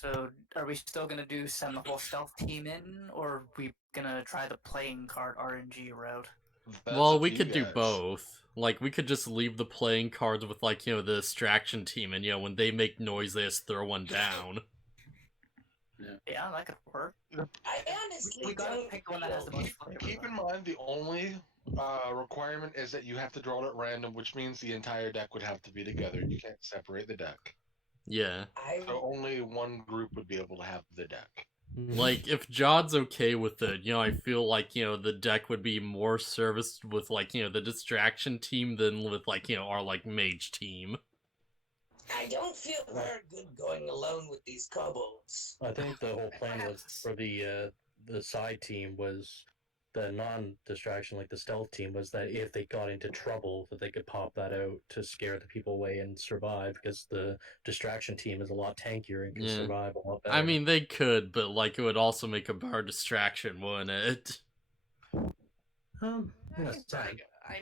So, are we still gonna send the whole stealth team in, or are we gonna try the playing card RNG route? Well, we could do both. Like, we could just leave the playing cards with, like, the distraction team, and, when they make noise, they just throw one down. Yeah, that could work. I honestly we gotta pick one that has the most flavor. Keep in mind, the only requirement is that you have to draw it at random, which means the entire deck would have to be together. You can't separate the deck. Yeah. So only one group would be able to have the deck. Like, if Jod's okay with it, I feel like, the deck would be more serviced with, like, the distraction team than with, like, our, like, mage team. I don't feel very good going alone with these kobolds. I think the whole plan was for the side team was the non-distraction, like the stealth team, was that if they got into trouble, that they could pop that out to scare the people away and survive, because the distraction team is a lot tankier and can survive a lot better. I mean, they could, but, like, it would also make a better distraction, wouldn't it? I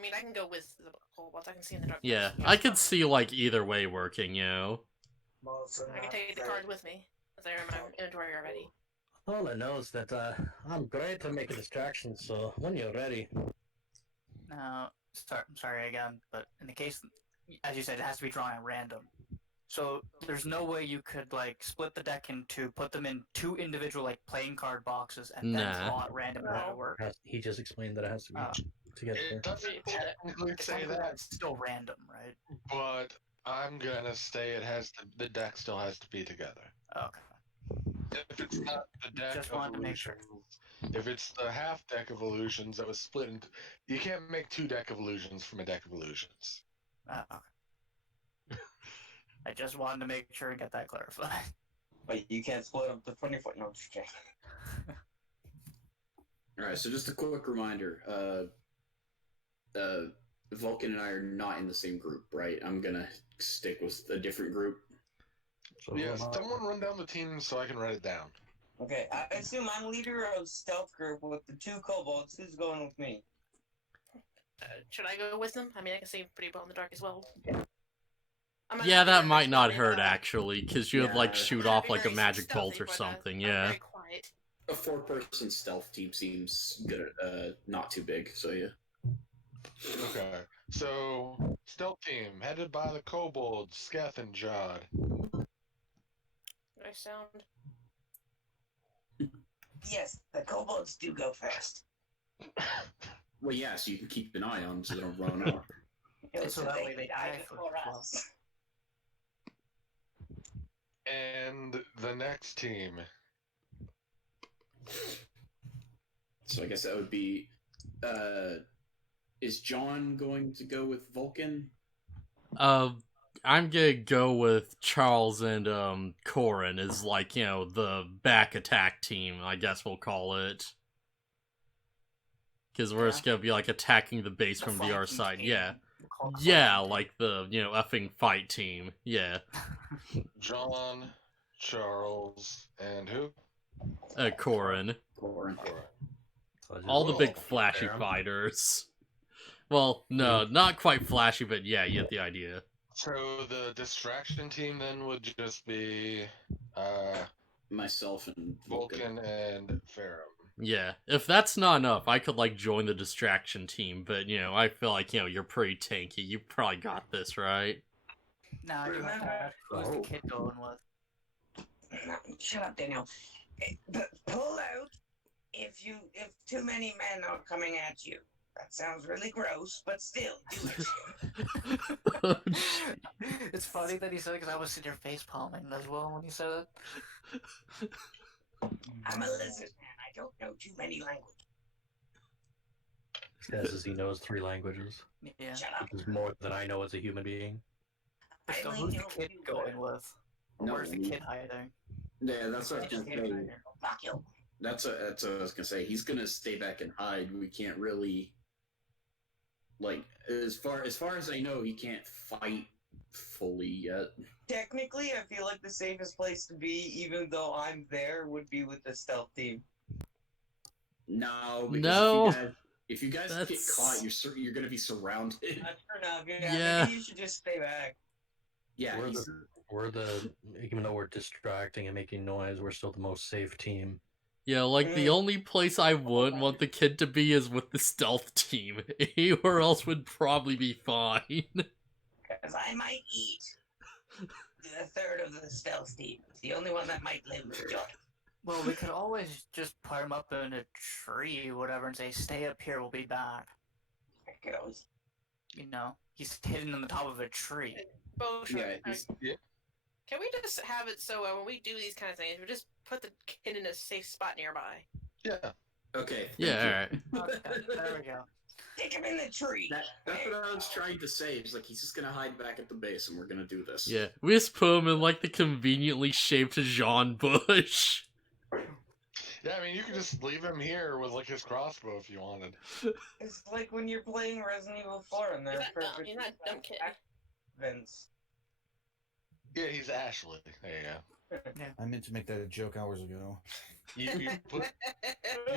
mean, I can go with the kobolds. I can see in the dark. Yeah, I could see, like, either way working, I can take the card with me, as I have my inventory already. All I know is that I'm great to make a distraction, so when you're ready. Now, I'm sorry again, but in the case, as you said, it has to be drawn at random. So there's no way you could, like, split the deck into, put them in two individual, like, playing card boxes and then draw at random and have it work. He just explained that it has to be together. It doesn't technically say that. It's still random, right? But I'm gonna say the deck still has to be together. Okay. If it's not the deck Just wanted to make sure. If it's the half deck of illusions that was split into, you can't make two deck of illusions from a deck of illusions. Okay. I just wanted to make sure and get that clarified. But you can't split up the 20-foot. No, just kidding. Alright, so just a quick reminder. Vulcan and I are not in the same group, right? I'm gonna stick with a different group. So someone run down the team so I can write it down. Okay, I assume I'm leader of stealth group with the two kobolds. Who's going with me? Should I go with them? I mean, I can see pretty well in the dark as well. Yeah, that might not hurt, actually, because you would, like, shoot off, like, a magic bolt or something, yeah. A 4-person stealth team seems good, not too big, so yeah. Okay, so, stealth team, headed by the kobolds, Sketh and Jod. Nice sound. Yes, the kobolds do go fast. Well, yeah, so you can keep an eye on them so they don't run off. So that way they die before us. And the next team. So I guess that would be, is John going to go with Vulcan? I'm gonna go with Charles and Corin as, like, the back attack team, I guess we'll call it. Because we're just gonna be, like, attacking the base from the other side, yeah. Yeah, like the, effing fight team, yeah. John, Charles, and who? Corin. Corin. All the big flashy fighters. Well, no, not quite flashy, but yeah, you get the idea. So the distraction team then would just be myself and Vulcan and Ferrum. Yeah, if that's not enough, I could, like, join the distraction team, but, I feel like, you're pretty tanky. You probably got this, right? Nah, you have to. Who's the kid going with? Shut up, Daniel. Pull out if too many men are coming at you. That sounds really gross, but still, do it. It's funny that he said it because I was sitting there face palming as well when he said it. I'm a lizard man. I don't know too many languages. He says he knows 3 languages. Yeah. Shut up. Which is more than I know as a human being. So who's the kid going with? No, where's the kid hiding? Yeah, that's what I was gonna say. Fuck you. That's what I was gonna say. He's gonna stay back and hide. We can't really, like, as far as I know, he can't fight fully yet. Technically, I feel like the safest place to be, even though I'm there, would be with the stealth team. No, because No. if you guys get caught, you're gonna be surrounded. That's fair enough. Yeah. Maybe you should just stay back. Yeah, Even though we're distracting and making noise, we're still the most safe team. Yeah, like the only place I wouldn't want the kid to be is with the stealth team. Anywhere else would probably be fine. Because I might eat a third of the stealth team. The only one that might live with joy. Well, we could always just put him up in a tree or whatever and say, stay up here, we'll be back. I could always. You know, he's hidden in the top of a tree. BluFuzzyhat, Yeah. can we just have it so when we do these kind of things, we just put the kid in a safe spot nearby? Yeah. Okay. Yeah, alright. Okay, there we go. Stick him in the tree. That's what I was trying to say. It's like he's just gonna hide back at the base, and we're gonna do this. Yeah, we just put him in like the conveniently shaped Jean bush. Yeah, I mean, you could just leave him here with like his crossbow if you wanted. It's like when you're playing Resident Evil 4 and they're You're not dumb, perfect. you're not dumb kid. Vince. Yeah, he's Ashley. There you go. I meant to make that a joke hours ago. You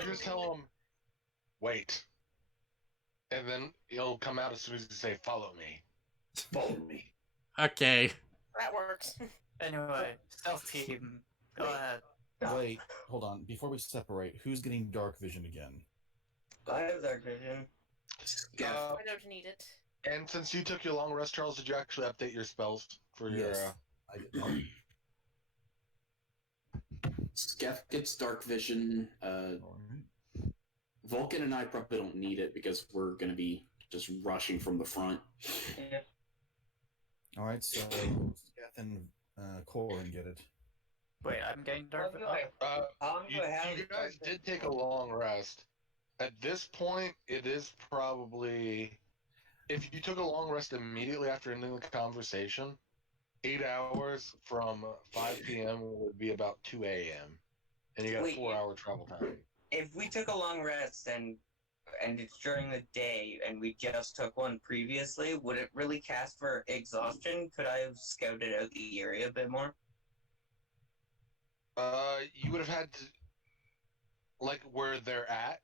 just tell him, wait. And then he'll come out as soon as you say, follow me. Follow me. Okay. That works. Anyway, stealth team, go ahead. Wait, hold on. Before we separate, who's getting dark vision again? I have dark vision. Yeah. I don't need it. And since you took your long rest, Charles, did you actually update your spells for your... Yes. I did that. Skeff gets dark vision. Alright. Vulcan and I probably don't need it because we're gonna be just rushing from the front. Yeah. Alright, so Scath and Corin get it. Wait, I'm getting dark vision. You guys did take a long rest. At this point, it is probably... If you took a long rest immediately after ending the conversation, 8 hours from 5 p.m. would be about 2 a.m. And you got Wait, 4-hour travel time. If we took a long rest and it's during the day and we just took one previously, would it really cast for exhaustion? Could I have scouted out the area a bit more? You would have had to... Like, where they're at?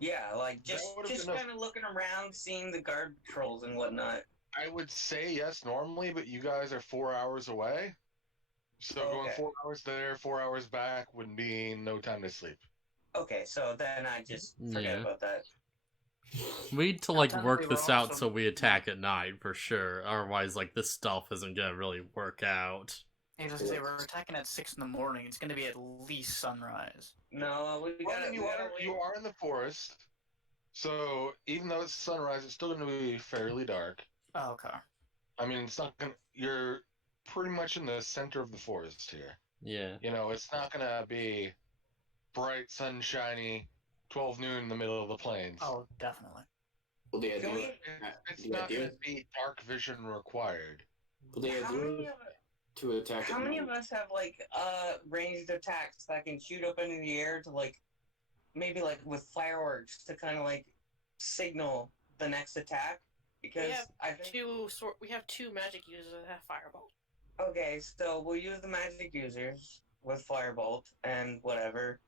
Yeah, like just That would've been kind of looking around, seeing the guard patrols and whatnot. I would say yes normally, but you guys are 4 hours away. So going Okay. 4 hours there, 4 hours back would be no time to sleep. Okay, so then I just forget Yeah. about that. We need to like Sometimes work we this were out also- so we attack at night for sure. Otherwise, like this stealth isn't gonna really work out. I was gonna say, we're attacking at 6 in the morning. It's gonna be at least sunrise. No, we Well, gotta. you are in the forest, so even though it's sunrise, it's still going to be fairly dark. Oh, okay. I mean, it's not going. You're pretty much in the center of the forest here. Yeah. You know, it's not going to be bright, sunshiny, 12 noon in the middle of the plains. Oh, definitely. Well, the Can idea, we- It's the not idea, going to be dark vision required. well, the How idea many of to attack. How at many night- of us have like ranged attacks that can shoot up into the air to like maybe like with fireworks to kind of like signal the next attack? Because have I think We have two magic users that have firebolt. okay, so we'll use the magic users with firebolt and whatever.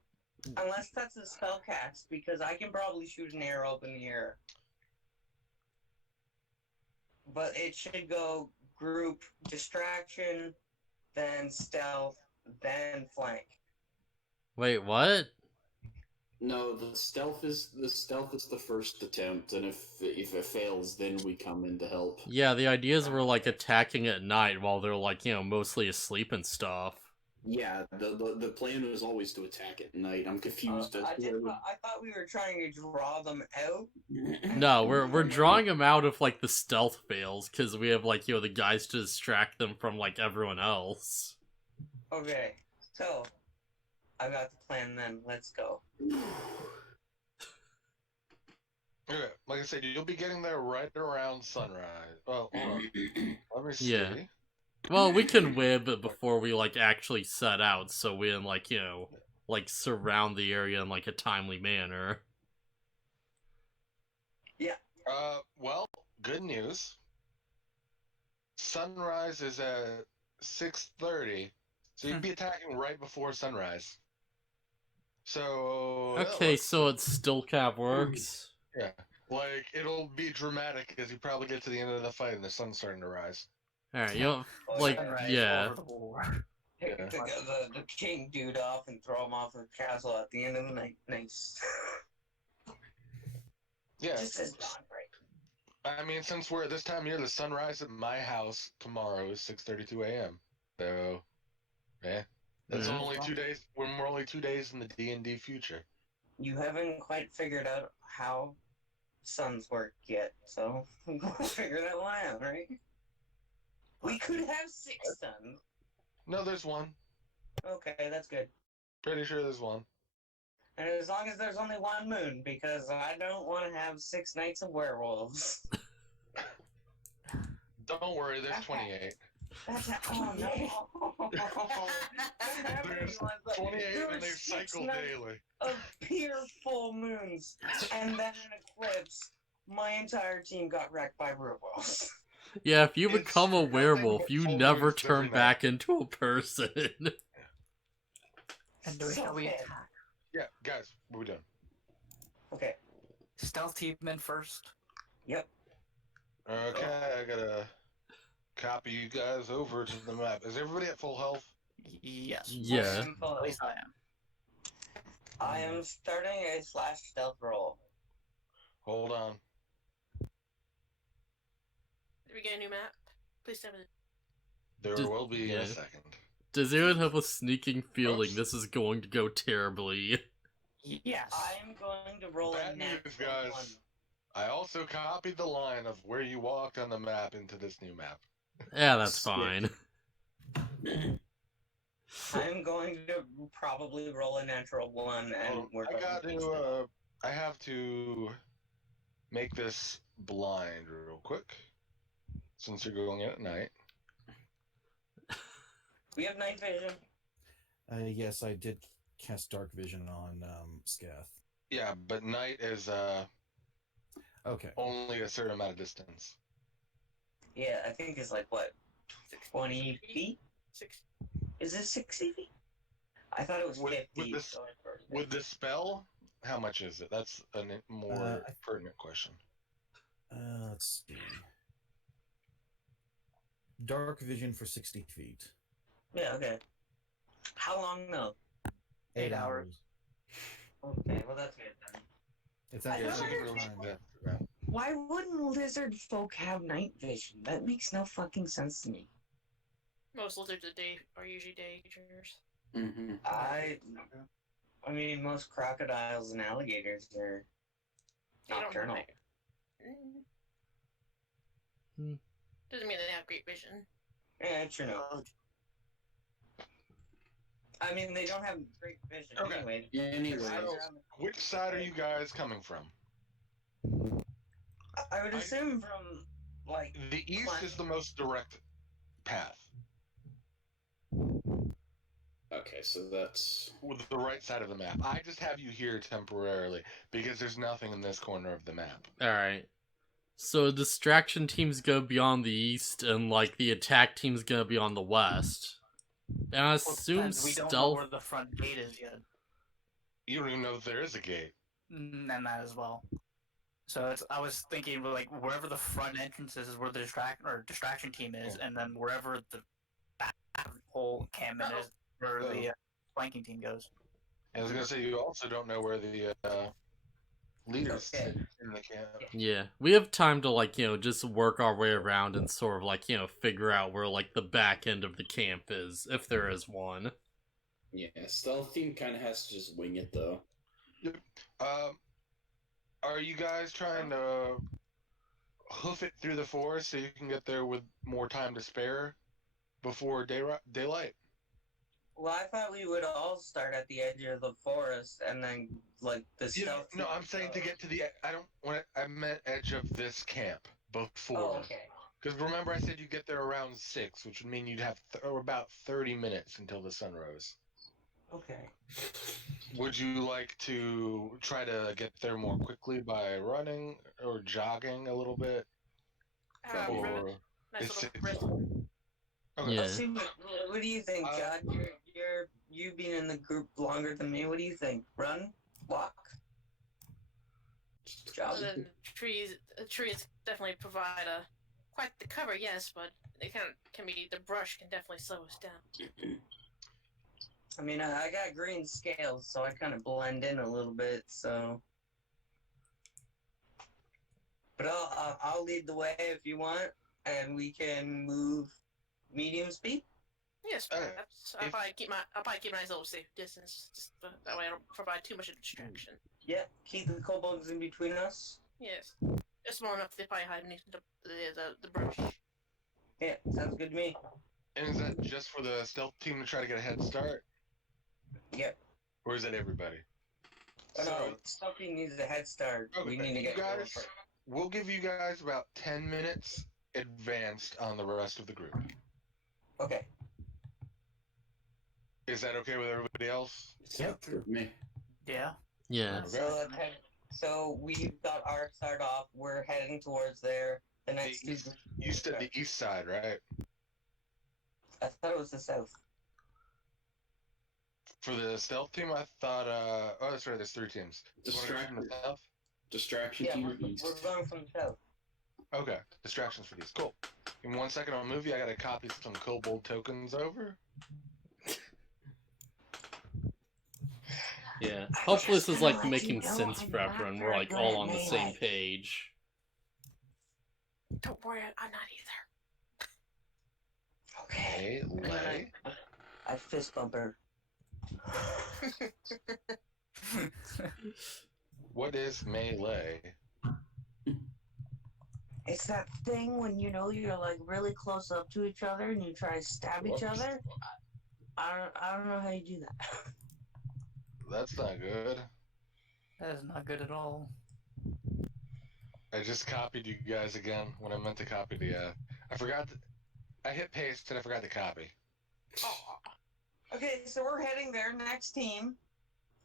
Unless that's a spell cast, because I can probably shoot an arrow up in the air. But it should go group distraction, then stealth, then flank. Wait, what? No, the stealth is the first attempt, and if it fails, then we come in to help. Yeah, the idea is we're like attacking at night while they're like, you know, mostly asleep and stuff. Yeah, the plan was always to attack at night. I'm confused as I to thought we were trying to draw them out. No, we're drawing them out if like the stealth fails because we have like, you know, the guys to distract them from like everyone else. Okay, so I got the plan then. Let's go. Okay, like I said, you'll be getting there right around sunrise. Well, hold on. Let me see. Yeah. Well, we can wib it before we like actually set out, so we can like, you know, like surround the area in like a timely manner. Well, good news. Sunrise is at 6:30, so you'd be attacking right before sunrise. So Okay, so it still cap works. yeah, like it'll be dramatic as you probably get to the end of the fight and the sun's starting to rise. Alright, you know, Oh, like, Sunrise yeah. over the war. Take Yeah. the king dude off and throw him off the castle at the end of the night. Nice. Yeah. Just as dawn break. I mean, since we're at this time of year, the sunrise at my house tomorrow is 6:32 a.m. So, yeah, that's Yeah. only 2 days. We're only 2 days in the D&D future. You haven't quite figured out how suns work yet, so we'll figure that one out, right? We could have 6 suns. No, there's one. Okay, that's good. Pretty sure there's one. And as long as there's only one moon, because I don't want to have 6 nights of werewolves. Don't worry, there's 28. That's oh no! There's 28 and they cycle daily. Of pure full moons, and then an eclipse. My entire team got wrecked by werewolves. Yeah, if you It's become a nothing werewolf, but you full never moons every turn back into a person. And shall we bad. attack? Yeah, guys, what are we doing? Okay. Stealth team in first. Yep. Okay, I gotta copy you guys over to the map. Is everybody at full health? Yes. Yeah. At least I am. I am starting a /stealth roll. Hold on. Did we get a new map? Please tell me. There Just- will be in yeah. a second. Does anyone have a sneaking feeling Oops. this is going to go terribly? Yes. I am going to roll a Bad news, natural guys. 1. I also copied the line of where you walked on the map into this new map. Yeah, that's fine. I'm going to probably roll a natural 1, and we're going I have to make this blind real quick, since you're going in at night. We have night vision. Yes, I did cast Dark Vision on Scath. Yeah, but night is Okay. only a certain amount of distance. Yeah, I think it's like, what, 20 feet? 6. Is it 60 feet? I thought it was With 50. this- so I first- With the spell, how much is it? That's a more pertinent question. Let's see. Dark Vision for 60 feet. Yeah, okay. How long, though? 8 hours. Okay, well, that's good then. It's I actually don't real understand. time. Why wouldn't lizard folk have night vision? That makes no fucking sense to me. Most lizards are usually day creatures. Mm-hmm. I mean, most crocodiles and alligators are They don't have nocturnal. night. Doesn't mean they have great vision. Yeah, true. I mean, they don't have great vision Okay. anyway. Yeah, anyway. So, which side are you guys coming from? I would assume from, like, The east is the most direct path, Okay, so that's with the right side of the map. I just have you here temporarily because there's nothing in this corner of the map. Alright. So distraction team's gonna be on the east, and like the attack team's gonna be on the west. And I Well, assume depends. We don't know stealth. where the front gate is yet. You don't even know if there is a gate. And that as well. So I was thinking like wherever the front entrance is where the distraction team is, and then wherever the back whole encampment is where the flanking team goes. I was gonna say you also don't know where the leaders sit in the camp. Yeah, we have time to like, just work our way around and sort of like, figure out where like the back end of the camp is, if there is one. yeah. Stealth team kind of has to just wing it though. Are you guys trying to hoof it through the forest so you can get there with more time to spare before daylight? Well, I thought we would all start at the edge of the forest and then, like, the stealth. No, I'm saying to get to the. I meant edge of this camp before. Oh, okay. Because remember, I said you get there around 6, which would mean you'd have about 30 minutes until the sun rose. Okay. Would you like to try to get there more quickly by running or jogging a little bit? Or Nice is little 6? brisk. Okay. Yeah. Let's see, what do you think, John? You being in the group longer than me. What do you think? Run, walk, jog. Other than trees definitely provide a quite the cover, yes, but it can be the brush can definitely slow us down. I mean, I got green scales, so I kind of blend in a little bit. So, but I'll lead the way if you want, and we can move medium speed. Yes, perhaps. I'll probably keep my nice little safe distance, just that way I don't provide too much of a distraction. Yeah, keep the kobolds in between us. Yes, just small enough they probably hide beneath the brush. Yeah, sounds good to me. And is that just for the stealth team to try to get a head start? Yep. Or is that everybody? Oh, no, something needs a head start. Okay, We need to get guys. We'll give you guys about 10 minutes advanced on the rest of the group. Okay. Is that okay with everybody else? Yep. Me. Yeah. Yeah. Okay. So we've got our start off. We're heading towards there. The next two. You said the east side, right? I thought it was the south. For the stealth team, I thought. Oh, that's right. There's 3 teams. Distraction Yeah, team. we're going from the south. Okay. Distractions for these. Cool. In 1 second, I'll move you. I gotta copy some kobold tokens over. Yeah. Hopefully this is like making sense for everyone. We're like all on the same page. Don't worry, I'm not Okay. Melee. I fist bump her. What is melee? It's that thing when you're like really close up to each other and you try to stab each other. I don't know how you do that. That's not good. That is not good at all. I just copied you guys again when I meant to copy the. I forgot. I hit paste and I forgot to copy. Okay, so we're heading there. Next team.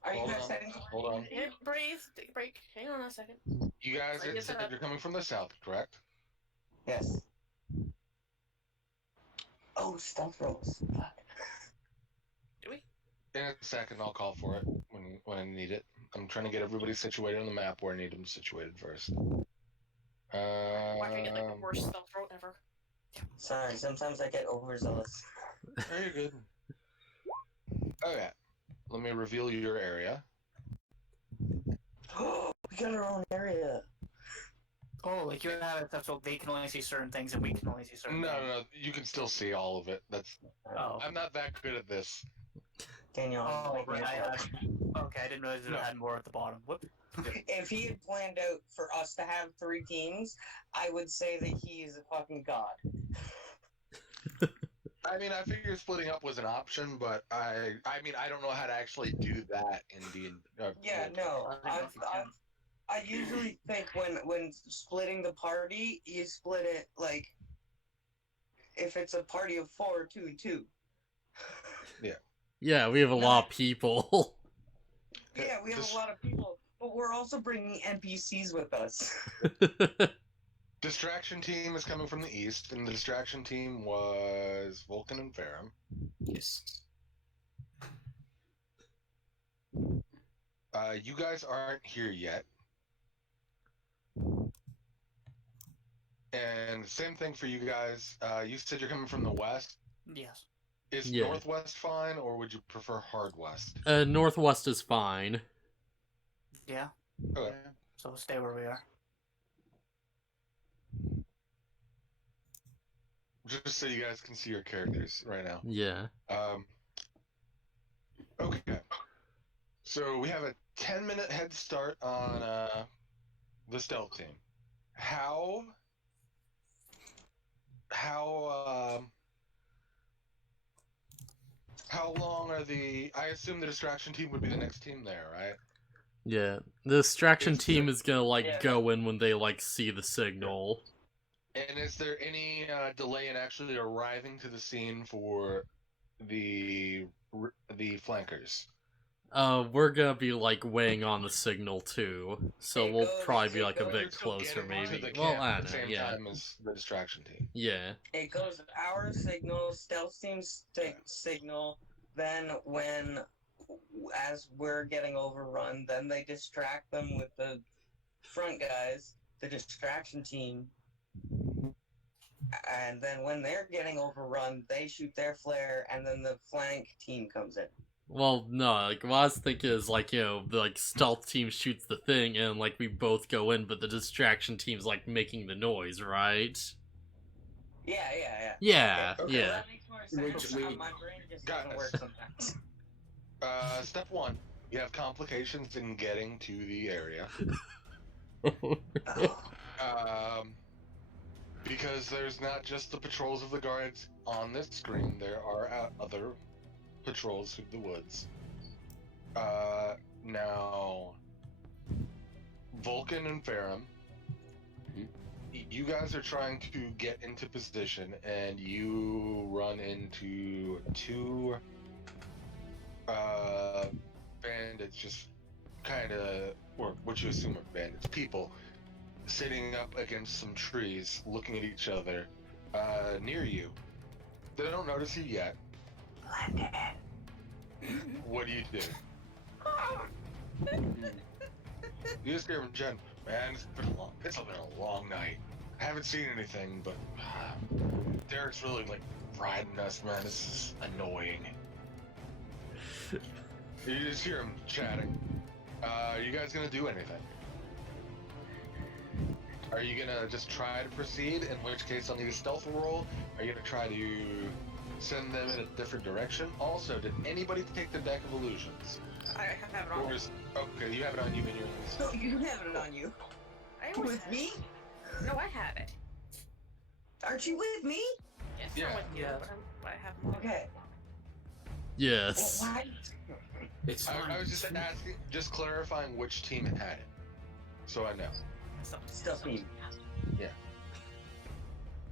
Are you guys heading? Hold on. Yeah, breathe. Take a break. Hang on a second. You guys said you're coming from the south, correct? Yes. Oh, stealth rolls. Fuck. Do we? In a second, I'll call for it when I need it. I'm trying to get everybody situated on the map where I need them situated first. Why can't I get like the worst stealth roll ever? Sorry, sometimes I get overzealous. Very good. Okay, let me reveal your area. Oh, we got our own area. Oh, like you have it so they can only see certain things and we can only see certain things. No, you can still see all of it. Oh. I'm not that good at this. Daniel. Oh, right. Okay, I didn't realize it had more at the bottom. Whoop. If he had planned out for us to have 3 teams, I would say that he is a fucking god. I mean, I figured splitting up was an option, but I mean, I don't know how to actually do that in the. Yeah, no. I usually think when splitting the party, you split it like if it's a party of 4, 2, 2. Yeah. Yeah, we have a lot of people. Yeah, we have a lot of people, but we're also bringing NPCs with us. Distraction team is coming from the east, and the distraction team was Vulcan and Ferrum. Yes. You guys aren't here yet. And same thing for you guys. You said you're coming from the west. Yes. Is Yeah. northwest fine, or would you prefer hard west? Northwest is fine. Yeah. Okay. So stay where we are. Just so you guys can see your characters right now. Yeah. Okay. So we have a 10-minute head start on the stealth team. How long are the... I assume the distraction team would be the next team there, right? Yeah. The distraction team is gonna, go in when they, see the signal. And is there any delay in actually arriving to the scene for the flankers? We're gonna be, weighing on the signal, too. So we'll probably be, a bit closer, maybe. Well, I don't know, yeah. At the same time as the distraction team. Yeah. It goes our signal, stealth team's signal, then as we're getting overrun, then they distract them with the front guys, the distraction team. And then when they're getting overrun, they shoot their flare, and then the flank team comes in. Well, no, like, what I was thinking is, like, you know, the, like, stealth team shoots the thing, and, like, we both go in, but the distraction team's, like, making the noise, right? Yeah. Yeah, Okay, yeah. that makes more sense. Wait. My brain just Guys. doesn't work sometimes. Step 1. You have complications in getting to the area. Because there's not just the patrols of the guards on this screen, there are other patrols through the woods. Now, Vulcan and Ferrum, you guys are trying to get into position, and you run into two bandits, just kind of, or what you assume are bandits, people, sitting up against some trees, looking at each other, near you. They don't notice you yet. What do you do? You just hear from Jen, man, it's been a long night. I haven't seen anything, but Derek's really, like, riding us, man. This is annoying. You just hear him chatting. Are you guys gonna do anything? Are you gonna just try to proceed, in which case I'll need a stealth roll? Are you gonna try to send them in a different direction? Also, did anybody take the deck of illusions? I have it on. Or is, okay, you have it on you in your list. So you have it on you. I always With have me? it. No, I have it. Aren't you with me? Yes, Yeah. I'm with you. Yeah. But I have it. Okay. Yes. Well, why? It's fine. I was just asking, just clarifying which team had it, so I know. Stuff me.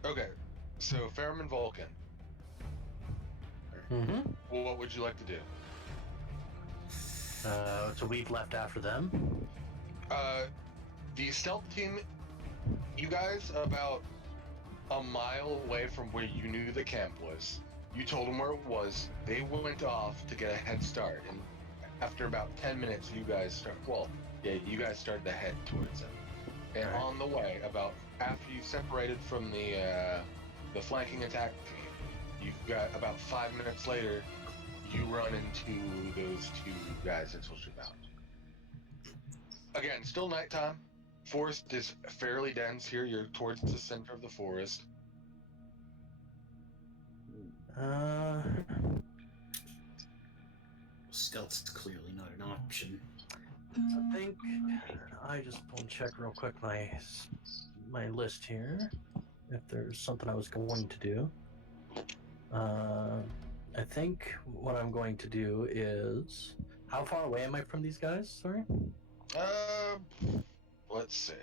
Okay, so Ferrum and Vulcan, Mm-hmm. what would you like to do? So we've left after them. The stealth team, you guys about a mile away from where you knew the camp was. You told them where it was. They went off to get a head start, and after about 10 minutes, you guys started to head towards them. And Alright. on the way, about after you separated from the flanking attack team, you've got about 5 minutes later, you run into those two guys I told you about. Again, still nighttime. Forest is fairly dense here. You're towards the center of the forest. Stealth's clearly not an option. I think I just want to check real quick my list here. If there's something I was going to do. I think what I'm going to do is, how far away am I from these guys? Sorry. Let's see.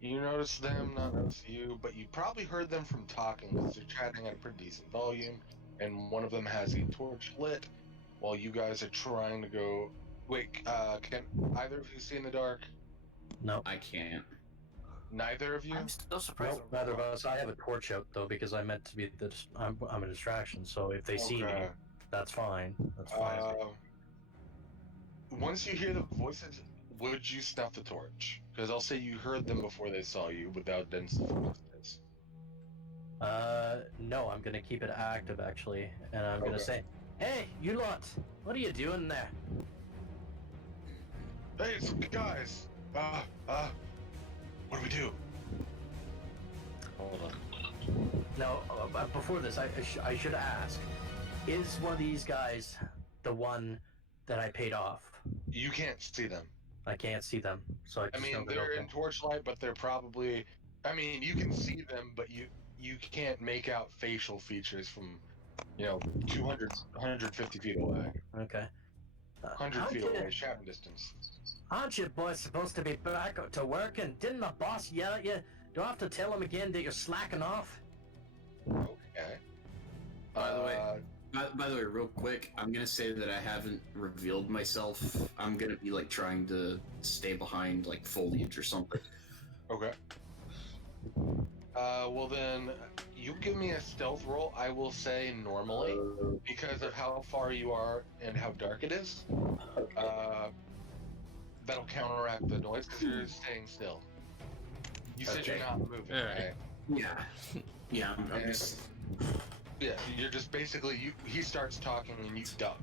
You notice them, not notice you, but you probably heard them from talking because they're chatting at a pretty decent volume, and one of them has a torch lit while you guys are trying to go. Wait, can either of you see in the dark? No. I can't. Neither of you? I'm still surprised. Nope, neither of us. I have a torch out though because I meant to be I'm a distraction. So if they see me, Okay. that's fine. That's fine. Once you hear the voices, would you snuff the torch? Because I'll say you heard them before they saw you without dense voices. No, I'm gonna keep it active actually, and I'm gonna Okay. say, "Hey, you lot, what are you doing there?" Hey, it's guys! What do we do? Hold on. No, before this, I should ask: is one of these guys the one that I paid off? You can't see them. I can't see them, so I I just mean, know that, they're okay. in torchlight, but they're probably. I mean, you can see them, but you can't make out facial features from, 200, 150 feet away. Okay. 100 feet away, shouting distance. Aren't you boys supposed to be back to work? And didn't the boss yell at you? Do I have to tell him again that you're slacking off? Okay. By the way, real quick, I'm gonna say that I haven't revealed myself. I'm gonna be like trying to stay behind like foliage or something. Okay. Well then, you give me a stealth roll. I will say normally, because of how far you are and how dark it is. That'll counteract the noise because you're staying still. You said you're Okay. not moving, Alright. right? Yeah, I'm just... Yeah, you're just basically, he starts talking and you duck.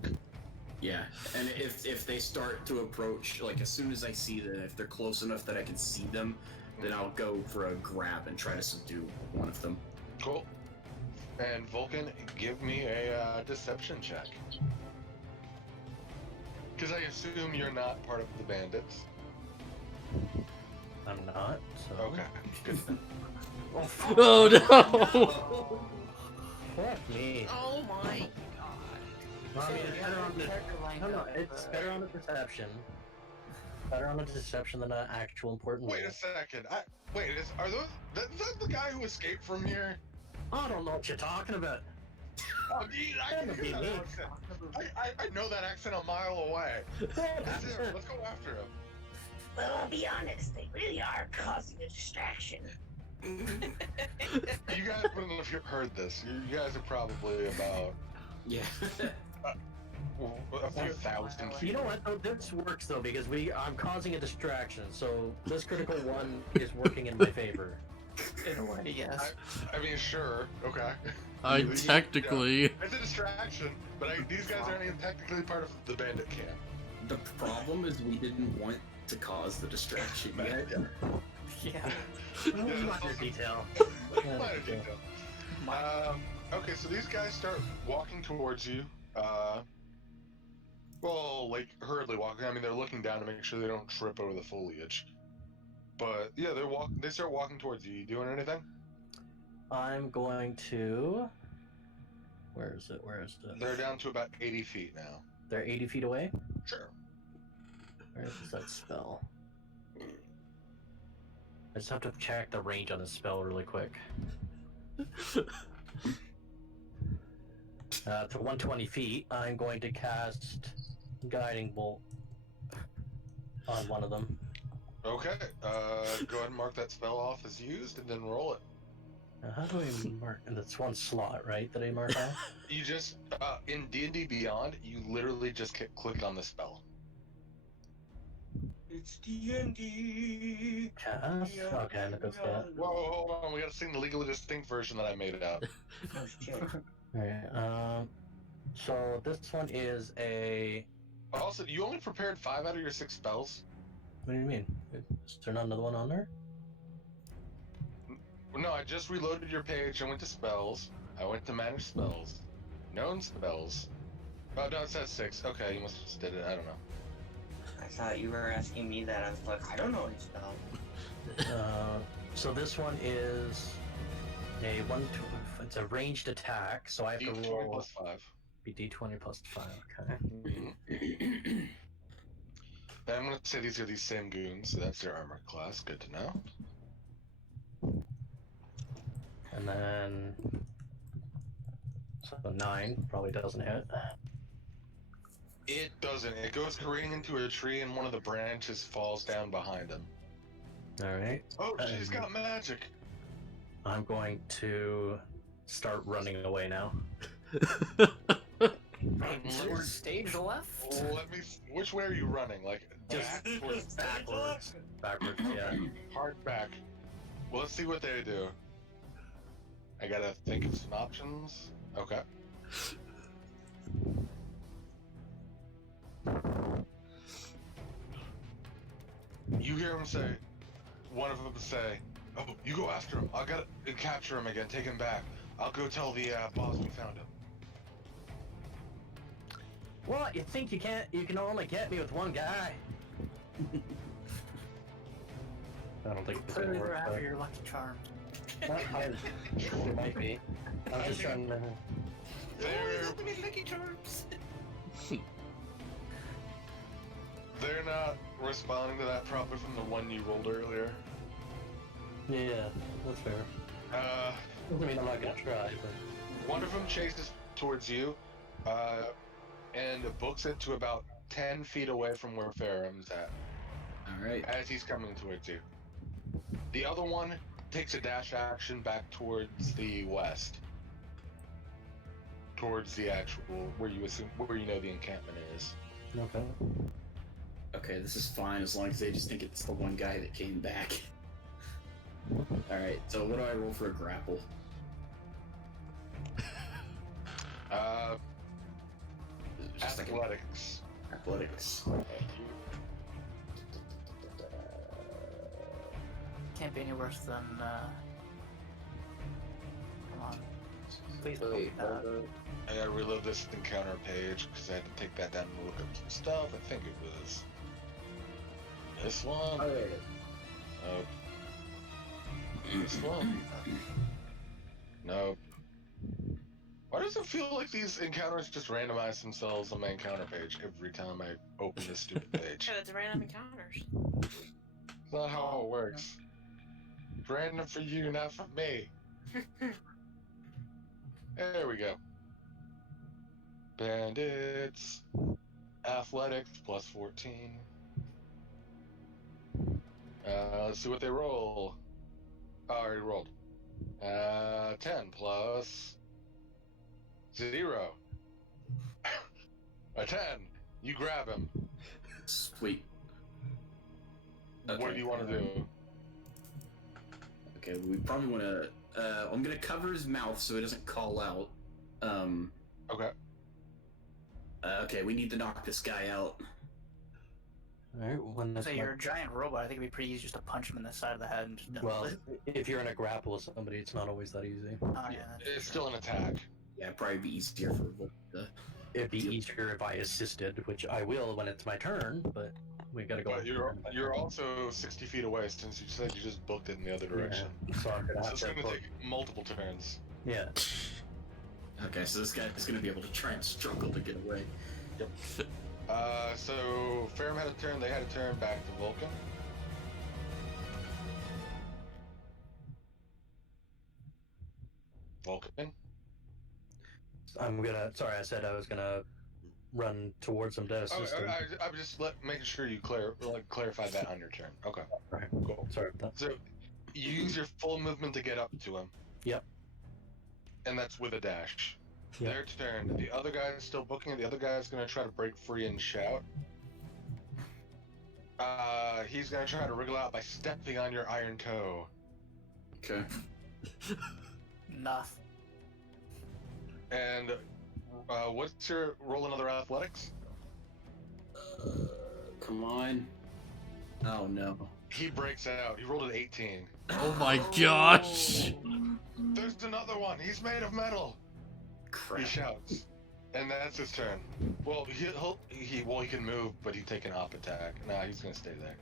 Yeah, and if they start to approach, like, as soon as I see them, if they're close enough that I can see them, then I'll go for a grab and try to subdue one of them. Cool. And Vulcan, give me a deception check. Because I assume you're not part of the bandits. I'm not, so... Okay, good. Oh no! Fuck me. Oh my god. Well, I mean, it's Yeah, better on the... character lined No, up, it's better on the perception. Better on the deception than an actual important Wait roll. a second. Are those... Is that the guy who escaped from here? I don't know what you're talking about. I mean, I can hear that accent. I know that accent a mile away. That's it. Let's go after him. Well, I'll be honest, they really are causing a distraction. You guys wouldn't have heard this. You guys are probably about Yeah. a few thousand feet. You know what, though? This works, though, because I'm causing a distraction, so this critical one is working in my favor. In a way, yes. I mean, sure. Okay. Technically... It's a distraction, but these guys aren't even technically part of the bandit camp. The problem is we didn't want to cause the distraction yet. Yeah. Minor detail. Minor detail. Okay, so these guys start walking towards you. Well, like, hurriedly walking. I mean, they're looking down to make sure they don't trip over the foliage. But, yeah, they start walking towards you. You doing anything? I'm going to... Where is it? They're down to about 80 feet now. They're 80 feet away? Sure. Where is that spell? I just have to check the range on the spell really quick. To 120 feet, I'm going to cast Guiding Bolt on one of them. Okay, go ahead and mark that spell off as used, and then roll it. Now, how do I mark? And that's one slot, right, that I mark off? You just, in D&D Beyond, you literally just click on the spell. It's D&D. Cast? Okay, and it goes that. Whoa, hold on, we gotta sing the legally distinct version that I made up. Oh, shit. Alright, so this one is a... Also, you only prepared 5 out of your 6 spells? What do you mean? Is there not another one on there? No, I just reloaded your page. I went to spells. I went to manage spells. Known spells. Oh, no, it says 6. Okay, you must have just did it. I don't know. I thought you were asking me that. I was like, I don't know any spell. So this one is a it's a ranged attack, so I have to D20 roll plus 5. be D20 plus 5, okay. Then I'm gonna say these are these same goons, so that's their armor class. Good to know. And then... So 9 probably doesn't hit. It doesn't. It goes careening into a tree and one of the branches falls down behind him. Alright. Oh, she's got magic! I'm going to start running away now. Stage left? Let me... Which way are you running? Like, Just back? Towards backwards. Backwards, yeah. hard back. Well, let's see what they do. I gotta think of some options. Okay. You hear him say, one of them say, "Oh, you go after him. I gotta capture him again, take him back. I'll go tell the boss we found him." What? You think you can only get me with one guy? I don't think it's gonna Clearly, work. we're out but- of your lucky charm. It might be. I'm just trying to... They're not responding to that probably from the one you rolled earlier. Yeah, that's fair. Doesn't mean I'm not gonna try, but... One of them chases towards you, and books it to about 10 feet away from where Faram's at. Alright. As he's coming towards you. The other one takes a dash action back towards the west. Towards the actual, where you know the encampment is. Okay. Okay, this is fine as long as they just think it's the one guy that came back. Alright, so what do I roll for a grapple? Just like Athletics. Athletics. Can't be any worse than. Come on. Please don't Wait, be that. I gotta reload this encounter page because I had to take that down and look up some stuff. I think it was this one. Oh, yeah. This one. No. Why does it feel like these encounters just randomize themselves on my encounter page every time I open this stupid page? Yeah, it's random encounters. It's not how it works. It's random for you, not for me. There we go. Bandits. Athletics plus 14. Let's see what they roll. Oh, I already rolled. 10 plus 0. A 10. You grab him. Sweet. What Okay. do you want to do? Okay, we probably want to. I'm gonna cover his mouth so he doesn't call out. Okay. Okay, we need to knock this guy out. Alright, when So you're a giant robot. I think it'd be pretty easy just to punch him in the side of the head and just. well, if you're in a grapple with somebody, it's not always that easy. Oh, yeah, that's It's true. still an attack. Yeah, it'd probably be easier for Volk to. It'd be easier if I assisted, which I will when it's my turn, but we gotta go. But you're also 60 feet away since you said you just booked it in the other direction. Yeah, so I'm gonna So have it's to. going to take multiple turns. Yeah. Okay, so this guy is gonna be able to try and struggle to get away. So Ferrum had a turn, they had a turn, back to Vulcan. Vulcan? I'm gonna. Sorry, I said I was gonna run towards him to Oh, assist him. I'm just making sure you clarify that on your turn. Okay, Right. cool. Sorry about that. So you use your full movement to get up to him. Yep. And that's with a dash. Yep. Their turn. The other guy is still booking it. The other guy is going to try to break free and shout. He's going to try to wriggle out by stepping on your iron toe. Okay. Nothing. And what's your roll? Another athletics? Come on. Oh no. He breaks out. He rolled an 18. Oh my gosh! There's another one. He's made of metal. Crap. He shouts, and that's his turn. Well, he can move, but he'd take an op attack. Nah, he's gonna stay there.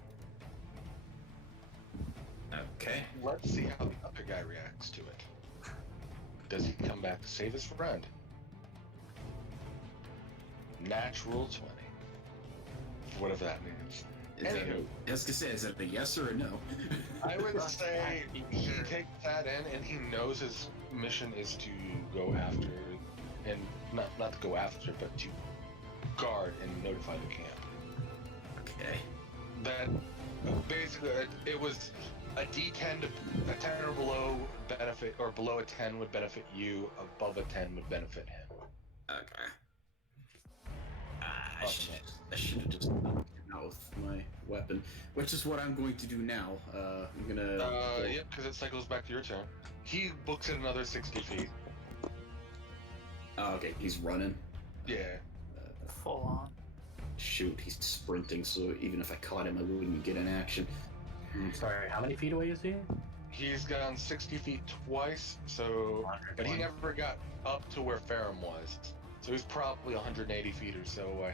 Okay. Let's see how the other guy reacts to it. Does he come back to save his friend? Natural 20. Whatever that means. I was gonna say, is it a yes or a no? I would say he takes that in, and he knows his mission is to go after, and not to go after, but to guard and notify the camp. Okay. That basically it was a D10 to a 10 or below benefit, or below a 10 would benefit you, above a 10 would benefit him. Okay. I should have just knocked him out with my weapon, which is what I'm going to do now. I'm gonna. Yep, because it cycles back to your turn. He books it another 60 feet. Oh, okay, he's running. Yeah. Full on. Shoot, he's sprinting, so even if I caught him, I wouldn't get an action. Sorry, how many feet away is he? He's gone 60 feet twice, so. But he never got up to where Ferrum was. So he's probably 180 feet or so away.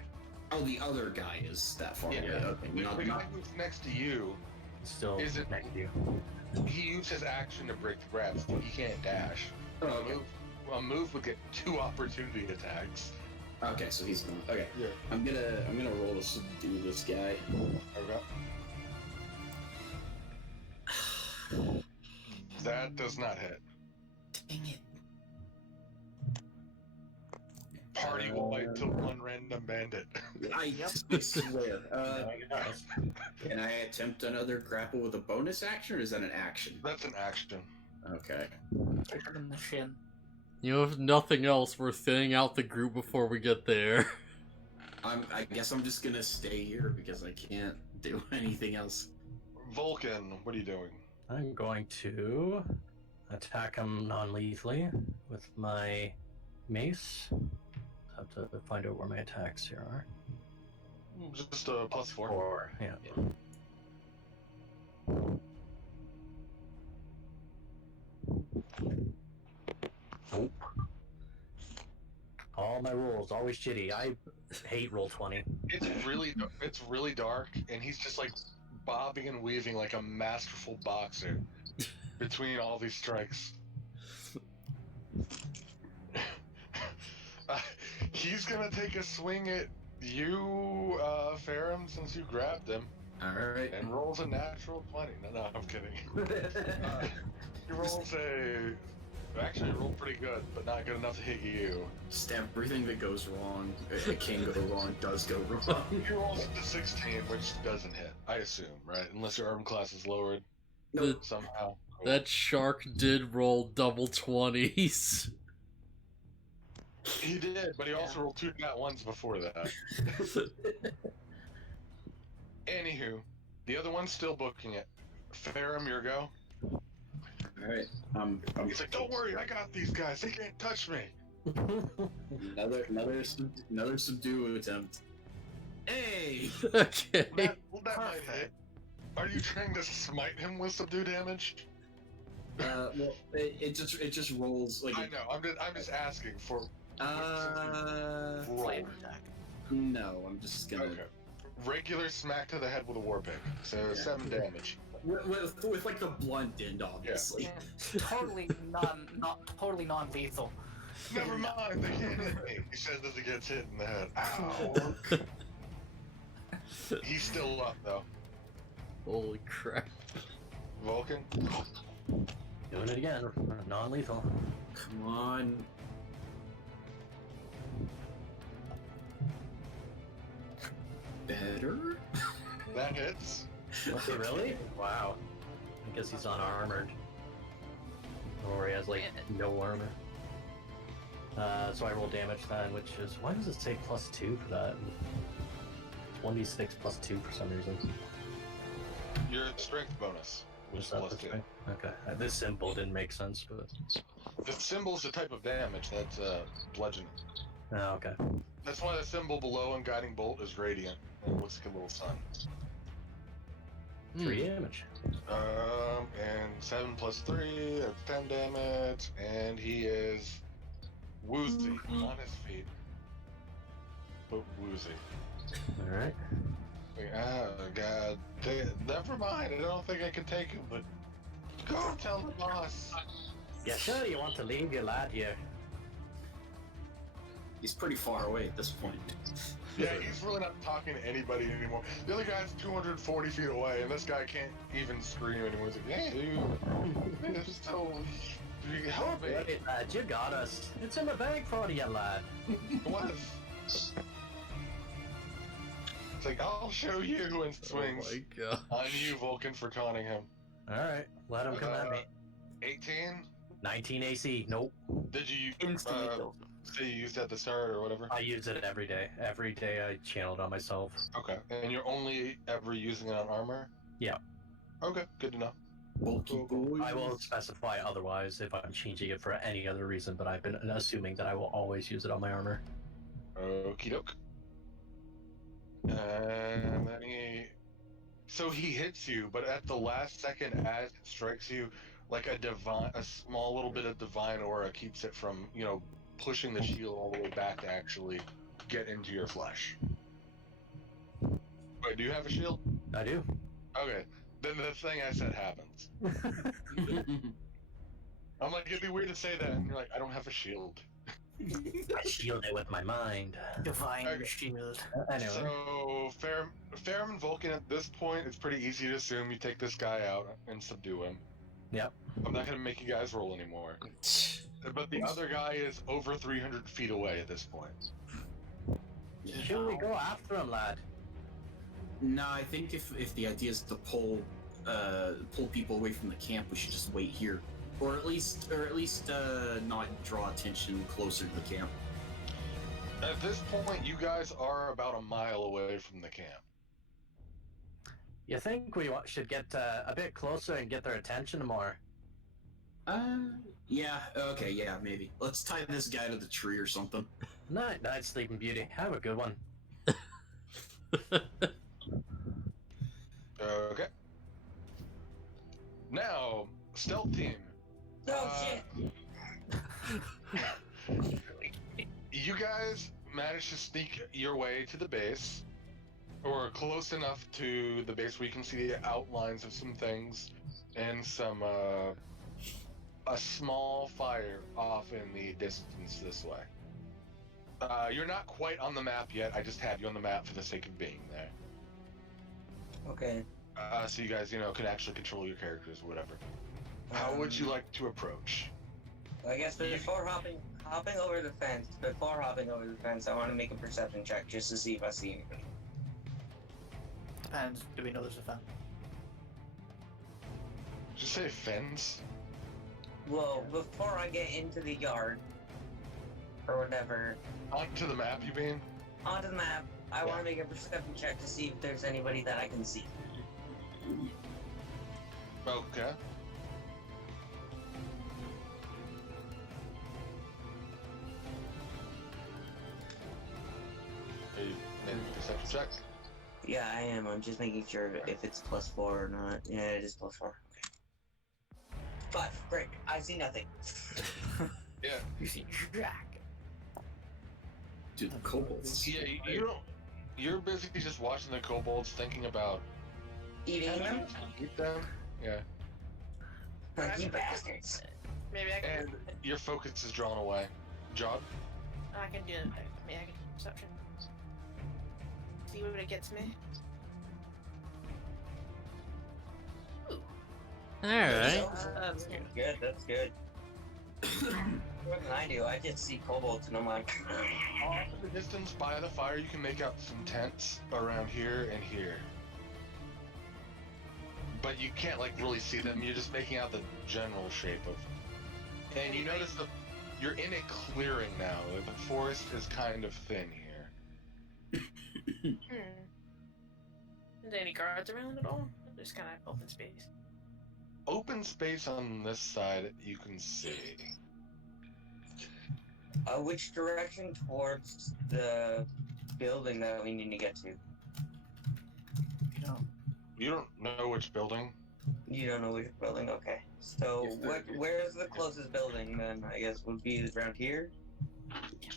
Oh, the other guy is that far away. Okay, The not, guy who's next to you, Still Is it- next to you. he used his action to break the grab, so he can't dash. Oh, okay. A move would get 2 opportunity attacks. Okay, so he's not. Okay, Yeah. I'm gonna roll to subdue this guy. Okay. That does not hit. Dang it. Party wide to one random bandit. I swear. Can I attempt another grapple with a bonus action, or is that an action? That's an action. Okay. Kick him in the shin. You know, if nothing else, we're thinning out the group before we get there. I guess I'm just gonna stay here because I can't do anything else. Vulcan, what are you doing? I'm going to attack him non-lethally with my mace. Have to find out where my attacks here are. Just a +4. 4, yeah. Nope. All my rolls always shitty. I hate roll 20. It's really dark, and he's just like bobbing and weaving like a masterful boxer between all these strikes. He's gonna take a swing at you, Ferrum, since you grabbed him. Alright. And rolls a natural 20. No, I'm kidding. He rolls actually rolled pretty good, but not good enough to hit you. Just everything that goes wrong, it can go wrong, does go wrong. He rolls a 16, which doesn't hit, I assume, right? Unless your arm class is lowered somehow. That shark did roll double 20s. He did, but he also rolled 2 nat ones before that. Anywho, the other one's still booking it. Ferrum, your go. Alright, He's like, don't worry, I got these guys. They can't touch me. another subdue attempt. Hey! Okay. That might hit. Are you trying to smite him with subdue damage? Well, it just rolls like. I know. I'm just asking for. Flavor attack. No, I'm just gonna. Okay. Regular smack to the head with a war pig. So 7 damage. With like the blunt end, obviously. Yeah. Totally not totally non-lethal. Never mind, they can't hit me. He says as he gets hit in the head. Ow. He's still up though. Holy crap. Vulcan. Doing it again. Non-lethal. Come on. Better? That hits. Okay, really? Wow. I guess he's unarmored. Or he has, like, no armor. So I roll damage then, which is... Why does it say +2 for that? 1d6 +2 for some reason. Your strength bonus, which is +2. Okay. This symbol didn't make sense, but... The symbol's a type of damage that's bludgeoning. Oh, okay. That's why the symbol below in Guiding Bolt is radiant. And it looks like a little sun. 3 damage. And 7 + 3, that's 10 damage, and he is woozy on his feet. But woozy. Alright. Oh god. Never mind, I don't think I can take him, but go tell the boss. Yeah, sure, you want to leave your lad here. He's pretty far away at this point. Yeah, he's really not talking to anybody anymore. The other guy's 240 feet away, and this guy can't even scream anymore. He's like, hey, you still help me. Hey, lad, you got us. It's in the bag for you, lad. What? It's like, I'll show you, and swings Oh my god. on you, Vulcan, for taunting him. Alright, let him come at me. 18? 19 AC, nope. Did you Instantly kills him. say you used it at the start or whatever? I use it every day. Every day I channel it on myself. Okay, and you're only ever using it on armor? Yeah. Okay, good to know. Bulky boy. I will specify otherwise if I'm changing it for any other reason, but I've been assuming that I will always use it on my armor. Okie doke. And then so he hits you, but at the last second as it strikes you, like a small little bit of divine aura keeps it from, pushing the shield all the way back to actually get into your flesh. Wait, do you have a shield? I do. Okay, then the thing I said happens. I'm like, it'd be weird to say that, and you're like, I don't have a shield. I shield it with my mind. Divine Okay. shield. Anyway. So, Ferrum and Vulcan at this point, it's pretty easy to assume you take this guy out and subdue him. Yep. I'm not going to make you guys roll anymore. But the other guy is over 300 feet away at this point. Should we go after him, lad? No, I think if the idea is to pull people away from the camp, we should just wait here, or at least not draw attention closer to the camp. At this point, you guys are about a mile away from the camp. You think we should get a bit closer and get their attention more? Yeah, okay, yeah, maybe. Let's tie this guy to the tree or something. Night, Sleeping Beauty. Have a good one. Okay. Now, stealth team. Oh shit! You guys managed to sneak your way to the base, or close enough to the base where you can see the outlines of some things and some a small fire off in the distance this way. You're not quite on the map yet. I just have you on the map for the sake of being there. Okay. So you guys, can actually control your characters or whatever. How would you like to approach? I guess before hopping over the fence, I want to make a perception check just to see if I see anybody. Depends. Do we know there's a fence? Just say fence. Well, before I get into the yard, or whatever, Onto the map, you mean? onto the map, I want to make a perception check to see if there's anybody that I can see. Okay. Are you making a perception check? Yeah, I am. I'm just making sure if it's +4 or not. Yeah, it is +4. Okay. 5. Great. I see nothing. Yeah. You see Jack. Dude, the kobolds. Yeah, you don't. You're busy just watching the kobolds, thinking about Eating them? eat them. Yeah. You bastards. Maybe I can. And your focus is drawn away. Jog. I can do it. Maybe I can do perception. See what it gets me. Ooh. Alright. That's good. Good, that's good. More than I do. I just see kobolds and I'm like, Off in the distance by the fire, you can make out some tents around here and here. But you can't really see them. You're just making out the general shape of. And you notice you're in a clearing now. The forest is kind of thin here. Is there any guards around at all? Just kind of open space. Open space on this side you can see. which direction towards the building that we need to get to? You don't know which building? You don't know which building? Okay. So, where's the closest building then? I guess would be around here?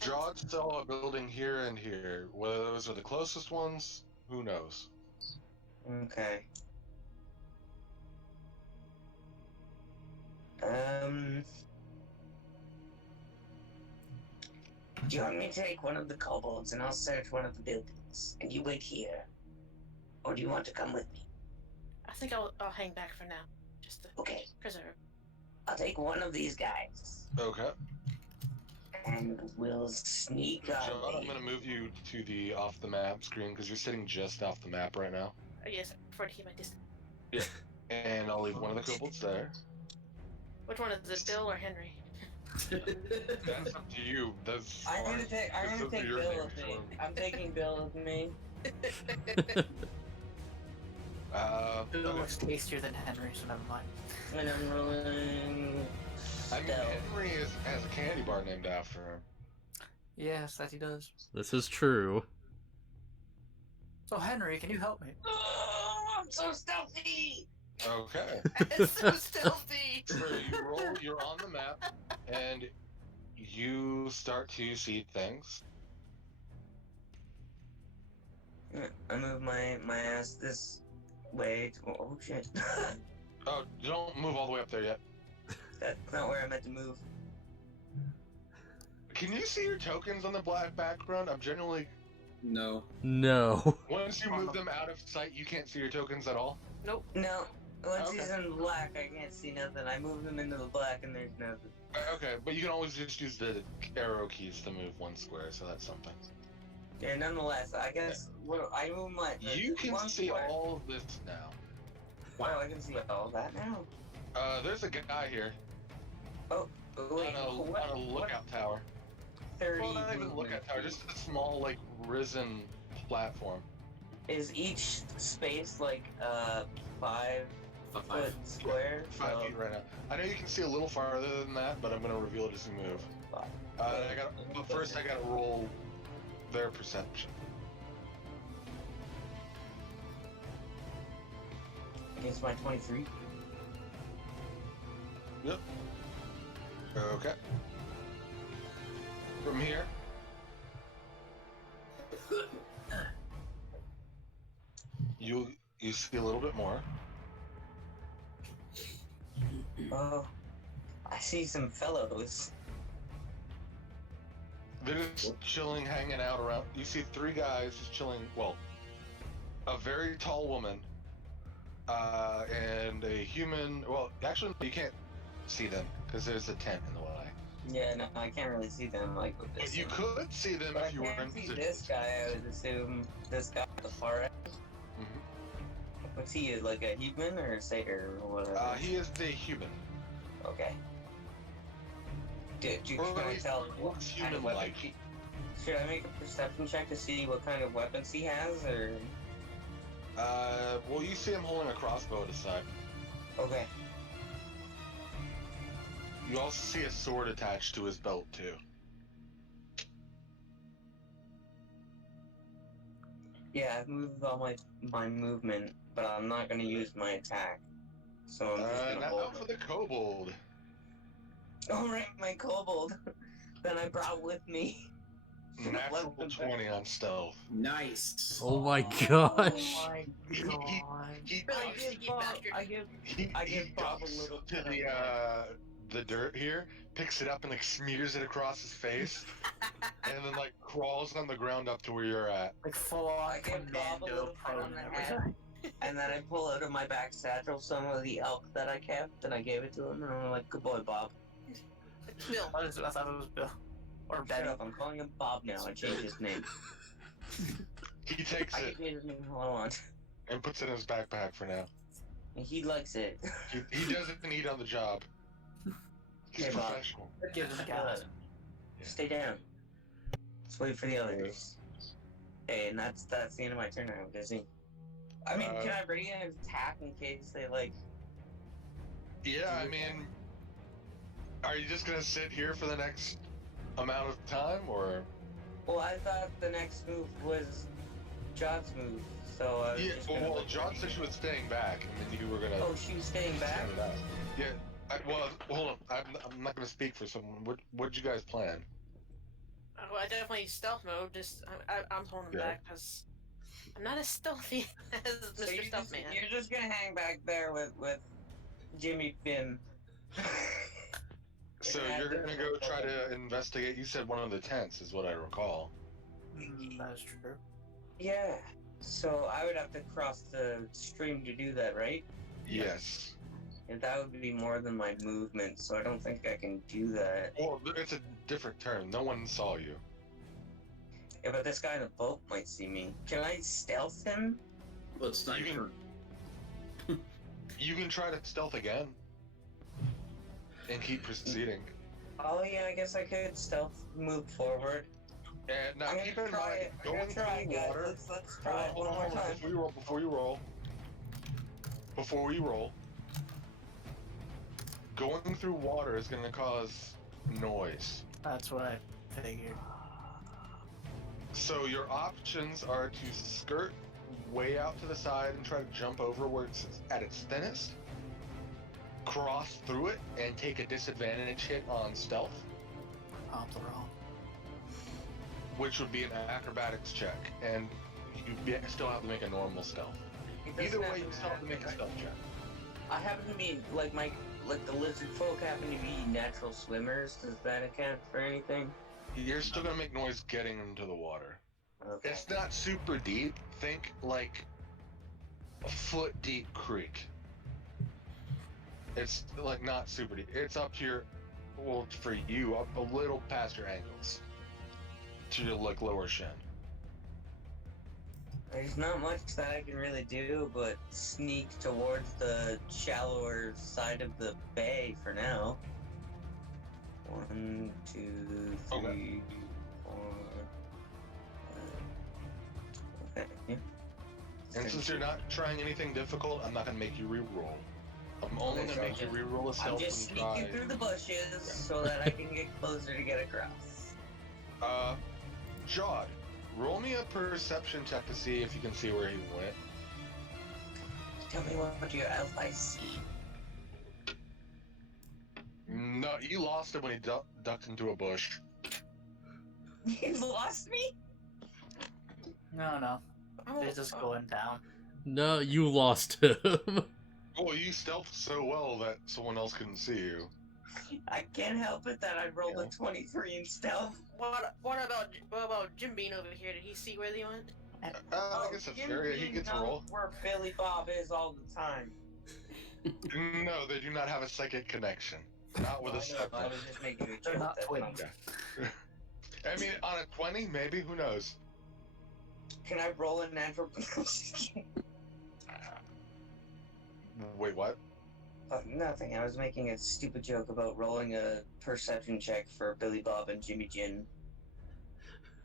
Jod saw a building here and here. Whether those are the closest ones, who knows? Okay. Do you want me to take one of the kobolds and I'll search one of the buildings, and you wait here? Or do you want to come with me? I think I'll hang back for now, just to preserve. I'll take one of these guys. Okay. And we'll sneak Jod, on. I'm gonna move you to the off the map screen because you're sitting just off the map right now. Yes, I prefer to keep my distance. Yeah. And I'll leave one of the kobolds there. Which one is it, Bill or Henry? That's up to you. I'm gonna take Bill with me. I'm taking Bill with me. Bill looks tastier than Henry, so never mind. And I'm rolling. I mean, Henry has a candy bar named after him. Yes, that he does. This is true. So Henry, can you help me? Oh, I'm so stealthy! Okay. It's so stealthy! So you're on the map, and you start to see things. I move my ass this way. Oh shit. Oh, don't move all the way up there yet. That's not where I meant to move. Can you see your tokens on the black background? I'm generally... No. No. Once you move them out of sight, you can't see your tokens at all? Nope. No. Once Okay. he's in black, I can't see nothing. I move him into the black and there's nothing. Okay, but you can always just use the arrow keys to move one square, so that's something. Yeah, nonetheless, I guess I move my. You can one see square. all of this now. Wow, I can see all that now. There's a guy here Oh, wait. on a lookout tower. 30 Well, not even movement lookout tower, speed. just a small, risen platform. Is each space like 5-foot square? 5 feet right now. I know you can see a little farther than that, but I'm going to reveal it as you move. But first I got to roll their perception. Against my 23. Yep. Okay. From here. You see a little bit more. Oh, I see some fellows. They're just chilling, hanging out around. You see 3 guys just chilling. Well, a very tall woman, and a human. Well, actually, you can't see them because there's a tent in the way. Yeah, no, I can't really see them like with this. But you could see them But if you were in I can't see position. this guy. I would assume this guy at the far end. What's he, like a human or or whatever? He is the human. Okay. Can Or I tell what looks kind of weapon? human-like. Should I make a perception check to see what kind of weapons he has, or? Well, you see him holding a crossbow at his side. Okay. You also see a sword attached to his belt too. Yeah, I've moved all my movement, but I'm not gonna use my attack. So I'm just gonna Now hold for it. the kobold. Alright, my kobold. That I brought with me. Natural 20 on stealth. Nice. Oh my gosh. Oh my god. I give Bob a ducks little to the dirt here, picks it up and like smears it across his face, and then like crawls on the ground up to where you're at. Like full on I give Bob a commando little pat prone on the and head. everything. And then I pull out of my back satchel some of the elk that I kept, and I gave it to him, and I'm like, good boy, Bob. Bill. I thought it was Bill. Or Shut Benny. up, I'm calling him Bob now. I changed his name. He takes I it can change his name all I want. and puts it in his backpack for now. He likes it. He doesn't eat on the job. He's Hey, Bob. professional. Give him gas. Stay down. Let's wait for the others. Hey, and that's the end of my turn. I'm busy. I mean, can I ready an attack in case they like? Yeah, I mean, are you just gonna sit here for the next amount of time, or? Well, I thought the next move was John's move, so I was Yeah, just gonna well, like, John said she was staying back, and then you were gonna. Oh, she was staying back? stand it out. Yeah. Well, hold on. I'm not gonna speak for someone. What'd you guys plan? Well, I definitely stealth mode. Just I'm holding Yeah. back because I'm not as stealthy as So Mr. Stuffman. you're just gonna hang back there with Jimmy Finn. So you're gonna go try to investigate. You said one of the tents, is what I recall. That is true. Yeah. So I would have to cross the stream to do that, right? Yes. And that would be more than my movement, so I don't think I can do that. Well, it's a different term. No one saw you. Yeah, but this guy in the boat might see me. Can I stealth him? Well, it's not You your can- You can try to stealth again. And keep proceeding. Oh yeah, I guess I could stealth move forward. And now I'm keep gonna in try mind, it. I'm going gonna try it, through guys. water. Let's try it one more time. Before you roll, going through water is going to cause noise. That's what I figured. So your options are to skirt way out to the side and try to jump over where it's at its thinnest, cross through it, and take a disadvantage hit on stealth, Pops are wrong. which would be an acrobatics check, and you still have to make a normal stealth. Either way, you still have to make a stealth check. I happen to be like the lizard folk happen to be natural swimmers. Does that account for anything? You're still gonna make noise getting into the water. Okay. It's not super deep. Think like a foot deep creek. It's like not super deep. It's up to your, well, for you, up a little past your ankles, to your like lower shin. There's not much that I can really do but sneak towards the shallower side of the bay for now. 1, 2, 3, Okay. 4. Okay. Yeah. And since you're not trying anything difficult, I'm not gonna make you re-roll. I'm only gonna make you re-roll a I'm stealth just and try. sneaking through the bushes so that I can get closer to get across. Jod, roll me a perception check to see if you can see where he went. Tell me what your elf eyes see. No, you lost him when he ducked into a bush. You've lost me? No. They're just going down. No, you lost him. Oh, you stealthed so well that someone else couldn't see you. I can't help it that I rolled a 23 in stealth. What about Jim Bean over here? Did he see where they went? I guess it's fair. He gets a roll. Where Billy Bob is all the time. No, they do not have a psychic connection. Not with a step. I was just making a joke. Not twins. I mean, on a 20, maybe. Who knows? Can I roll an anthropology? Wait, what? Nothing. I was making a stupid joke about rolling a perception check for Billy Bob and Jimmy Jin.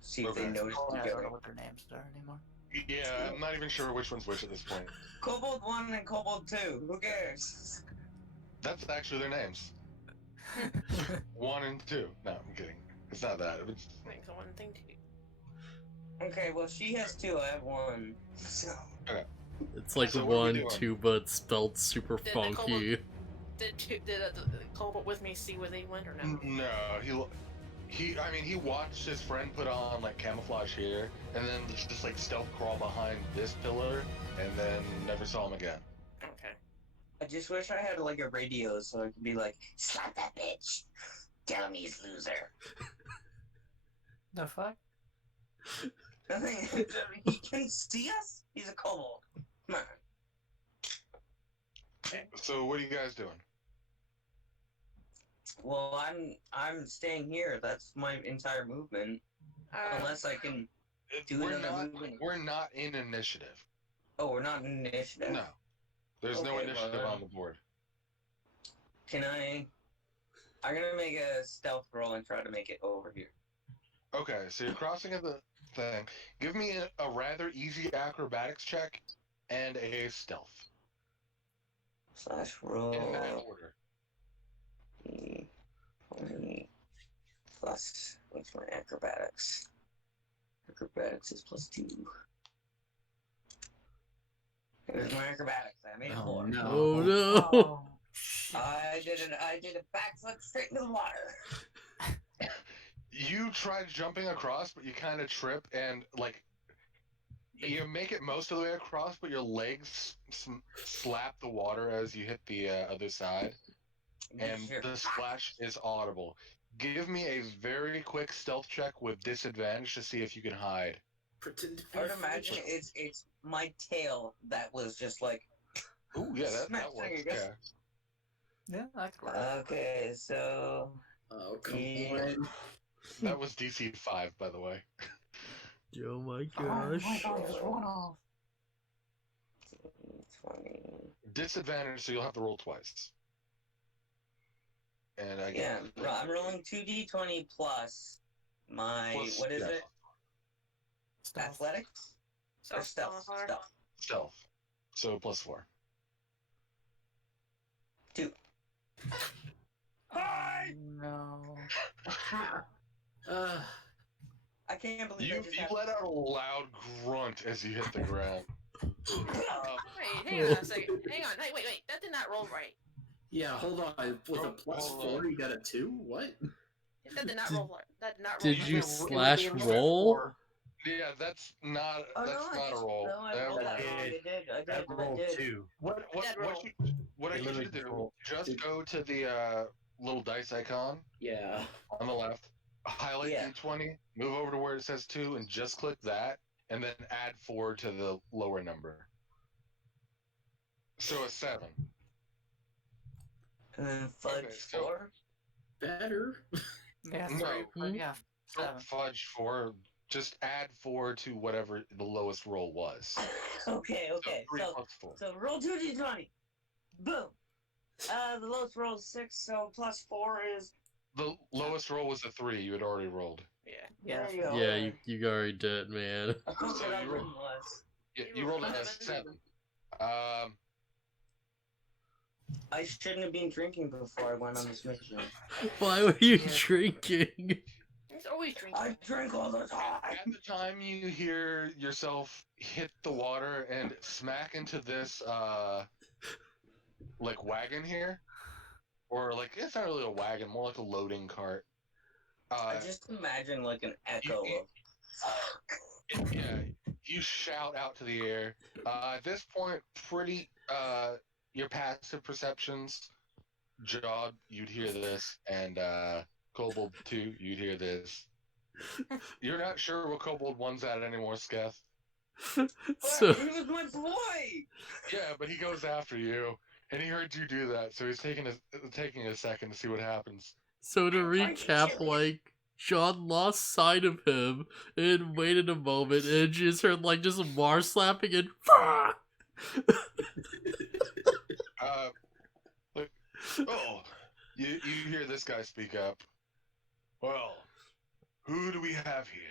See if they notice I don't together. know what their names are anymore. Yeah, I'm not even sure which one's which at this point. Kobold 1 and Kobold 2. Who cares? That's actually their names. 1 and 2. No, I'm kidding. It's not that. It's... Think one thing too. Okay, well she has 2. I have 1. So. Okay. It's like So what are we 1, doing? 2, but spelled super Did the funky. Did the Cobalt with me see where they went or no? No, he watched his friend put on like camouflage here, and then just like stealth crawl behind this pillar, and then never saw him again. Okay. I just wish I had like a radio so I could be like, slap that bitch. Tell him he's loser. The fuck? Nothing. He can see us? He's a kobold. Come on. So what are you guys doing? Well, I'm staying here. That's my entire movement. Unless I can do another movement. We're not in initiative. Oh, we're not in initiative? No. There's no Okay, initiative well, on the board. I'm gonna make a stealth roll and try to make it over here. Okay, so you're crossing at the thing. Give me a rather easy acrobatics check and a stealth. Slash roll. In that order. 20 plus, what's my acrobatics? Acrobatics is +2. There's my acrobatics. I made a 4. No. Oh no! Oh, I did a backflip straight into the water. You tried jumping across, but you kind of trip and like you make it most of the way across, but your legs slap the water as you hit the other side, and the splash is audible. Give me a very quick stealth check with disadvantage to see if you can hide. Pretend to be I would imagine it's my tail that was just like. Ooh, yeah, that Smack works. finger, Yeah. yeah, that could work. Okay, so. Oh, come Yeah. on. That was DC 5, by the way. Oh my Oh my gosh. god, just run off. 20. Disadvantage, so you'll have to roll twice. And I Yeah, get I'm rolling 2d20 plus my. Plus, What is yeah. it? Stealth. Athletics? Or stealth? Stealth. stealth. So +4. 2. Hi! No. I can't believe I You just had. let out a loud grunt as you hit the ground. Wait, hang on a second. Hang on. Hey, wait. That did not roll right. Yeah, hold on. With a +4, you got a 2? What? That did not roll right. That did not roll Did right. you slash roll? Yeah, that's not Oh, that's no, not a roll. No, I That rolled that was- wrong. I did. That rolled I did. 2. What Dead roll. I It need you to literally do? rolled. Just go to the little dice icon Yeah. on the left, highlight Yeah. D20, move over to where it says 2, and just click that, and then add 4 to the lower number. So a 7. And then fudge Okay, so- 4. Better. Yeah, No. 3, yeah, Don't 7. fudge 4. Just add 4 to whatever the lowest roll was. Okay. So 3 plus 4. So roll 2d20. Boom. The lowest roll is 6, so +4 is. The lowest roll was a 3. You had already rolled. Yeah. Yeah. There you go. Yeah, you already did, man. I told So you that you written was. Yeah, you rolled a 7. I shouldn't have been drinking before I went on this mission. Why were you drinking? He's always drinking. I drink all the time. At the time you hear yourself hit the water and smack into this, like, wagon here. Or, like, it's not really a wagon, more like a loading cart. I just imagine, like, an echo of... Yeah, you shout out to the air. At this point, your passive perceptions, Jod, you'd hear this, and, Kobold 2, you'd hear this. You're not sure what Kobold 1's at anymore, Sketh. So He was my boy! Yeah, but he goes after you, and he heard you do that, so he's taking a second to see what happens. So to recap, like, John lost sight of him and waited a moment and just heard, like, just Mar slapping and you hear this guy speak up. Well, who do we have here?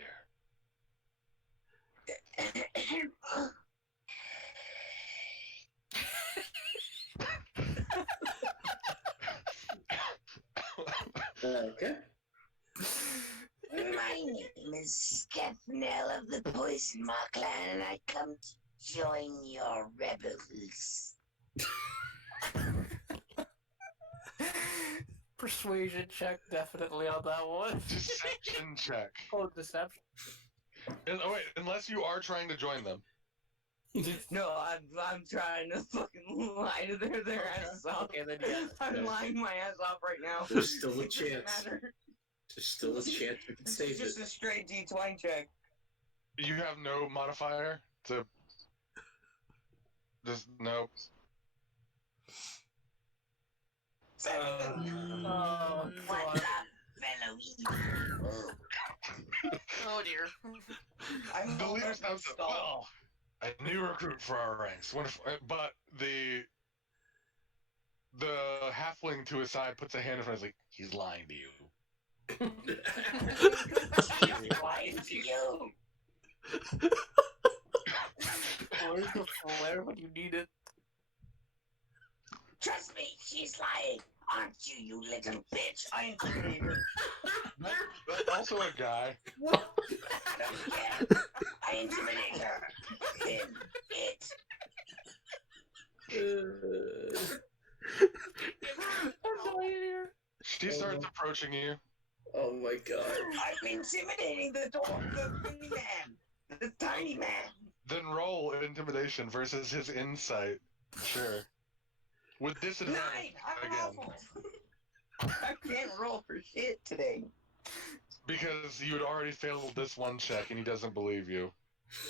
Okay. My name is Skethnell of the Poison Mark Clan, and I come to join your rebels. Persuasion check definitely on that one. Deception check. Oh, deception. Wait, unless you are trying to join them. No, I'm trying to fucking lie to their ass off. Okay, then yeah. I'm lying my ass off right now. There's still a It doesn't chance. matter. There's still a chance we can This save is just it. a straight D20 check. You have no modifier to. Just nope. Oh, What God. up, fellow evil? Oh dear. I'm The all leader about stops. to stall. Well, a new recruit for our ranks. But the halfling to his side puts a hand in front of his, like, he's lying to you. He's lying to you. Where's the flare when you need it? Trust me, she's lying. Aren't you, you little bitch? I intimidate her. That's also a guy. I don't care. I intimidate her. Then it. She starts approaching you. Oh my god. I'm intimidating the tiny man. The tiny man. Then roll intimidation versus his insight. Sure. With 9! disadvantage I'm again. awful. I can't roll for shit today. Because you had already failed this one check and he doesn't believe you.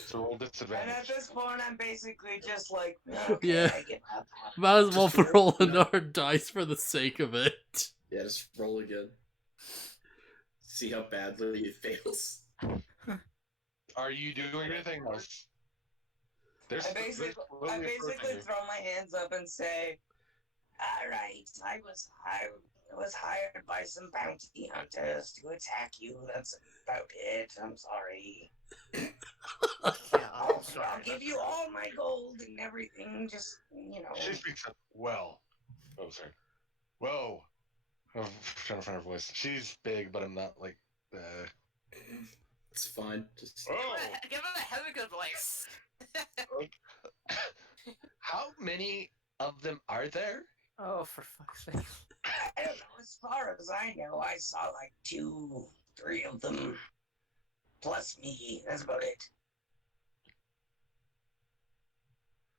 So roll And at disadvantage. this point, I'm basically just like, okay, Yeah. I give up. might as well Just roll another dice for the sake of it. Yeah, just roll again. See how badly it fails. Are you doing anything else? I basically throw my hands up and say, all right, I was hired by some bounty hunters to attack you. That's about it. I'm sorry. Yeah, I'll give you all my gold and everything. Just, you know. She speaks up. Well. Oh, sorry. Whoa. I'm trying to find her voice. She's big, but I'm not like. It's fine. Just Oh! Give him a Hectix voice. How many of them are there? Oh, for fuck's sake. I don't know. As far as I know, I saw like 2, 3 of them. Plus me. That's about it.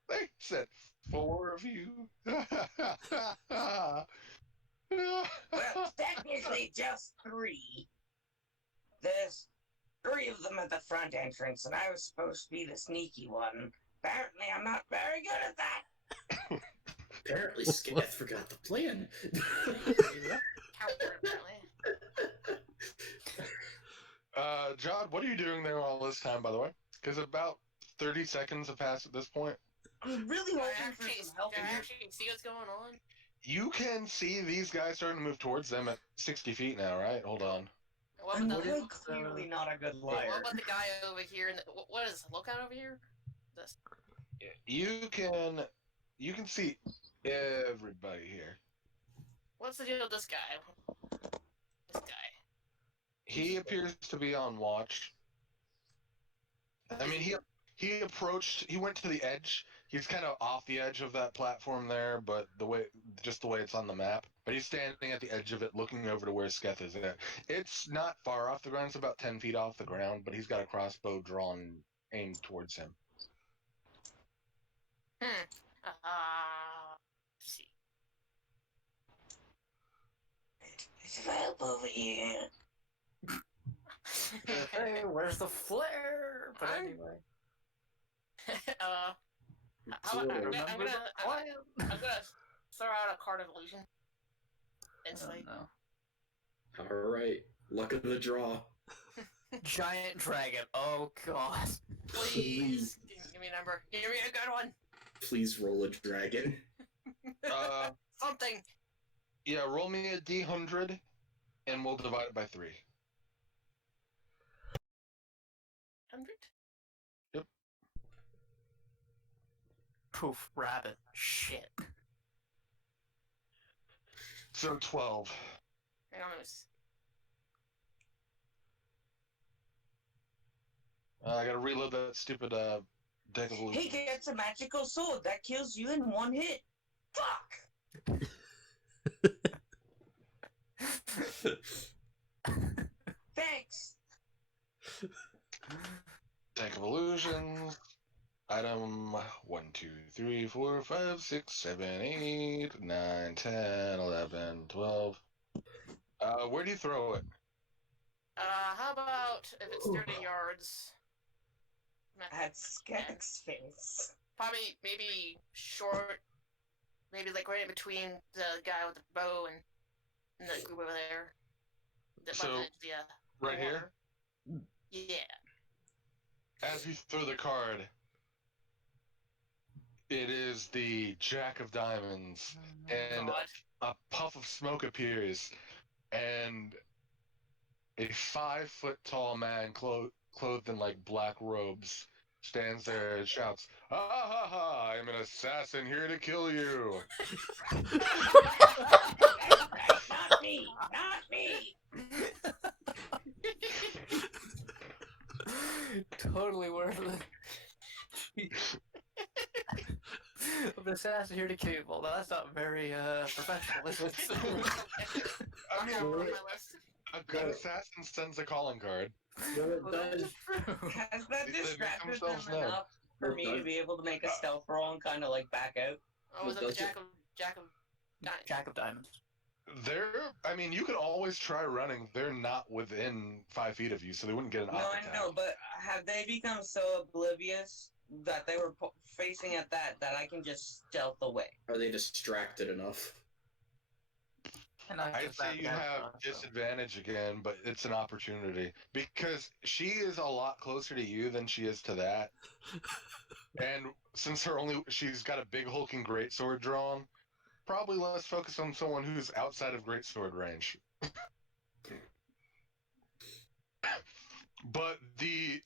They said 4 of you. Well, technically just 3. There's 3 of them at the front entrance, and I was supposed to be the sneaky one. Apparently, I'm not very good at that. apparently Sketh forgot the plan. Counter, apparently. John, what are you doing there all this time, by the way? Because about 30 seconds have passed at this point. I'm really Do I hoping for actually, some help do in I here. actually see what's going on? You can see these guys starting to move towards them at 60 feet now, right? Hold on. What I'm about, really clearly not a good what liar. about the guy over here? What is lookout over here? This. You can see everybody here. What's the deal with this guy? This guy. He appears to be on watch. I mean, he went to the edge. He's kind of off the edge of that platform there, but just the way it's on the map. But he's standing at the edge of it, looking over to where Sketh is at. It's not far off the ground. It's about 10 feet off the ground, but he's got a crossbow drawn, aimed towards him. Let's see. There's a help over here. Hey, where's the flare? But anyway. I'm gonna throw out a card of illusion. Insight. No. Alright. Luck of the draw. Giant dragon. Oh god. Please give me a number. Give me a good one. Please roll a dragon. Something. Yeah, roll me a D100, and we'll divide it by 3. 100? Yep. Poof, rabbit. Shit. So 12. Almost. I gotta reload that stupid deck of illusion. He gets a magical sword that kills you in 1 hit. Fuck! Thanks. Deck of illusions. Item 1, 2, 3, 4, 5, 6, 7, 8, 9, 10, 11, 12. Where do you throw it? How about if it's 30 yards? At Sketh's face. Probably, maybe short, maybe like right in between the guy with the bow and the group over there. Right here? Yeah. As you throw the card, it is the Jack of Diamonds, and a puff of smoke appears, and a 5-foot-tall man clothed in like black robes stands there and shouts, "Ha ha ha! I'm an assassin here to kill you." Not me! Not me! Totally worth it. I'm an assassin here to kill you. Well, that's not very professional, is it? I mean, a good assassin sends a calling card. Has that distracted them enough for me to be able to make a stealth roll and kind of like back out? Oh, was that the Jack of Diamonds? I mean, you can always try running. They're not within 5 feet of you, so they wouldn't get an No, I know, but have they become so oblivious that they were facing at that I can just stealth away? Are they distracted enough? I'd say you have disadvantage again, but it's an opportunity. Because she is a lot closer to you than she is to that. And since she's got a big hulking greatsword drawn, probably less focus on someone who's outside of greatsword range. But the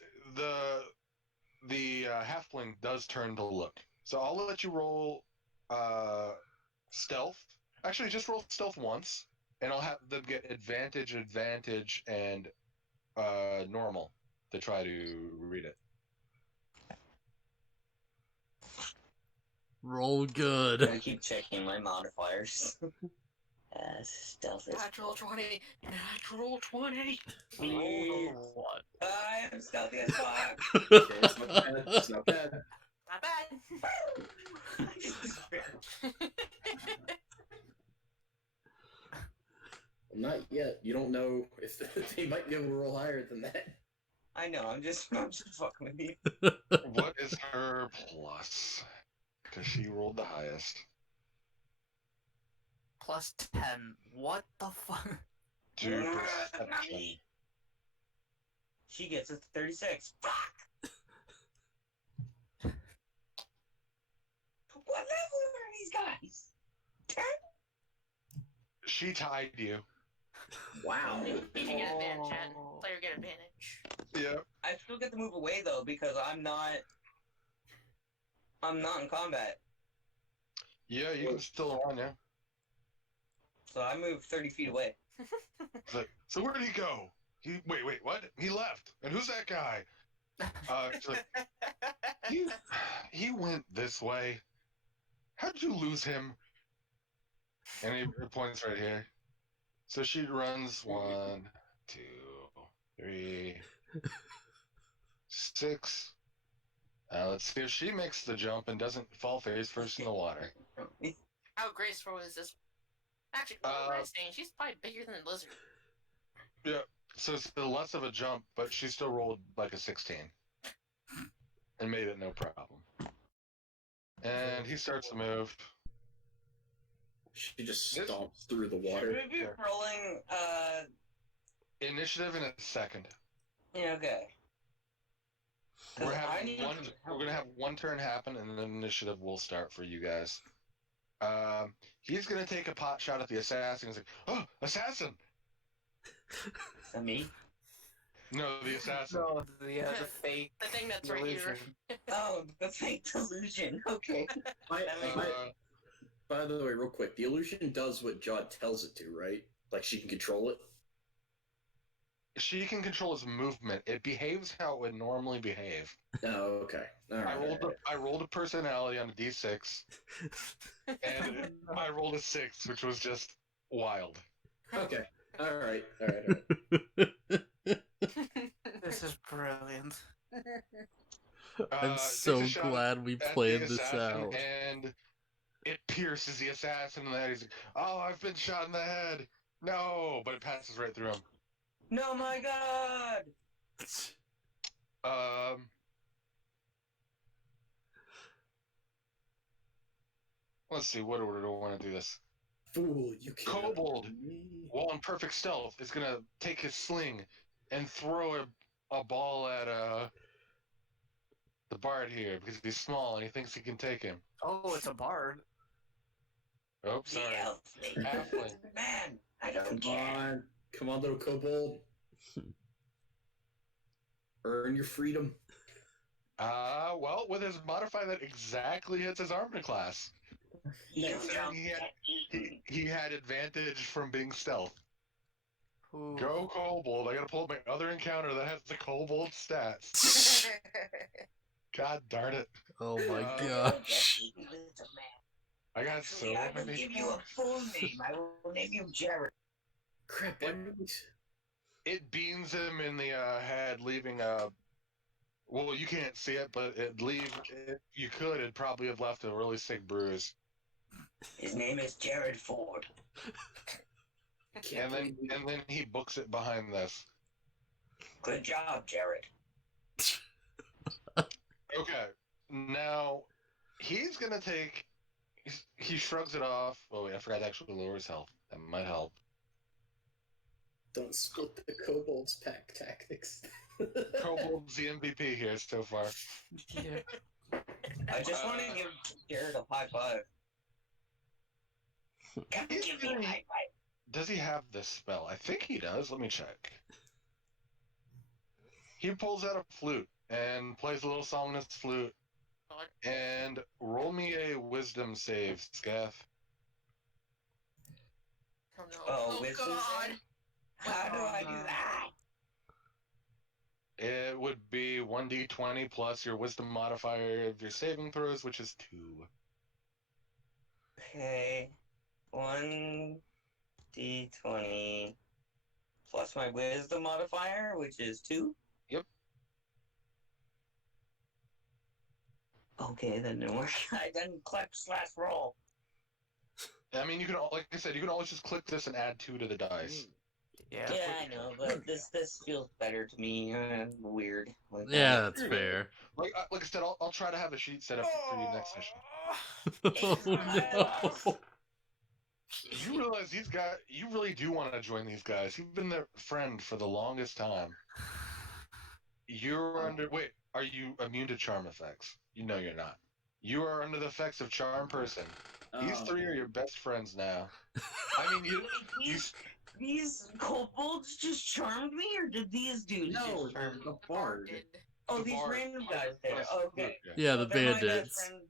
halfling does turn to look. So I'll let you roll stealth. Actually, just roll stealth once, and I'll have them get advantage, and normal to try to read it. Roll good. I keep checking my modifiers. Stealth is natural 20. Natural 20. What? I am stealthy as fuck. It's not bad. It's not bad. Not bad. I just disappeared. Not yet. You don't know if they might be able to roll higher than that. I know. I'm just fucking with you. What is her plus? Because she rolled the highest. Plus 10. What the fuck? Do perception. She gets a 36. Fuck! What level are these guys? 10? She tied you. Wow. You get advantage, chat. Player get advantage. Yeah. I still get to move away though because I'm not I'm not in combat. Yeah, you can still run, yeah. So I moved 30 feet away. It's like, so where did he go? Wait, what? He left. And who's that guy? She's like, he went this way. How'd you lose him? And he points right here. So she runs 1, 2, 3, 6. Let's see if she makes the jump and doesn't fall face first in the water. How graceful is this? Actually, what am I saying? She's probably bigger than a lizard. Yeah, so it's less of a jump, but she still rolled like a 16. And made it no problem. And he starts to move. She just stomps through the water. Should we be rolling, Initiative in a second. Yeah, okay. We're gonna have one turn happen, and then initiative will start for you guys. He's gonna take a pot shot at the assassin. He's like, "Oh, assassin!" Is that me? No, the assassin. No, the fake. The thing that's delusion. right here. Oh, the fake delusion. Okay. By the way, real quick, the illusion does what Jod tells it to, right? Like, she can control it? She can control his movement. It behaves how it would normally behave. Oh, okay. All right. I rolled a personality on a d6, and I rolled a 6, which was just wild. Okay. All right. This is brilliant. I'm so glad we planned this out. And it pierces the assassin in the head. He's like, "Oh, I've been shot in the head." No, but it passes right through him. No, my God! Let's see, what order do I want to do this? Fool, you can't. Kobold, while in perfect stealth, is gonna take his sling and throw a ball at the bard here because he's small and he thinks he can take him. Oh, it's a bard. Oh, sorry. Halfling. Man, I don't care. Come on, little kobold. Earn your freedom. Well, with his modifier that exactly hits his armor class. He had advantage from being stealth. Ooh. Go kobold. I gotta pull up my other encounter that has the kobold stats. God darn it. Oh my gosh. I got so I will many. give you a full name. I will name you Jared. Crap, It beams him in the head, leaving a. Well, you can't see it, but you could. It'd probably have left a really sick bruise. His name is Jared Ford. And then he books it behind this. Good job, Jared. Okay, now he's gonna take. He shrugs it off. Oh wait, I forgot to actually lower his health. That might help. Don't split the kobold's pack tactics. Kobold's the MVP here so far. Yeah. I just want to give Jared a high five. Give me a high five. Does he have this spell? I think he does. Let me check. He pulls out a flute and plays a little song on his flute. And roll me a wisdom save, Scath. Oh no. Oh, wisdom God. save? How do I do that? It would be 1d20 plus your wisdom modifier of your saving throws, which is 2. Okay. 1d20 plus my wisdom modifier, which is 2? Yep. Okay, that didn't work. I didn't click / roll. I mean, you can, like I said, you can always just click this and add 2 to the dice. Yeah. Yeah, I know, but this feels better to me. Weird. Like Yeah, that's fair. Like I said, I'll try to have a sheet set up for you next session. Oh no. You realize you really do want to join these guys. You've been their friend for the longest time. Wait, are you immune to charm effects? You know you're not. You are under the effects of charm person. These 3 are your best friends now. I mean, These kobolds just charmed me, or did these dudes No, just charm me? the bard. Oh, The these bard. random guys did. Okay. Yeah, the They're my best bandits. friends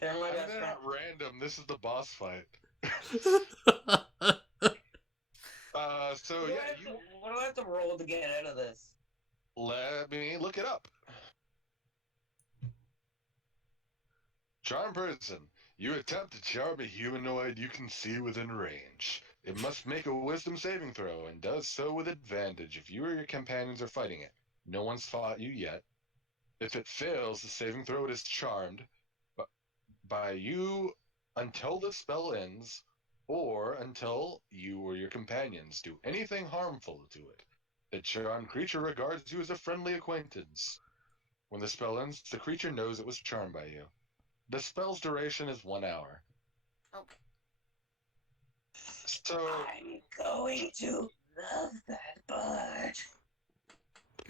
They're my And best then friend. at random, this is the boss fight. So What do yeah, I have to, what do I have to roll to get out of this? let me look it up. Charm person. You attempt to charm a humanoid you can see within range. It must make a wisdom saving throw, and does so with advantage if you or your companions are fighting it. No one's fought you yet. If it fails, the saving throw is charmed by you until the spell ends, or until you or your companions do anything harmful to it. The charmed creature regards you as a friendly acquaintance. When the spell ends, the creature knows it was charmed by you. The spell's duration is 1 hour. Okay. So I'm going to love that bud.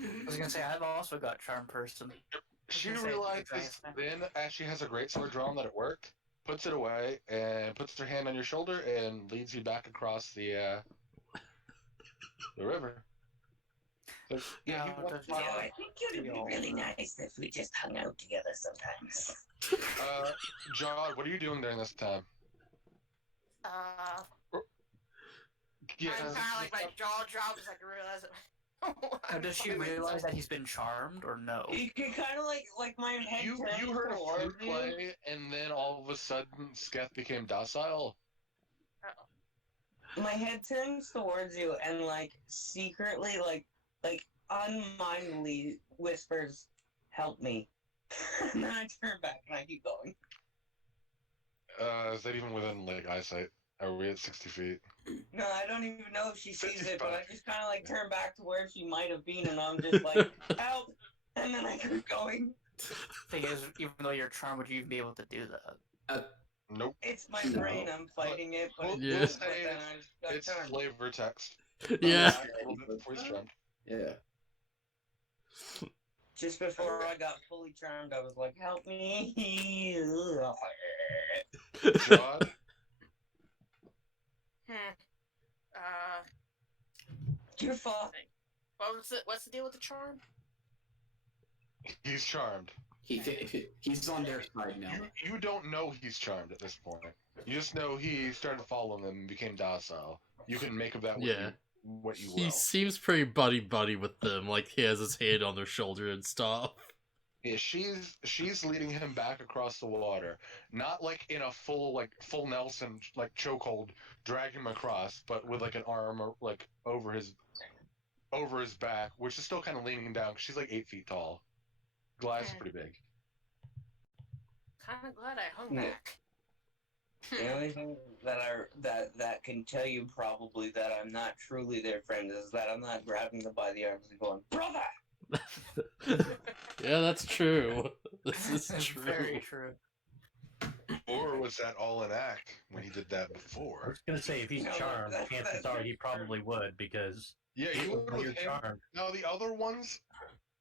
I was gonna say I've also got charm person. she gonna say, realizes then, as she has a great sword drawn, that it worked, puts it away, and puts her hand on your shoulder and leads you back across the river. So, yeah, Now, he wants does You know, John I think it would be feel- really nice if we just hung out together sometimes. John, what are you doing during this time? Yeah, I'm kind of like my jaw drops. I can realize it. Now, does she realize that he's been charmed or no? You can kind of like my head you turns heard a towards flute you. play, and then all of a sudden, Sketh became docile. My head turns towards you and like secretly like unmindfully whispers, "Help me." And then I turn back and I keep going. Is that even within like eyesight? Are we at 60 feet? No, I don't even know if she sees it, 55. but I just kind of like turn back to where she might have been, and I'm just like, "Help!" And then I keep going. Thing is, even though you're charmed, would you even be able to do that? Nope. It's my No. brain. I'm fighting it, but, Yeah. but then I just got It's charmed. flavor text. Yeah. A little bit before he's charmed. Yeah. Just before I got fully charmed, I was like, "Help me!" John, You're fucked. What's the deal with the charm? he's charmed. He's on their side now. You don't know he's charmed at this point. You just know he started following them and became docile. You can make of that what you He will. seems pretty buddy with them, like he has his hand on their shoulder and stuff. Yeah, she's leading him back across the water, not like in a full Nelson chokehold, drag him across, but with like an arm like over his back, which is still kind of leaning him down. 'Cause she's like 8 feet tall. Goliath's Okay. pretty big. Kind of glad I hung Yeah. back. The only thing that can tell you probably that I'm not truly their friend is that I'm not grabbing them by the arms and going, "Brother!" Yeah, that's true. This is It's true. very true. Or was that all an act when he did that I before? was gonna say if he's No, charmed, that's- chances are he probably would because Yeah, you would when with you're him. charmed. Now the other ones,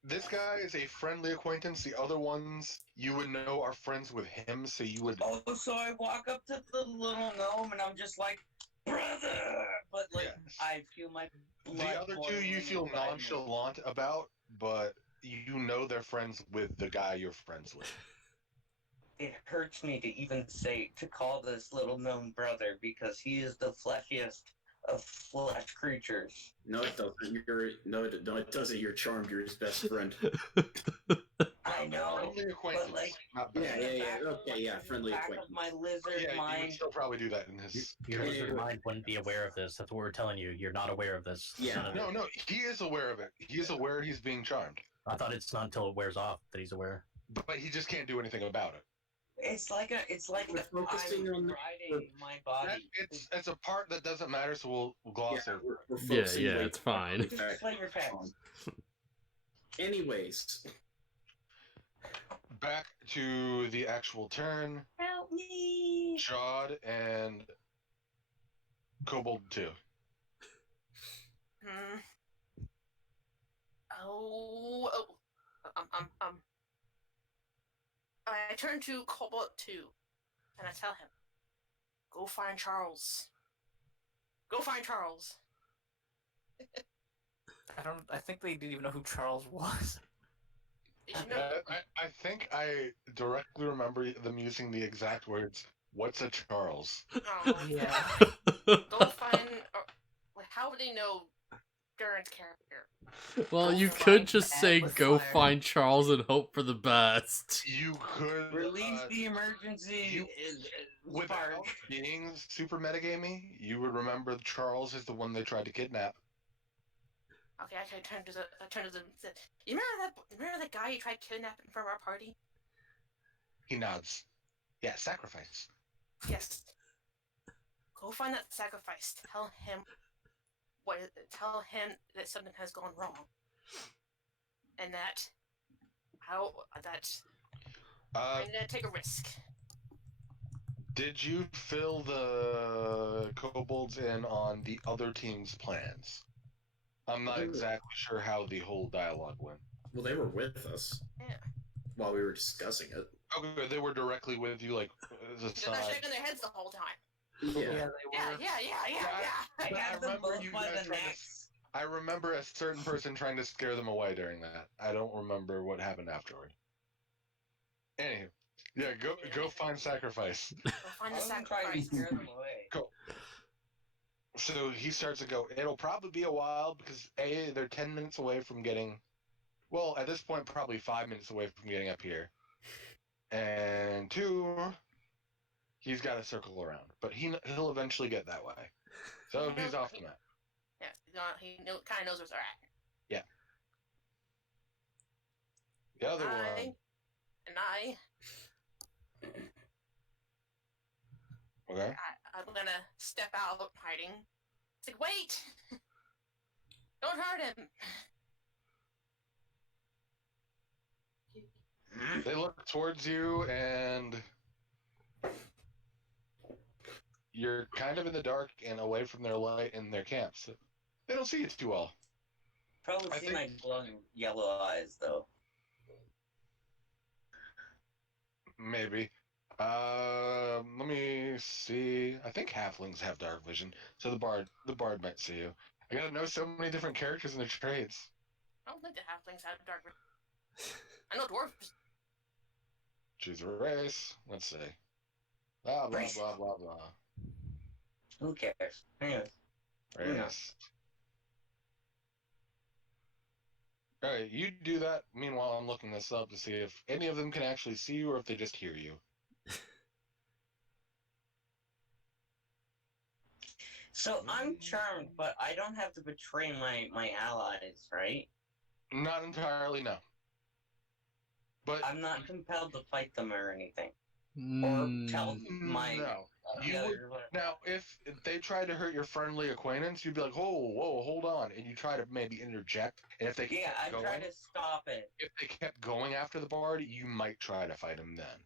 this guy is a friendly acquaintance. The other ones you would know are friends with him, so you would. Oh, so I walk up to the little gnome and I'm just like, "Brother!" But like, Yes. I feel my blood. The other two you boiling feel inside me. nonchalant about, but you know they're friends with the guy you're friends with. It hurts me to even to call this little gnome brother because he is the fleshiest of flesh creatures. No, it doesn't. It doesn't. You're charmed. You're his best friend. I know, Friendly acquaintance, but like, not Yeah, bad. Okay, yeah, friendly back acquaintance. of my lizard Yeah, you would mind. still probably do that in his. Your Yeah, lizard yeah. mind wouldn't be aware of this. That's what we're telling you. You're not aware of this. Yeah. None of it. No, he is aware of it. He is aware he's being charmed, I thought it's not until it wears off that he's aware. but he just can't do anything about it. It's like We're focusing I'm on the- riding my body. It's a part that doesn't matter, so we'll gloss Yeah, over. we're Yeah, focusing yeah, way it's fine. Just play your pets. Anyways, Back to the actual turn. Help me! Jod and Kobold 2. I turn to Cobalt 2 and I tell him, "Go find Charles. Go find Charles." I think they didn't even know who Charles was. You should know. I think I directly remember them using the exact words, "What's a Charles?" Oh, Yeah. go find. Like, how would they know Baron's character? Well, Go you find could just man say, with "Go fire." find Charles and hope for the best." You could Release the emergency without spark. being super metagamey, you would remember Charles is the one they tried to kidnap. Okay, I turned to them and said, you remember that guy you tried kidnapping from our party? He nods. Yeah, sacrifice. Yes. Go find that sacrifice. Tell him that something has gone wrong. And that I'm gonna take a risk. Did you fill the kobolds in on the other team's plans? I'm not exactly sure how the whole dialogue went. Well, they were with us. Yeah. While we were discussing it. Okay, they were directly with you, like, as a They're side. shaking their heads the whole time. Yeah, they Yeah. I got them both by the necks. I remember a certain person trying to scare them away during that. I don't remember what happened afterward. Anywho, yeah, go find sacrifice. Go find the sacrifice. Scare them away. Cool. So he starts to go, it'll probably be a while because A, they're 10 minutes away from getting, well, at this point, probably 5 minutes away from getting up here. And 2, he's got to circle around. But he'll eventually get that way. So he's off the map. Yeah, he kind of knows where they're at. Yeah. The other one. Okay. I'm gonna step out hiding. It's like, wait! Don't hurt him! They look towards you, and you're kind of in the dark and away from their light in their camp, so they don't see you too well. Probably see my glowing yellow eyes, though. Maybe. Let me see. I think halflings have dark vision, so the bard might see you. I gotta know so many different characters and their traits. I don't think the halflings have dark vision. I know dwarves. Choose a race. Let's see. Blah blah blah blah blah. Who cares? Anyway. Race. Alright, you do that. Meanwhile, I'm looking this up to see if any of them can actually see you or if they just hear you. So I'm charmed, but I don't have to betray my allies, right? Not entirely, no. But I'm not compelled to fight them or anything. Or tell my... No. Now, if they try to hurt your friendly acquaintance, you'd be like, whoa, hold on. And you try to maybe interject. And if they kept going, try to stop it. If they kept going after the bard, you might try to fight him then.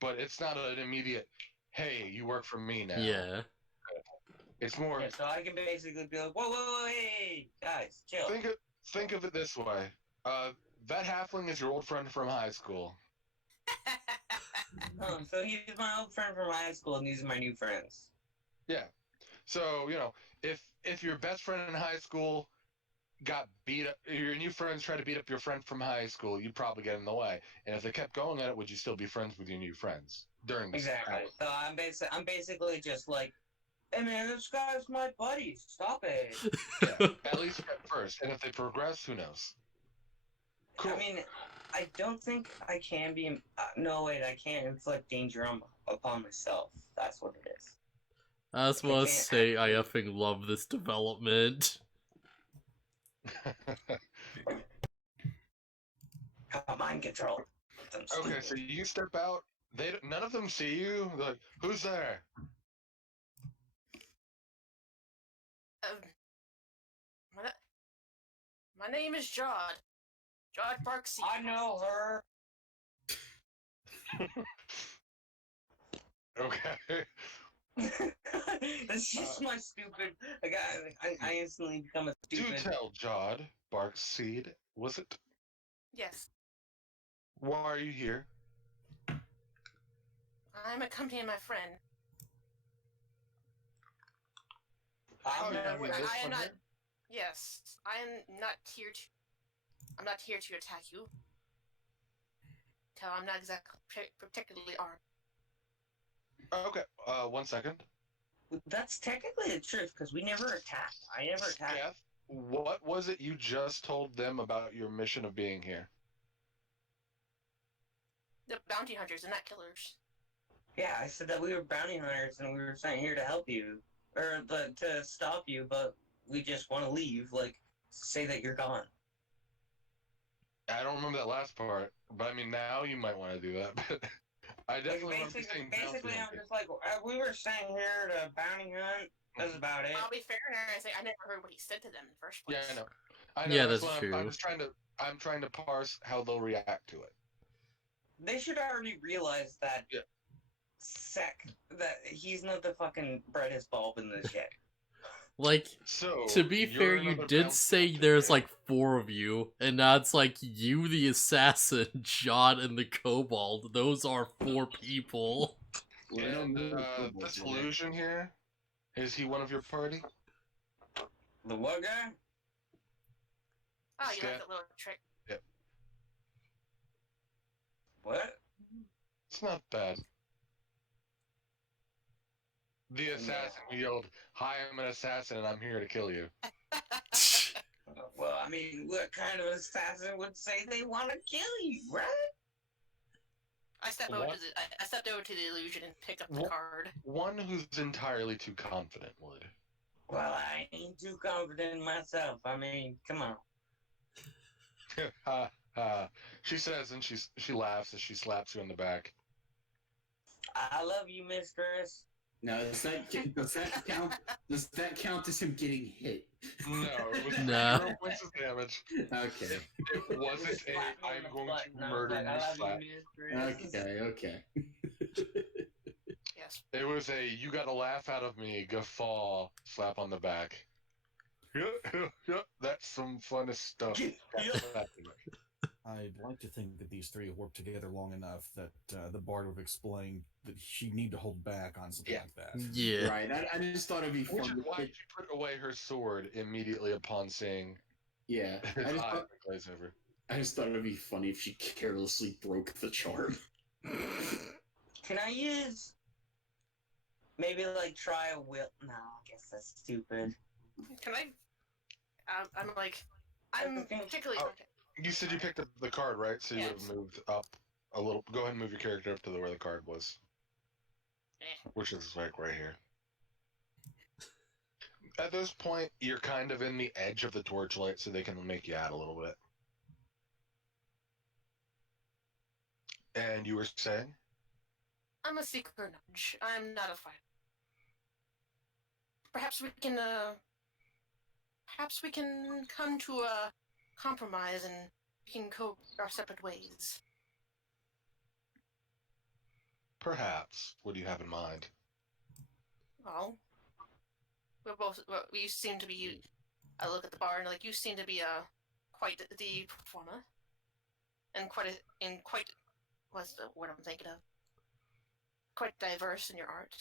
But it's not an immediate, hey, you work for me now. Yeah. It's more... Yeah, so I can basically be like, whoa, hey, guys, chill. Think of it this way. That halfling is your old friend from high school. Oh, so he's my old friend from high school, and these are my new friends. Yeah. So, if your best friend in high school got beat up, your new friends try to beat up your friend from high school, you'd probably get in the way. And if they kept going at it, would you still be friends with your new friends during this Exactly. hour? So I'm basically just like, hey man, this guy's my buddy. Stop it. Yeah, at least at first. And if they progress, who knows? Cool. I mean, I don't think I can be... no, wait, I can't inflict danger upon myself. That's what it is. I just want to say I effing love this development. Mind control. Okay, so you step out. None of them see you. They're like, who's there? My name is Jod. Jod Barksy. I know her. Okay. That's just my stupid... I instantly become a stupid... Do tell, Jod Barkseed, was it? Yes. Why are you here? I'm accompanying my friend. I'm not... Yes, I am not here to... I'm not here to attack you. tell. I'm not exactly particularly armed. Okay, 1 second. That's technically the truth, because we never attacked. I never attacked. Jeff, what was it you just told them about your mission of being here? The bounty hunters and not killers. Yeah, I said that we were bounty hunters and we were sent here to help you. Or to stop you, but we just want to leave. Like, say that you're gone. I don't remember that last part, but I mean, now you might want to do that, but I definitely remember saying basically, I'm just like, we were sent here to bounty hunt. That's about it. I'll be fair and say I never heard what he said to them in the first place. Yeah, I know. Yeah, that's true. I'm trying to parse how they'll react to it. They should already realize that that he's not the fucking brightest bulb in this shit. Like, so, to be fair, you did say there's like 4 of you, and now it's like you, the assassin, John, and the kobold. Those are 4 people. And this illusion here, is he one of your party? The what guy? Oh, you like that little trick. Yep. What? It's not bad. The assassin who yelled, "Hi, I'm an assassin and I'm here to kill you." Well, I mean, what kind of assassin would say they want to kill you, right? I stepped over to the illusion and picked up the card. One who's entirely too confident would. Well, I ain't too confident myself. I mean, come on. Ha ha. She says, and she laughs as she slaps you on the back. I love you, mistress. Now, does that count? Does that count as him getting hit? No, it was 0 points of damage. Okay. It wasn't a "I'm going to murder you" slap. Okay. Yes. It was a "you got a laugh out of me" guffaw slap on the back. That's some funnest stuff. I'd like to think that these 3 have worked together long enough that the bard would have explained that she'd need to hold back on something like that. Yeah. Right, I just thought it'd be fun. Which is why she put away her sword immediately upon seeing his eye glaze over. I just thought it'd be funny if she carelessly broke the charm. Can I use... maybe, like, try a will... No, I guess that's stupid. Can I... I'm particularly... You said you picked up the card, right? So you would have moved up a little. Go ahead and move your character up to where the card was. Which is like right here. At this point, you're kind of in the edge of the torchlight, so they can make you out a little bit. And you were saying? I'm a seeker nudge. I'm not a fighter. Perhaps we can come to a compromise and we can go our separate ways. Perhaps. What do you have in mind? Well, we seem to be... I look at the bar and like, you seem to be quite the performer. And quite what's the word I'm thinking of? Quite diverse in your art.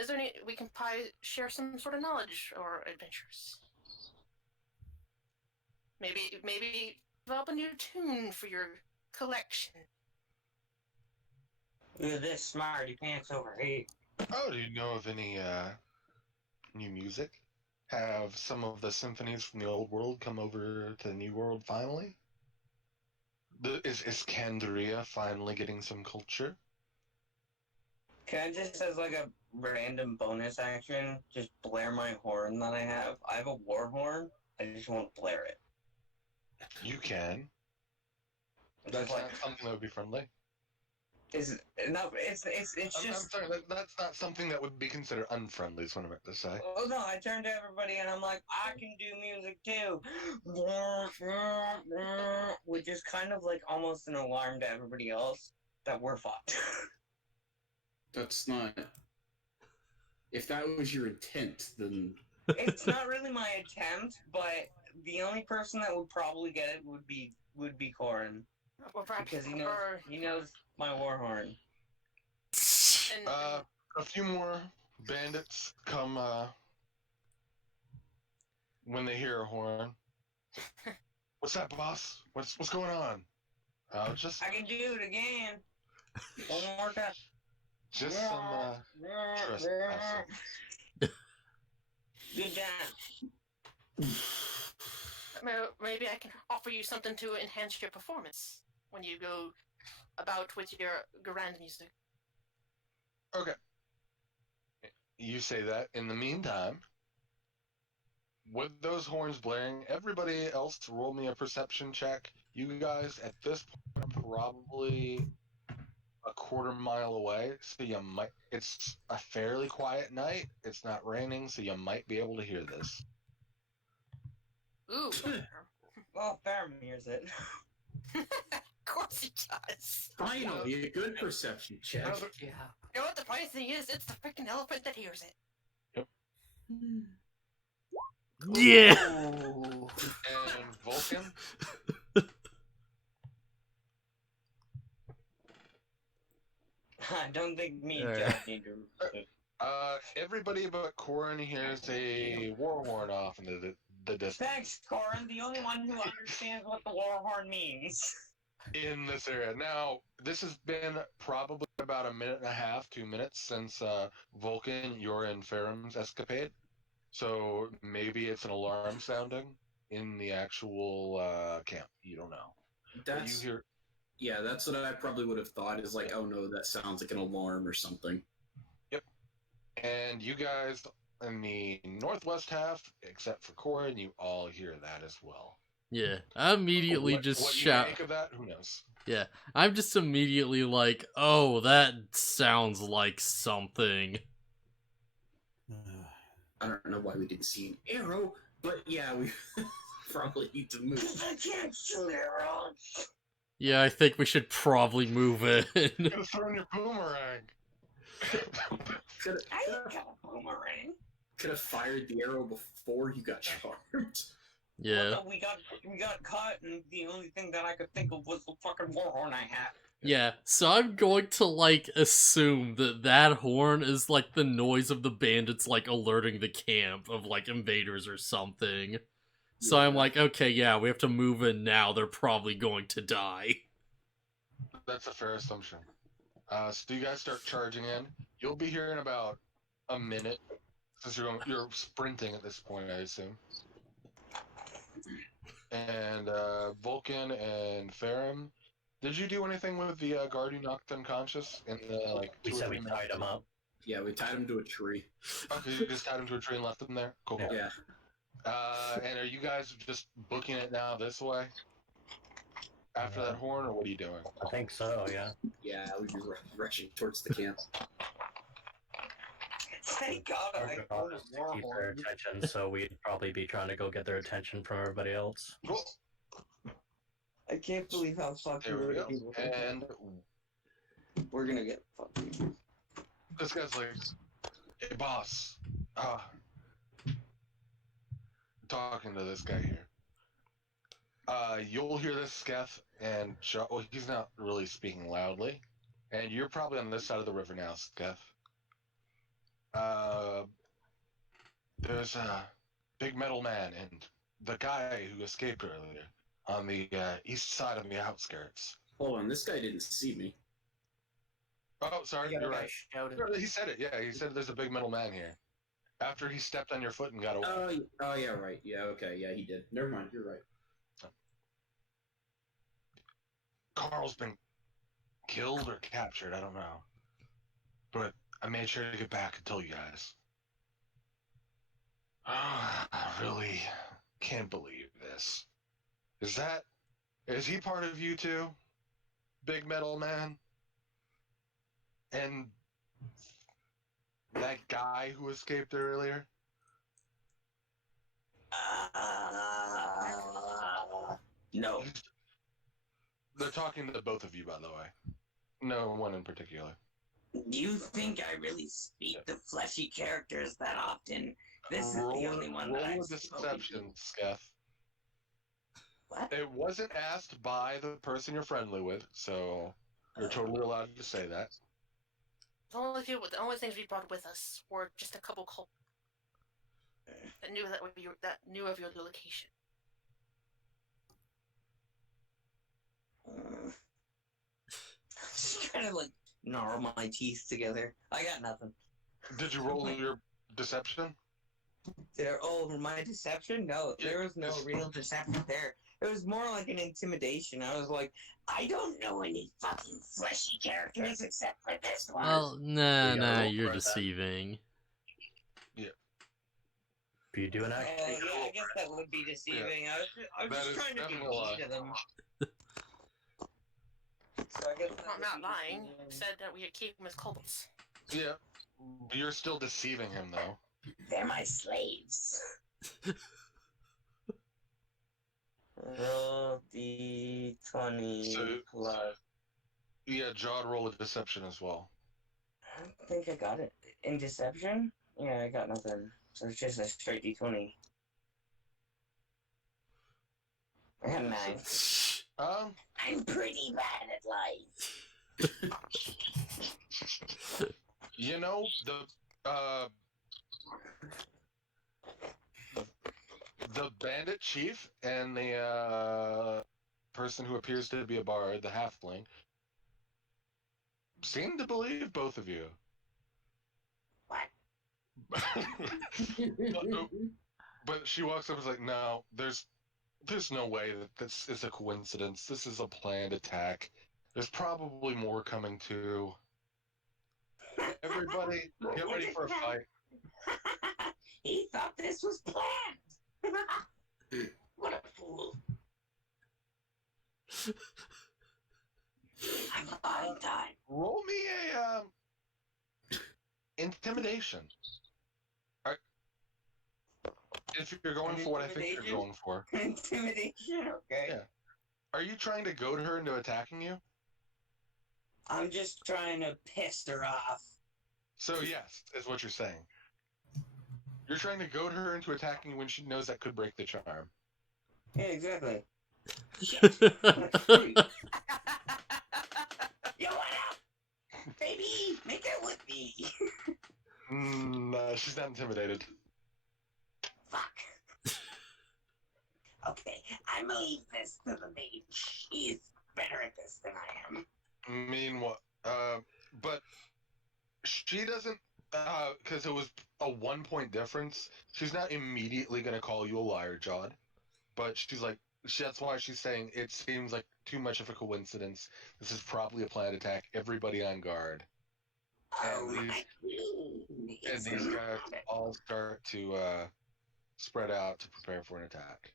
Is there any... we can probably share some sort of knowledge or adventures. Maybe develop a new tune for your collection. You're this smarty pants over here. Oh, do you know of any new music? Have some of the symphonies from the old world come over to the new world finally? Is Candria finally getting some culture? Can I just, as like a random bonus action, just blare my horn that I have? I have a war horn. I just won't blare it. You can. That's not something that would be friendly. It's just. I'm sorry. That's not something that would be considered unfriendly. Is what I meant to say. Oh no! I turned to everybody and I'm like, I can do music too, which is kind of like almost an alarm to everybody else that we're fucked. That's not. If that was your intent, then it's not really my attempt, but the only person that would probably get it would be Corin, because he knows my war horn. A few more bandits come when they hear a horn. What's that, boss? What's going on? I'll just. I can do it again. One more time. Just some trespassing. Good job. Maybe I can offer you something to enhance your performance when you go about with your grand music. Okay. You say that. In the meantime, with those horns blaring, everybody else roll me a perception check. You guys, at this point, are probably a quarter mile away, so you might. It's a fairly quiet night. It's not raining, so you might be able to hear this. Ooh. Well, Faramir's it. Of course he does. Finally, a good perception check. Yeah. You know what the funny thing is? It's the freaking elephant that hears it. Yeah. Ooh. And Vulcan, I don't think me and John need to. everybody but Corin hears a war horn off in the distance. Thanks, Corin, the only one who understands what the war horn means. In this area. Now, this has been probably about a minute and a half, 2 minutes since Vulcan, you're in Ferrum's escapade. So maybe it's an alarm sounding in the actual camp. You don't know. That's You hear. Yeah, that's what I probably would have thought is like, oh no, that sounds like an alarm or something. Yep. And you guys in the northwest half, except for Corin, you all hear that as well. Yeah, I immediately just what shout. You make of that? Who knows? Yeah, I'm just immediately like, oh, that sounds like something. I don't know why we didn't see an arrow, but yeah, we probably need to move. I can't shoot arrows. Yeah, I think we should probably move in. You could have thrown your boomerang. I ain't got a boomerang. Could have fired the arrow before you got charmed. Yeah. Well, no, we got caught, and the only thing that I could think of was the fucking war horn I had. Yeah, so I'm going to, like, assume that that horn is, like, the noise of the bandits, like, alerting the camp of, like, invaders or something. So I'm like, okay, yeah, we have to move in now. They're probably going to die. That's a fair assumption. So you guys start charging in. You'll be here in about a minute, since you're sprinting at this point, I assume. And Vulcan and Ferrum, did you do anything with the guard who knocked unconscious in the like? We said we tied him up. Yeah, we tied him to a tree. Okay, you just tied him to a tree and left him there. Cool. Yeah. And are you guys just booking it now this way? After that horn, or what are you doing? I think so, yeah. Yeah, we'd be rushing towards the camp. Thank God I heard a war Keep their horn. attention, so we'd probably be trying to go get their attention from everybody else. Cool. I can't believe how fucking There we go. people And we're gonna get fucking. this guy's like, "Hey, boss." Talking to this guy here. You'll hear this, Sketh, and well, he's not really speaking loudly. And you're probably on this side of the river now, Sketh. There's a big metal man and the guy who escaped earlier on the east side of the outskirts. Hold on, this guy didn't see me. Oh, sorry, you're right. Shouted. He said it, yeah. He said there's a big metal man here. After he stepped on your foot and got away. Oh yeah, right. Yeah, okay, yeah, he did. Never mind, you're right. Carl's been killed or captured, I don't know. But I made sure to get back and tell you guys. I really can't believe this. Is he part of you two? Big metal man? And that guy who escaped earlier? No. They're talking to both of you, by the way. No one in particular. You think I really speak to fleshy characters that often? This is the only one that roll I've a deception, Sketh. What? It wasn't asked by the person you're friendly with, so you're totally allowed to say that. The only things we brought with us were just a couple cult that knew of your location. Just trying to like gnarl my teeth together. I got nothing. Did you roll your deception? My deception? No, there was no real deception there. It was more like an intimidation. I was like, I don't know any fucking fleshy characters except for this one. Well, nah, You gotta nah, roll you're for that. deceiving. Yeah. If you do an act, Yeah, I guess that would be deceiving. Yeah. I was just trying to be mean to them. So I guess I'm not lying. Said that we would keep him as kobolds. Yeah. You're still deceiving him, though. They're my slaves. Roll D20 plus. Yeah, Jod roll a deception as well. I don't think I got it. In deception? Yeah, I got nothing. So it's just a straight D20. I got a 9. I'm pretty bad at life. You know, the bandit chief and the person who appears to be a bard, the halfling, seem to believe both of you. What? But she walks up and is like, no, there's no way that this is a coincidence. This is a planned attack. There's probably more coming too. Everybody, get ready for a fight. He thought this was planned. What a fool. I'm buying time. Roll me a intimidation. If you're going for what I think you're going for. Intimidation, okay. Yeah. Are you trying to goad her into attacking you? I'm just trying to piss her off. So yes, is what you're saying. You're trying to goad her into attacking you when she knows that could break the charm. Yeah, exactly. You want out? Baby, make it with me. No, she's not intimidated. Fuck. Okay, I'm gonna leave this to the maid. She's better at this than I am. Meanwhile, but she doesn't, because it was a 1 point difference, she's not immediately going to call you a liar, Jod. But she's like, that's why she's saying it seems like too much of a coincidence. This is probably a planned attack. Everybody on guard. And these guys all start to spread out to prepare for an attack.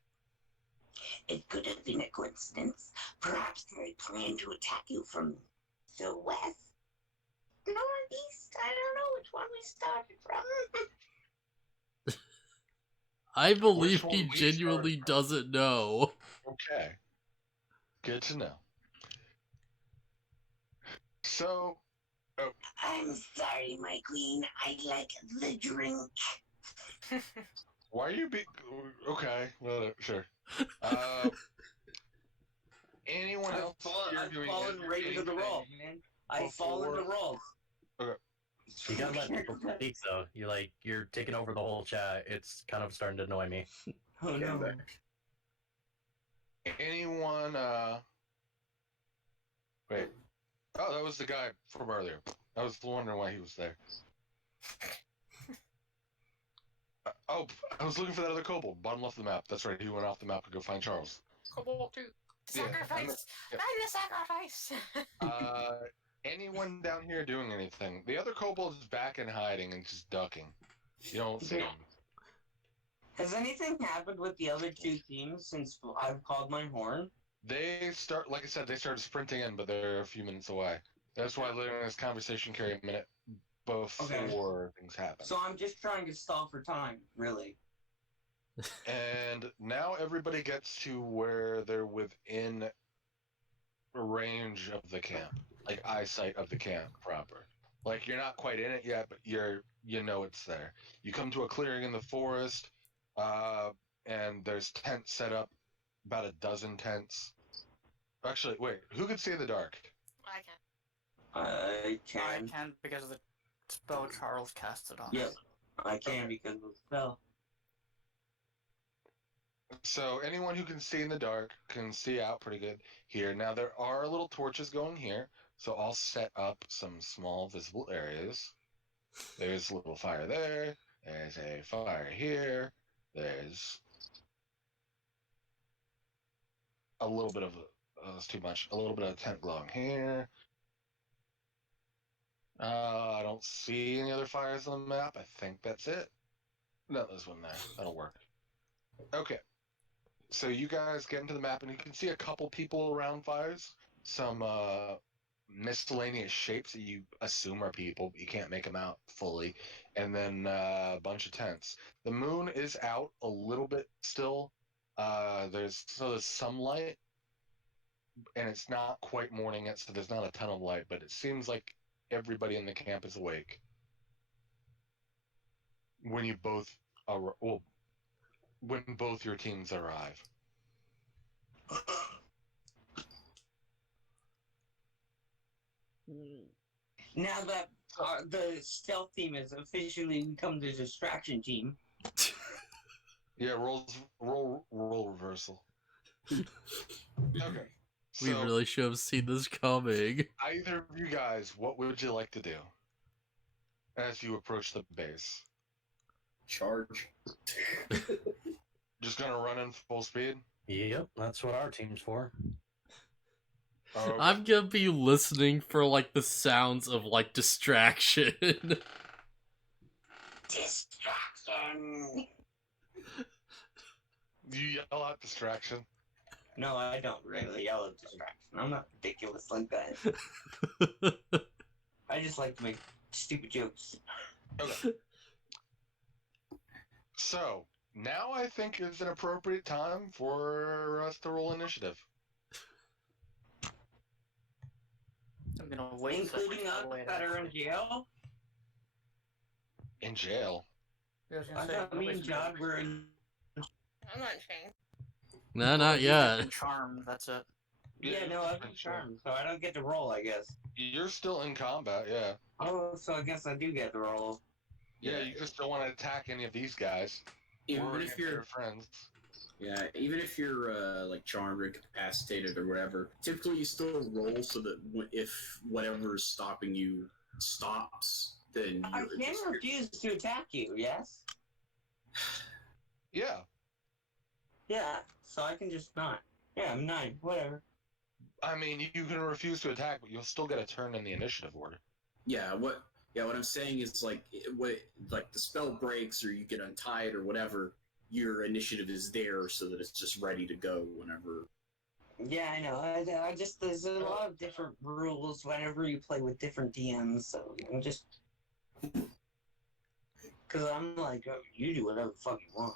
It could have been a coincidence. Perhaps they planned to attack you from the west, northeast. I don't know which one we started from. I believe he genuinely doesn't know. Okay. Good to know. So, I'm sorry, my queen. I'd like the drink. why are you okay, well, sure. Anyone else I've fallen right into the role, man. I've fallen the role. Okay. You gotta let people speak, though. You're taking over the whole chat. It's kind of starting to annoy me. Oh no. Anyone, wait. Oh, that was the guy from earlier. I was wondering why he was there. Oh, I was looking for that other kobold. Bottom left of the map. That's right, he went off the map to go find Charles. Kobold 2. Sacrifice! Yeah, I'm the sacrifice! Anyone down here doing anything? The other kobold is back and hiding and just ducking. You don't see him. Has anything happened with the other two teams since I've called my horn? They start, like I said, they started sprinting in, but they're a few minutes away. That's why letting this conversation carry a minute before things happen. So I'm just trying to stall for time, really. And now everybody gets to where they're within range of the camp, like eyesight of the camp proper. Like you're not quite in it yet, but you know it's there. You come to a clearing in the forest, and there's tents set up, about a dozen tents. Actually, wait, who can see in the dark? I can. I can. I can because of the spell Charles casted on. Yep, I can because of the spell. So anyone who can see in the dark can see out pretty good here. Now there are little torches going here, so I'll set up some small visible areas. There's a little fire there. There's a fire here. There's a little bit of that's too much. A little bit of tent glowing here. I don't see any other fires on the map. I think that's it. No, there's one there. That'll work. Okay. So you guys get into the map, and you can see a couple people around fires. Some miscellaneous shapes that you assume are people, but you can't make them out fully. And then a bunch of tents. The moon is out a little bit still. There's some light, and it's not quite morning yet, so there's not a ton of light. But it seems like everybody in the camp is awake when you both when both your teams arrive. Now that the stealth team has officially become the distraction team. Yeah, roll reversal. Okay. We So, really should have seen this coming. either of you guys, what would you like to do as you approach the base? Charge. Just gonna run in full speed? Yep, that's what our team's for. Oh, I'm gonna be listening for, like, the sounds of, like, distraction. Distraction! You yell out distraction. No, I don't really yell at distraction. I'm not ridiculous like that. I just like to make stupid jokes. Okay. So, now I think is an appropriate time for us to roll initiative. I'm gonna wait. Including us that are in jail? In jail? Yeah, I was I gonna say, thought me and John were in... I'm not chained. No, not yet. Charmed, that's it. Yeah, no, I've been charmed, so I don't get to roll, I guess. You're still in combat, yeah. Oh, so I guess I do get to roll. Yeah, you just don't want to attack any of these guys. Even Or if any of you're your friends. Yeah, even if you're like charmed or incapacitated or whatever, typically you still roll so that if whatever's stopping you stops, then I you're can refuse to attack you, yes? Yeah. Yeah, so I can just not. Yeah, I'm 9, whatever. I mean, you can refuse to attack, but you'll still get a turn in the initiative order. Yeah, what I'm saying is like the spell breaks or you get untied or whatever, your initiative is there so that it's just ready to go whenever. Yeah, I know. I just there's a lot of different rules whenever you play with different DMs, so I'm just because I'm like, oh, you do whatever the fuck you want.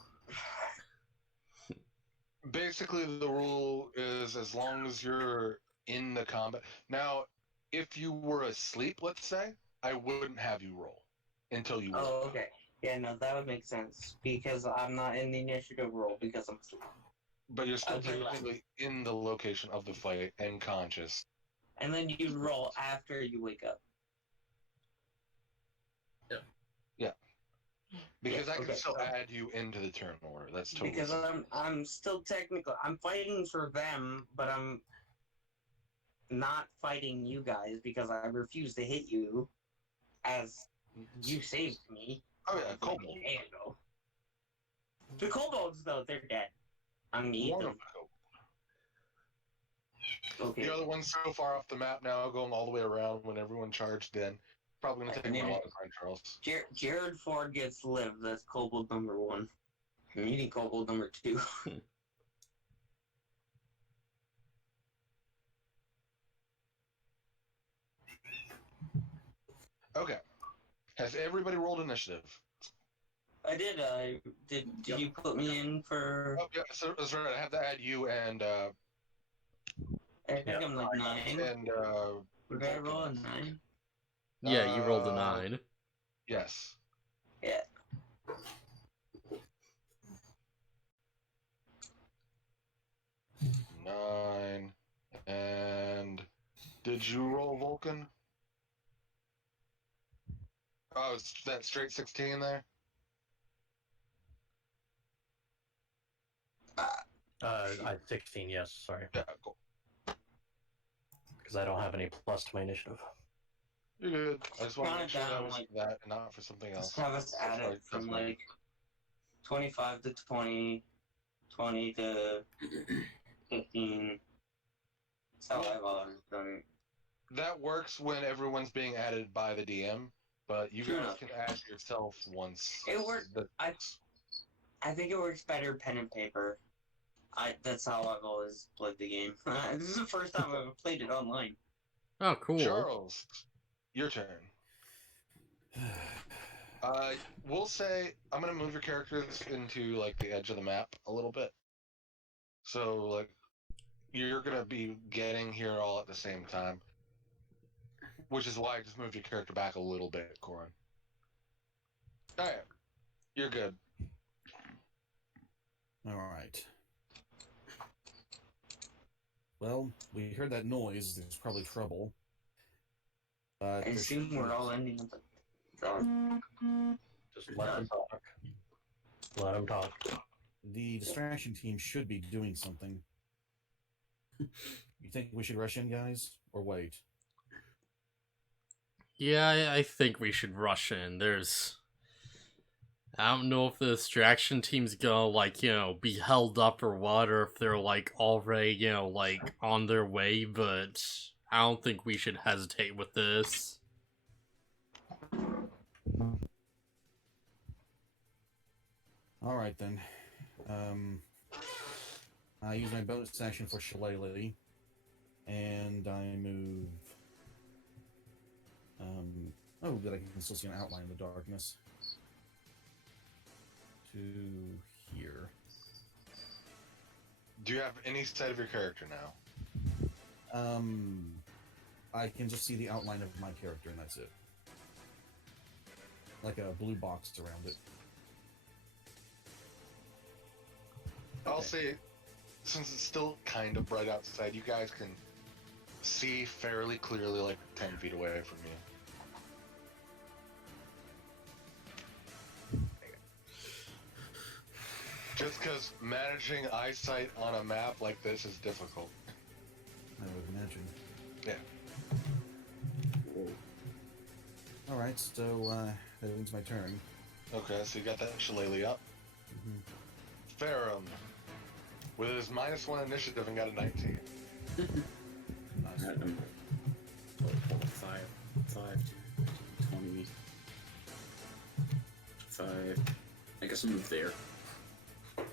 Basically, the rule is as long as you're in the combat. Now, if you were asleep, let's say, I wouldn't have you roll until you woke Oh, up. okay. Yeah, no, that would make sense because I'm not in the initiative roll because I'm asleep. But you're still Okay. technically in the location of the fight and conscious. And then you roll after you wake up. Yeah. Because Yeah, I can okay, still so- add you into the turn order. That's totally Because fine. I'm still technically I'm fighting for them, but I'm not fighting you guys because I refuse to hit you, as you saved me. Oh yeah, kobold. The kobolds though, they're dead. I'm gonna eat One them. of them. Okay. The other one's so far off the map now, going all the way around when everyone charged in. Probably gonna take And me a then- while to find Charles. Jared Ford gets to live. That's kobold number 1. I'm eating kobold number 2. Okay. Has everybody rolled initiative? I did. Did you put me in for? Oh yeah, so that's right. I have to add you and I think I'm like 9. and Did I roll a 9? Yeah, you rolled a 9. Yes. Yeah. Nine. And did you roll Vulcan? Oh, is that straight 16 there? I 16. Yes, sorry, Yeah, cool. because I don't have any plus to my initiative. You're good. I just want to Count make it sure that down, was like, that and not for something else. just have us add it from like 25 to 20, 20 to 15. That's how I've always done it. That works when everyone's being added by the DM, but you True guys enough. can add yourself once. It worked. I think it works better pen and paper. That's how I've always played the game. This is the first time I've ever played it online. Oh, cool. Charles, your turn. We'll say I'm gonna move your characters into like the edge of the map a little bit. So like you're gonna be getting here all at the same time, which is why I just moved your character back a little bit, Corin. All right, you're good. All right. Well, we heard that noise. There's probably trouble. I assume we're all ending up. Just let them talk. Let them talk. The distraction team should be doing something. You think we should rush in, guys, or wait? Yeah, I think we should rush in. I don't know if the distraction team's gonna, like, be held up or what, or if they're, like, already, like, on their way, but I don't think we should hesitate with this. Alright then. I use my bonus action for Shillelagh, and I move... oh, good, I can still see an outline in the darkness. To here. Do you have any sight of your character now? I can just see the outline of my character, and that's it. Like a blue box around it. I'll say, since it's still kind of bright outside, you guys can see fairly clearly, like 10 feet away from you. Just because managing eyesight on a map like this is difficult. I would imagine. Yeah. Alright, so, that ends my turn. Okay, so you got that shillelagh up. Mm-hmm. Farum, with his -1 initiative and got a 19. Nice. 5, 20, 5. I guess I'll move there.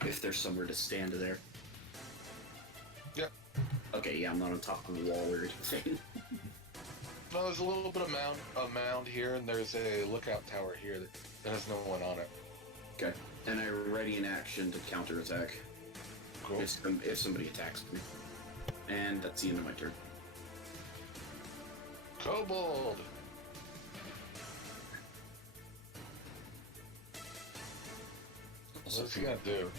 If there's somewhere to stand there. Yep. Okay, yeah, I'm not on top of the wall or anything. No, there's a little bit of a mound here, and there's a lookout tower here that has no one on it. Okay, and I ready an action to counterattack. Cool. If somebody attacks me. And that's the end of my turn. Kobold! What's he gonna do?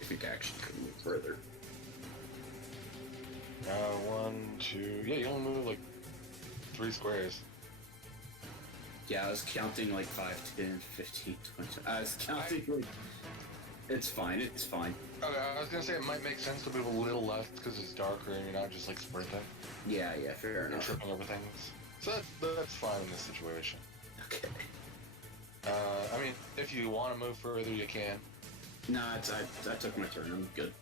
I think action could move further. 1, 2... Yeah, you only move like 3 squares. Yeah, I was counting like 5, 10, 15, 20. I was counting like... It's fine, it's fine. Okay, I was gonna say it might make sense to move a little left because it's darker and you're not just like sprinting. Yeah, fair You're enough. tripping over things. So that's fine in this situation. Okay. I mean, if you want to move further, you can. Nah, I took my turn. I'm good.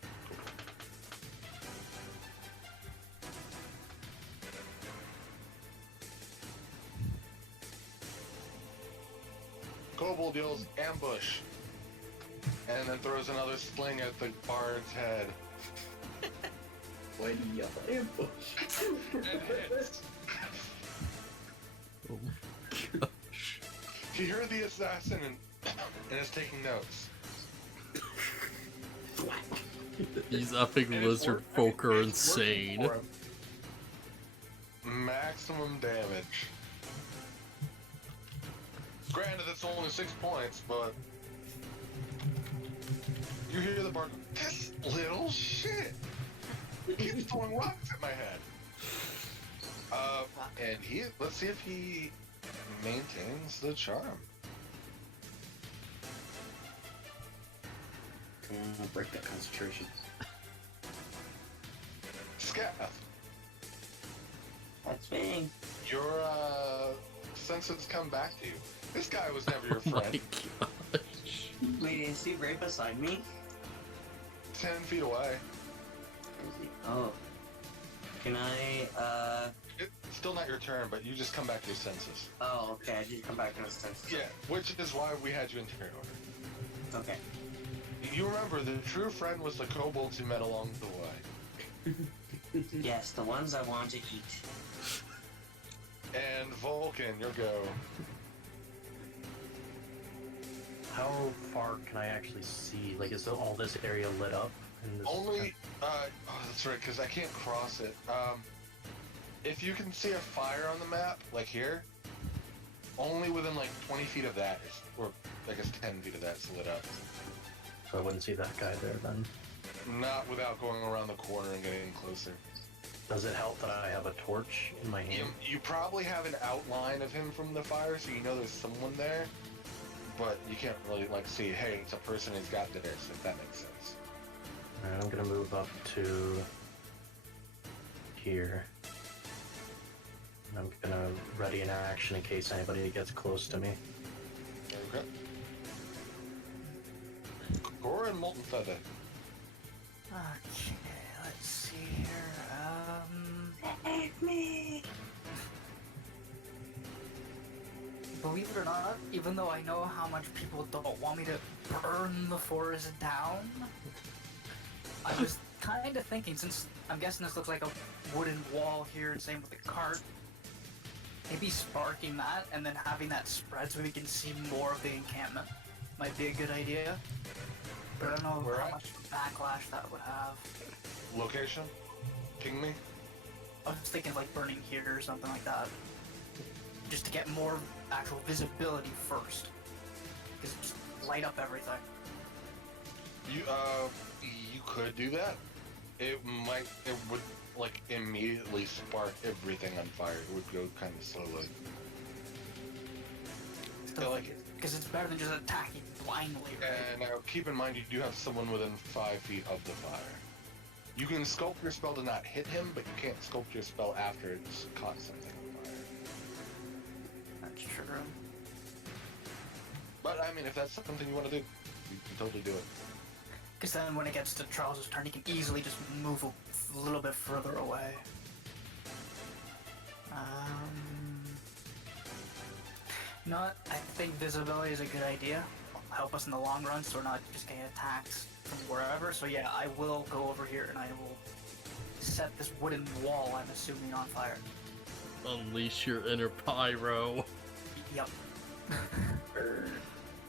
Kobold yells ambush, and then throws another sling at the bard's head. Why do you yell ambush? And hits. Oh my gosh. You hear the assassin and is taking notes. These epic lizard folk are insane. Maximum damage. Granted, it's only 6 points, but you hear the bard. This little shit. He keeps throwing rocks at my head. And let's see if he maintains the charm. Come on, break that concentration. Scath. That's me. Your senses come back to you. This guy was never your Oh my friend. gosh. Wait, is he right beside me? 10 feet away. Oh. Can I, It's still not your turn, but you just come back to your senses. Oh, okay, I did come back in a sense. Yeah, which is why we had you in turn order. Okay. You remember, the true friend was the kobolds you met along the way. Yes, the ones I want to eat. And Vulcan, your go. How far can I actually see? Like, is all this area lit up? In this Only, oh, that's right, because I can't cross it. If you can see a fire on the map, like here, only within like 20 feet of that is, or I guess 10 feet of that's lit up. So I wouldn't see that guy there then. Not without going around the corner and getting closer. Does it help that I have a torch in my hand? You probably have an outline of him from the fire, so you know there's someone there, but you can't really like see, hey, it's a person who's got this, if that makes sense. Alright, I'm gonna move up to here. And I'm gonna ready an action in case anybody gets close to me. Okay. Cory and Molten Feather. Okay, let's see here. Save me! Believe it or not, even though I know how much people don't want me to burn the forest down, I was kind of thinking, since I'm guessing this looks like a wooden wall here, and same with the cart, maybe sparking that and then having that spread so we can see more of the encampment might be a good idea. But I don't know Where how at? much backlash that would have. Location? Ping me? I was thinking like burning here or something like that. Just to get more actual visibility first. Because just light up everything. You could do that. It would like immediately spark everything on fire. It would go kind of slowly. Still like think because it's better than just attacking blindly, right? And now keep in mind you do have someone within 5 feet of the fire. You can sculpt your spell to not hit him, but you can't sculpt your spell after it's caught something on fire. That's true. But I mean, if that's something you want to do, you can totally do it. Because then when it gets to Charles' turn, he can easily just move a little bit further away. You know what? I think visibility is a good idea. It'll help us in the long run so we're not just getting attacked from wherever. So yeah, I will go over here and I will set this wooden wall, I'm assuming, on fire. Unleash your inner pyro. Yep.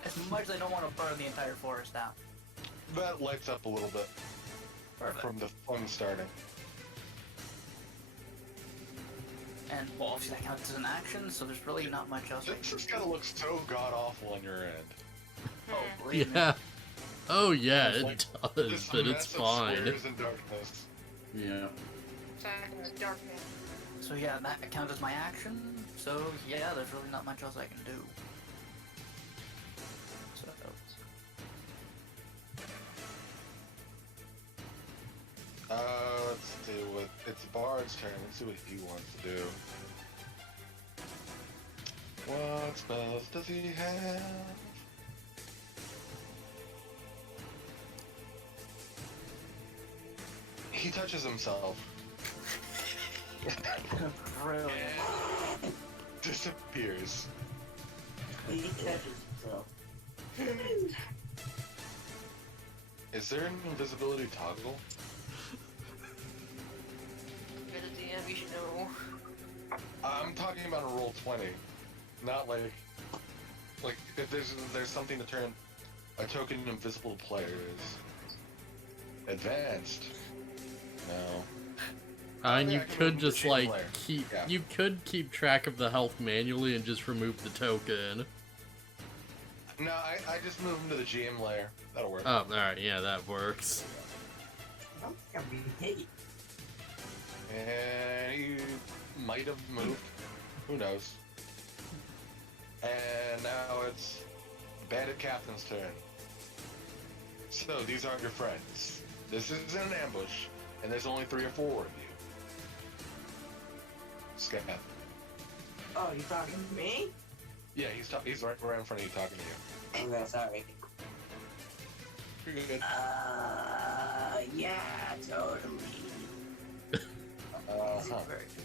As much as I don't want to burn the entire forest down. That lights up a little bit. Perfect. From the fun starting. And well, obviously that counts as an action, so there's really not much else. This is gonna look so god awful on your end. Oh, believe me. Yeah. Oh yeah, It's it like does, just but a it's mess of fine. squares and darkness. Yeah. Attack in the darkness. So yeah, that counts as my action. So yeah, there's really not much else I can do. So Let's see what it's Bard's turn. Let's see what he wants to do. What spells does he have? He touches himself. brilliant. And disappears. He touches himself. Is there an invisibility toggle? You're the DM, you should know. I'm talking about a roll 20, not like if there's something to turn a token invisible to players. Advanced. No. And you I can could remove the just chain like layer. keep Yeah. you could keep track of the health manually and just remove the token. No, I just move him to the GM layer. That'll work. Oh, alright, yeah, that works. I don't think I'm being hate. And he might have moved. Who knows? And now it's Bandit Captain's turn. So these aren't your friends. This is an ambush, and there's only 3 or 4 of you. guy. Oh, you talking to me? Yeah, he's right in front of you talking to you. Okay, sorry. You're good. Yeah, totally.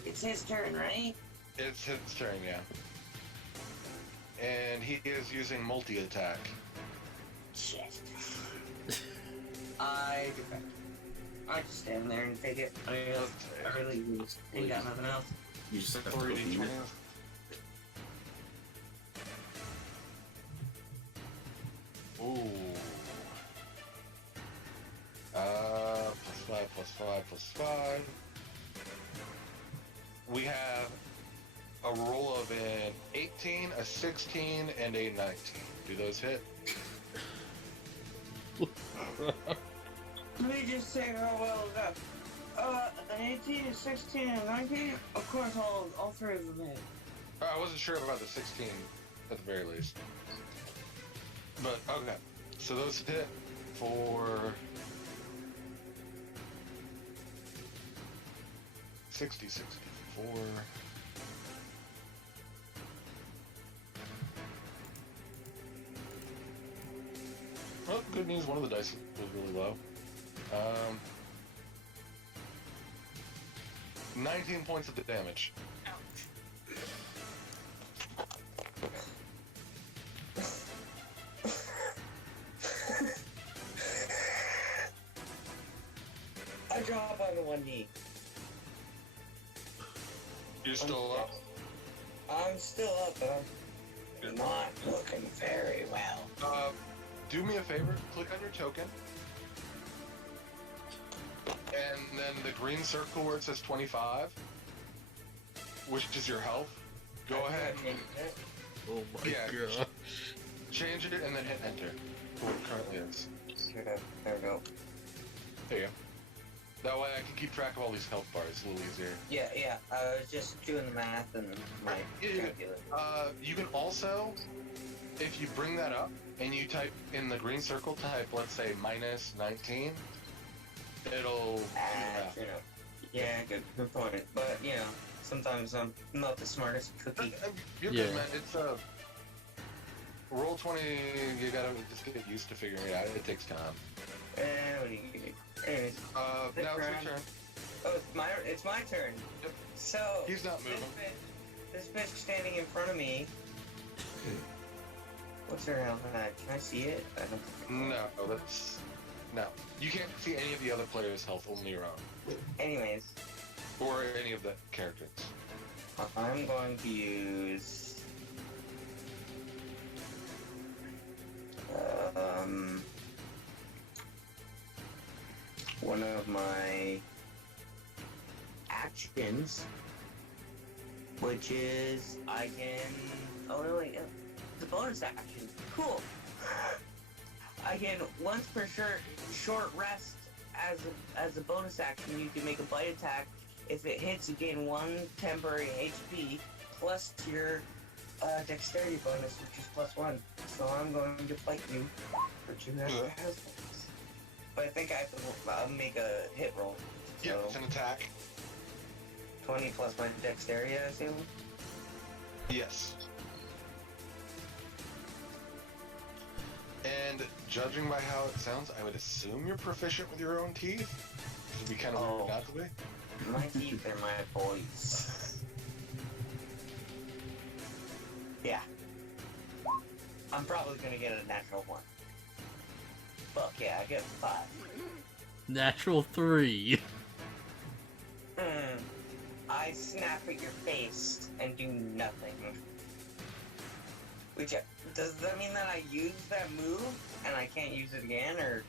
It's his turn, right? It's his turn, yeah. And he is using multi-attack. Shit. I just stand there and take it. I really ain't got nothing else. You just have to 3d20. Ooh. +5. We have a roll of an 18, a 16, and a 19. Do those hit? Let me just say how well it got. An 18, a 16, and a 19? Of course, all three of them hit. I wasn't sure about the 16 at the very least. But, okay. So those hit for 64. Well, good news, one of the dice was really low. 19 points of the damage. I drop on the one knee. You're still up? I'm still up, but I'm not looking very well. Do me a favor, click on your token. And then the green circle where it says 25, which is your health, go ahead and... Oh my god. Change it and then hit enter for what it currently is. There we go. There you go. That way I can keep track of all these health bars, it's a little easier. Yeah, I was just doing the math and my calculator. You can also, if you bring that up and you type in the green circle, type, let's say, -19, it'll... Yeah, good point. But, you know, sometimes I'm not the smartest cookie. You're good, man. It's roll 20, you gotta just get used to figuring it out. It takes time. What do you do? Anyways, now it's your turn. Oh, it's my turn. Yep. So he's not moving. This bitch standing in front of me. What's her health at? Can I see it? I don't think No. You can't see any of the other players' health, only your own. Anyways. Or any of the characters. I'm going to use one of my actions, which is I can... Oh, wait, the bonus action. Cool. I can, once per short rest as a bonus action, you can make a bite attack. If it hits, you gain 1 temporary HP plus to your dexterity bonus, which is +1. So I'm going to fight you for 2 hazards. But I think I have to make a hit roll. Yeah, it's an attack. 20 plus my dexterity, I assume? Yes. And judging by how it sounds, I would assume you're proficient with your own teeth. It would be kind of weird not to be. My teeth are my boys. Yeah. I'm probably gonna get a natural 1. Fuck yeah, I get 5. Natural 3. I snap at your face and do nothing. Which, does that mean that I use that move and I can't use it again, or?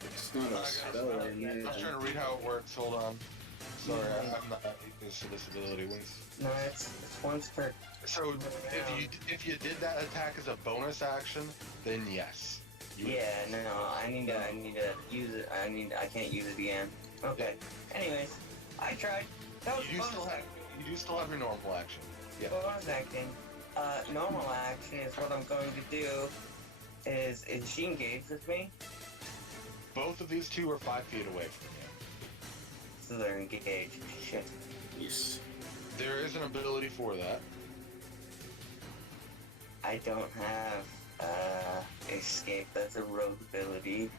It's not a spell or anything. I was trying to read how it works, hold on. Sorry, I'm not used to this ability. No, it's once per... So, if you did that attack as a bonus action, then yes. Yeah, no, I need to use it. I can't use it again. Okay. Anyways, I tried. That was you do still have your normal action. Yeah. Bonus action. Normal action is what I'm going to do. Is she engaged with me? Both of these two are 5 feet away from you. So they're engaged. Shit. Yes. There is an ability for that. I don't have escape. That's a rogue ability.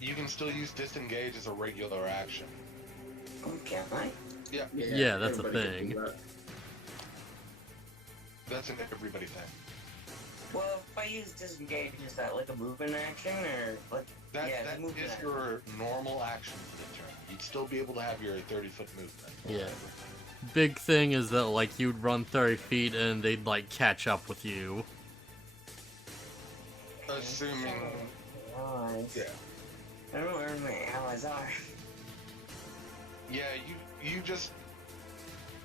You can still use disengage as a regular action. Oh, can I? Yeah. Yeah, that's a everybody can thing. do that. That's an everybody thing. Well, if I use disengage, is that like a movement action or like? That yeah, it's a movement is action. your normal action for the turn. You'd still be able to have your 30-foot movement. Yeah. Big thing is that, like, you'd run 30 feet and they'd, like, catch up with you. Assuming... Allies. Yeah. I don't know where my allies are. Yeah, you just...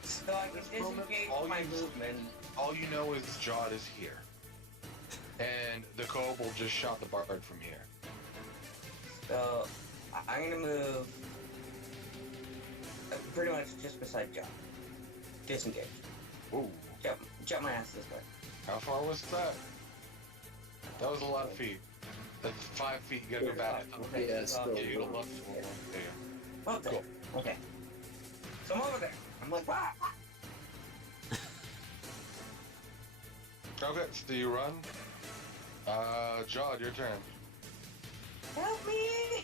So I can disengage my movement. All you know is Jod is here. And the kobold just shot the bard from here. So I'm gonna move pretty much just beside John. Disengage. Ooh. Jump my ass this way. How far was that? That was a lot of feet. That's 5 feet. You gotta go back. Okay. Yeah, still. Yeah, you don't love it. There you Up there. Cool. Okay. So I'm over there. I'm like, wow. go. Okay, so you run. Jod, your turn. Help me!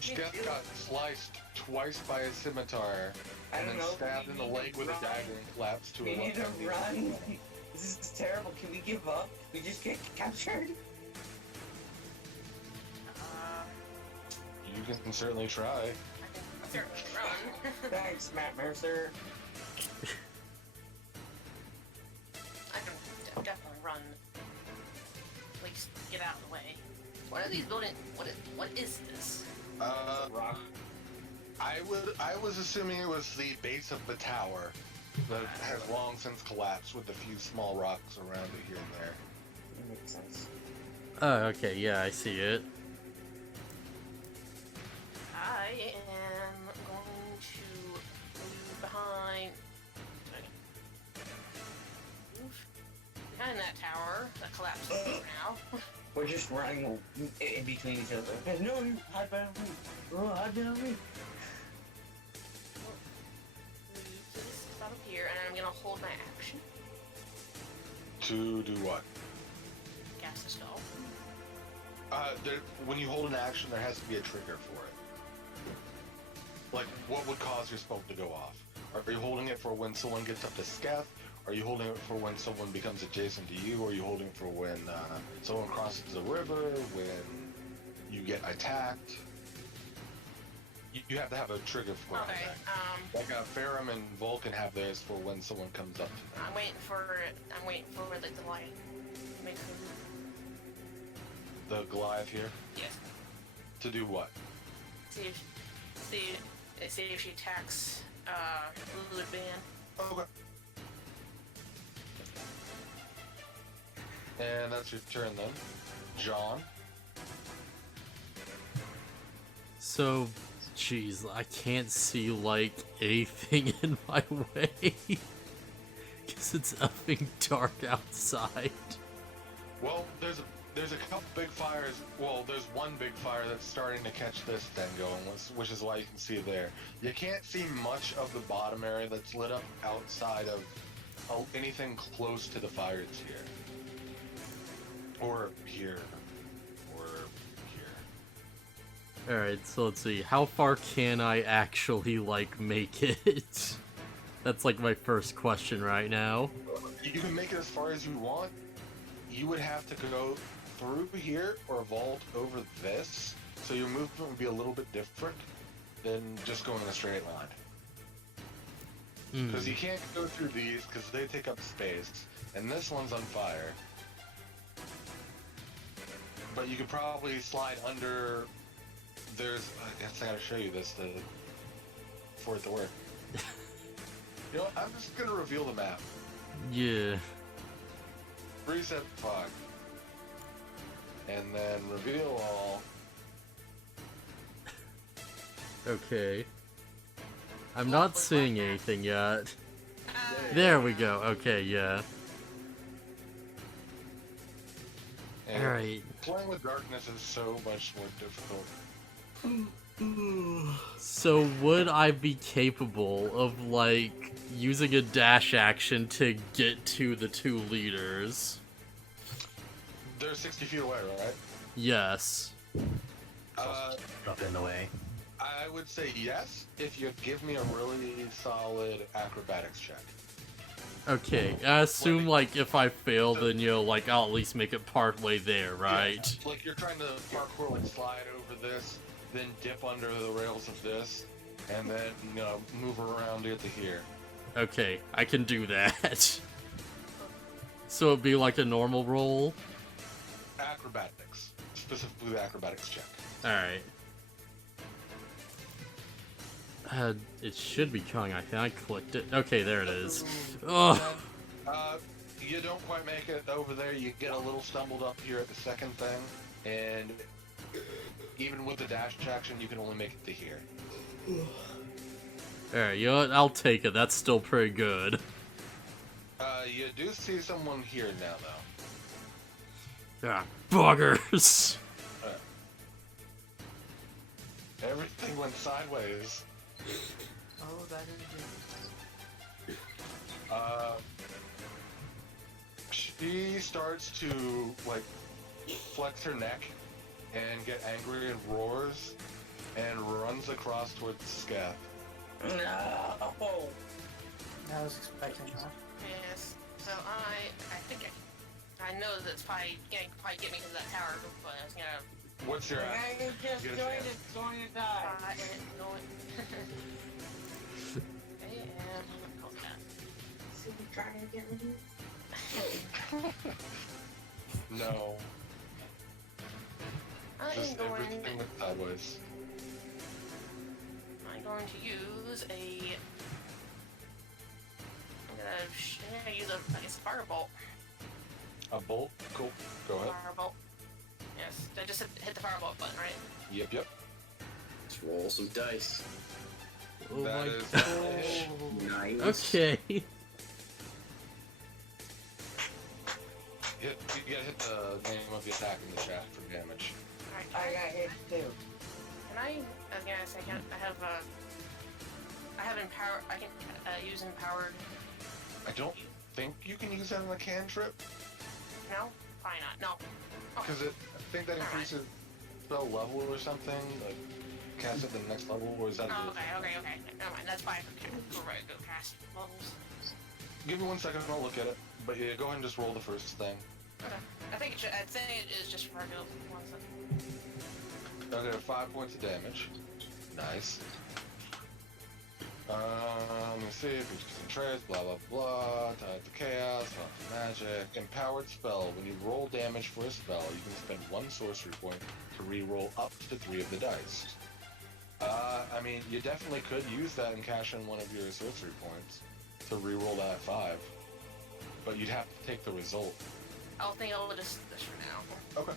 Steph got sliced twice by a scimitar, I and don't then know. stabbed in the leg with a dagger and collapsed to We a need to left-handed run. This is terrible. Can we give up? We just get captured. You can certainly try. I can certainly run. Thanks, Matt Mercer. I can definitely run. At least get out of the way. What are these buildings? What is this? Rock. I was assuming it was the base of the tower that has long since collapsed with a few small rocks around it here and there. That makes sense. Oh, okay, yeah, I see it. I am going to move behind. Move behind that tower that collapsed now. We're just running in between each other. No, hide behind me. Oh, hide behind me. Move to this spot up here, and I'm gonna hold my action. To do what? Cast a spell. When you hold an action, there has to be a trigger for it. Like, what would cause your spell to go off? Are you holding it for when someone gets up to Scath? Are you holding it for when someone becomes adjacent to you? Or are you holding it for when someone crosses the river? When you get attacked? You have to have a trigger for Okay. that. Like Farum and Vulcan have theirs for when someone comes up to them. I'm waiting for like the light. Make me move. The Goliath here? Yes. To do what? See if she attacks Lulu Band. Okay. And that's your turn then. John? So, jeez, I can't see, like, anything in my way. Because it's effing dark outside. Well, there's a couple big fires. Well, there's one big fire that's starting to catch this thing going, which is why you can see there. You can't see much of the bottom area that's lit up outside of anything close to the fires here. Or here. Or here. Alright, so let's see. How far can I actually, like, make it? That's, like, my first question right now. You can make it as far as you want. You would have to go through here or vault over this, so your movement would be a little bit different than just going in a straight line. Because you can't go through these because they take up space, and this one's on fire. But you could probably slide under. There's. I guess I gotta show you this for it to work. You know, I'm just gonna reveal the map. Yeah. Reset fog. And then reveal all. Okay. I'm not seeing anything yet. There we go. Okay, yeah. And Alright. playing with darkness is so much more difficult. So would I be capable of, like, using a dash action to get to the two leaders? They're 60 feet away, right? Yes. Up in the way. I would say yes if you give me a really solid acrobatics check. Okay, I assume, like, if I fail, then, you know, like, I'll at least make it part way there, right? Yeah, like, you're trying to parkour, like, slide over this, then dip under the rails of this, and then, you know, move around to get to here. Okay, I can do that. So it'd be like a normal roll? Acrobatics. Specifically the acrobatics check. Alright. It should be coming. I think I clicked it. Okay, there it is. Oh. You don't quite make it over there. You get a little stumbled up here at the second thing, and even with the dash action, you can only make it to here. Alright, you know what? I'll take it. That's still pretty good. You do see someone here now, though. Ah, buggers! Everything went sideways. Oh, that is She starts to, like, flex her neck and get angry and roars and runs across towards Scath. No. I was expecting that. Yes. So I think I know that's probably gonna get me to that tower, but I was gonna. What's your I just Get a joined chance. it, going to die. Okay, and I'm gonna call that. So you trying to get rid of me? No. I Just am going. everything went sideways. I'm going to use a. I'm gonna use a, I guess, firebolt. A bolt? Cool. Go ahead. Firebolt. Yes, I just hit the firebolt button, right? Yep, yep. Let's roll some dice. Oh That my is god. Nice. Okay. You gotta hit the name of the attack in the chat for damage. Alright, I got hit too. Can I was gonna say, I have empower. I can use empowered. I don't think you can use that in a cantrip, No, probably not. No. because I think that increases spell level or something, like cast at the next level, or is that Oh, the... okay. Never mind. That's fine. Go cast levels. Give me 1 second and I'll look at it, but yeah, go ahead and just roll the first thing. Okay. I think it is just for regular ones. Okay, 5 points of damage. Nice. Let me see, features and traits, blah blah blah, tied to chaos, not magic. Empowered spell. When you roll damage for a spell, you can spend 1 sorcery point to re-roll up to 3 of the dice. I mean, you definitely could use that and cash in 1 of your sorcery points to re-roll that 5. But you'd have to take the result. I'll think I'll just this for now. Okay.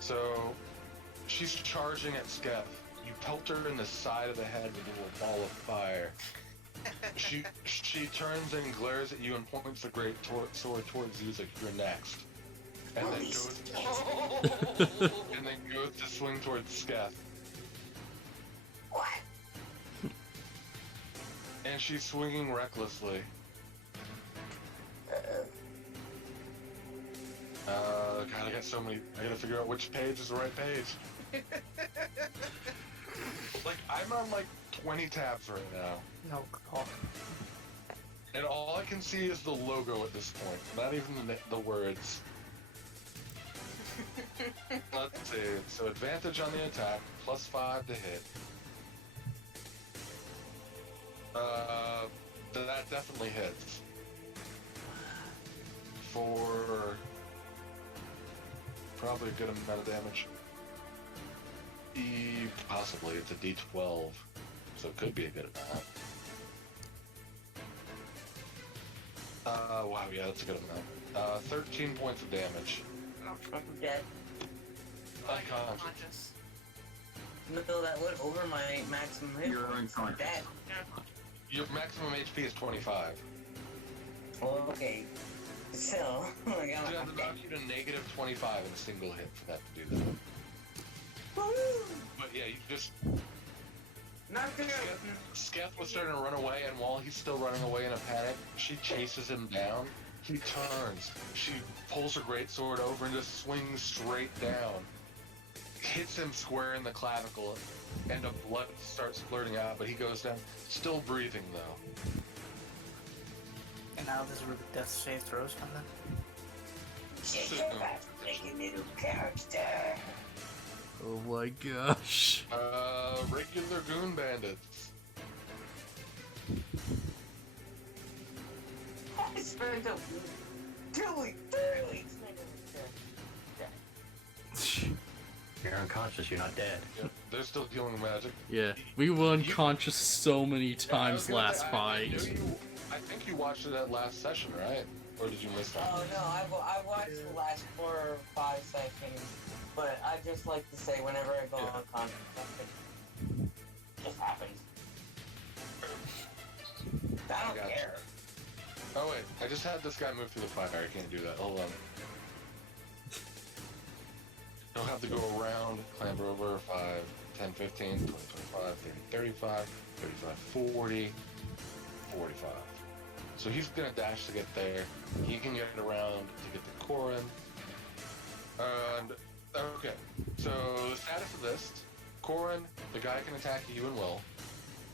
So, she's charging at Skep. You pelt her in the side of the head with a little ball of fire. She turns and glares at you and points the great sword towards you, like you're next. And then goes to swing towards Skep. What? And she's swinging recklessly. God, I got so many. I gotta figure out which page is the right page. Like, I'm on like 20 tabs right now. No call. And all I can see is the logo at this point, not even the words. Let's see. So advantage on the attack, +5 to hit. That definitely hits. For probably a good amount of damage. Possibly. It's a D12, so it could be a good amount. Wow, yeah, that's a good amount. 13 points of damage. I'm dead. Unconscious. No, that went over my maximum hit. You're I'm unconscious. dead. Your maximum HP is 25. Oh, okay. So, You have to knock you to -25 in a single hit for that to do that. But yeah, you just... Not good. Sketh was starting to run away, and while he's still running away in a panic, she chases him down. He turns. She pulls her greatsword over and just swings straight down. Hits him square in the clavicle, and the blood starts splurting out, but he goes down, still breathing though. And now this is where the death save throws come in. You're about to make a new character. Oh my gosh. Regular goon bandits. I spent 2 weeks, 3 weeks making this character. You're unconscious, you're not dead. Yeah, they're still dealing magic. Yeah, we were unconscious so many times last fight. I think you watched it at last session, right? Or did you miss that? Oh no, I watched the last 4 or 5 seconds, but I just like to say whenever I go unconscious, something just happens. I don't care. Oh wait, I just had this guy move through the fire. I can't do that. Hold on. You'll have to go around, clamber over 5, 10, 15, 20, 25, 30, 35, 35, 40, 45. So he's gonna dash to get there. He can get around to get to Corin. And, okay. So, the status of this, Corin, the guy can attack you and Will.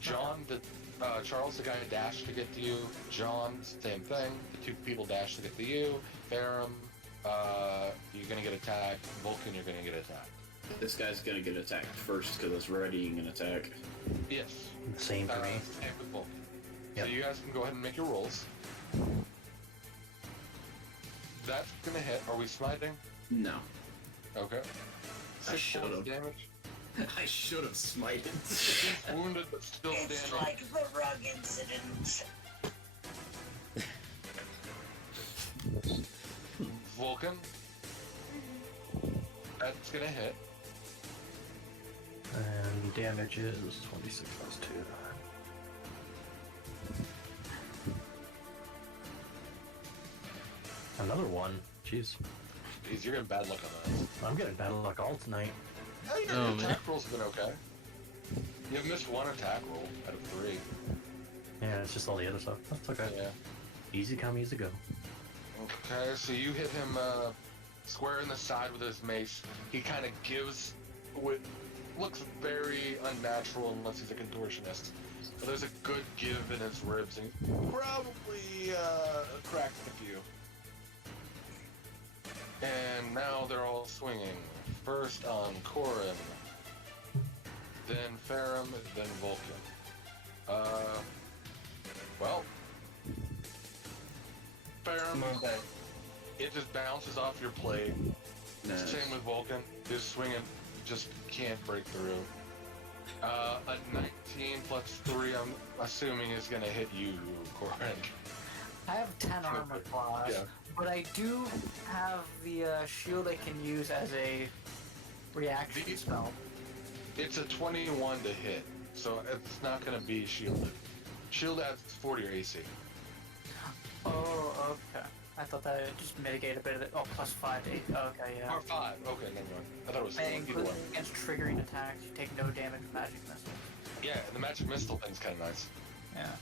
John, Charles, the guy dashed to get to you. John, same thing. The 2 people dash to get to you. Farum, you're gonna get attacked. Vulcan, you're gonna get attacked. This guy's gonna get attacked first because it's readying an attack. Yes. Same for me. Same with Vulcan. Yep. So you guys can go ahead and make your rolls. That's gonna hit. Are we smiting? No. Okay. I 6 should've. points of damage. I should have smited. He's wounded but still It's standing. like the rug incident. Vulcan. That's gonna hit. And damage is 26 plus 2. Another one. Jeez. Jeez, you're getting bad luck on that. I'm getting bad luck all tonight. Hell, your Oh, man. attack rolls have been okay. You've missed 1 attack roll out of 3. Yeah, it's just all the other stuff. That's okay. Yeah. Easy come, easy go. Okay, so you hit him square in the side with his mace. He kind of gives what looks very unnatural unless he's a contortionist. But there's a good give in his ribs, and he probably cracked a few. And now they're all swinging. First on Corin, then Farum, then Vulcan. Well, Farum, it just bounces off your plate. Nice. Same with Vulcan. Just swinging, just can't break through. A 19 plus 3, I'm assuming is gonna hit you, Corin. I have 10 armor class, Yeah. but I do have the shield I can use as a reaction spell. It's a 21 to hit, so it's not gonna be shielded. Shield adds 4 to your AC. Oh, okay. I thought that would just mitigate a bit of it. Oh, plus 5 to 8. Okay, yeah. Or 5. Okay, never mind. I thought it was And either including one. against triggering attacks, you take no damage from magic missiles. Yeah, the magic missile thing's kind of nice. Yeah.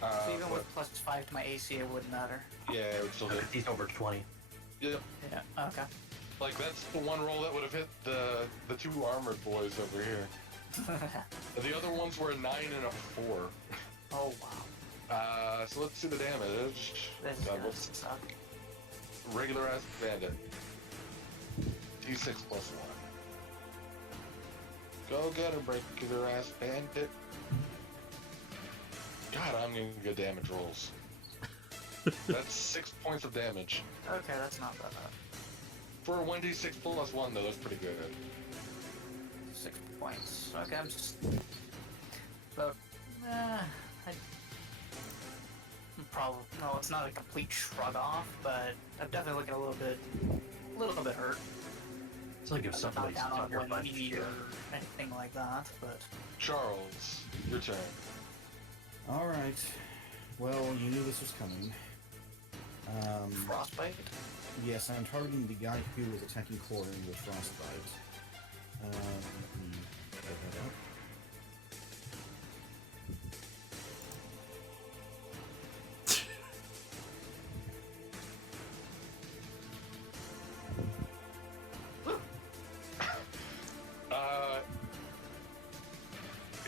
So even with plus 5 to my AC, it wouldn't matter. Yeah, it would still hit. He's over 20. Yep. Yeah, okay. Like, that's the one roll that would have hit the 2 armored boys over here. The other ones were a 9 and a 4. Oh, wow. So let's see the damage. This is gonna suck. Regular ass bandit. D6 plus 1. Go get her, regular ass bandit. God, I'm getting good damage rolls. That's 6 points of damage. Okay, that's not that bad. For a 1d6 plus 1, though, that's pretty good. 6 points. Okay, I'm just... So, probably... No, it's not a complete shrug off, but I'm definitely looking a little bit hurt. It's like if I'm somebody's not down on on your one butt. knee or anything like that, but... Charles, your turn. Alright. Well, you knew this was coming. Frostbite? Yes, I'm targeting the guy who was attacking Corin with Frostbite. Let me get that up.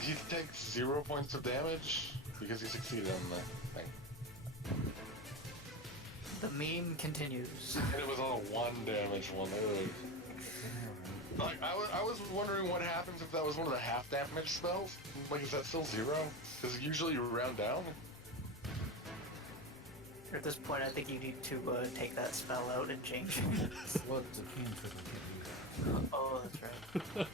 He takes 0 points of damage because he succeeded on the thing. The meme continues. And it was on a 1 damage one. Like, I was wondering what happens if that was one of the half damage spells. Like, is that still 0? Because usually you round down. At this point, I think you need to take that spell out and change it. What the cantrip can't do that. Oh, that's right.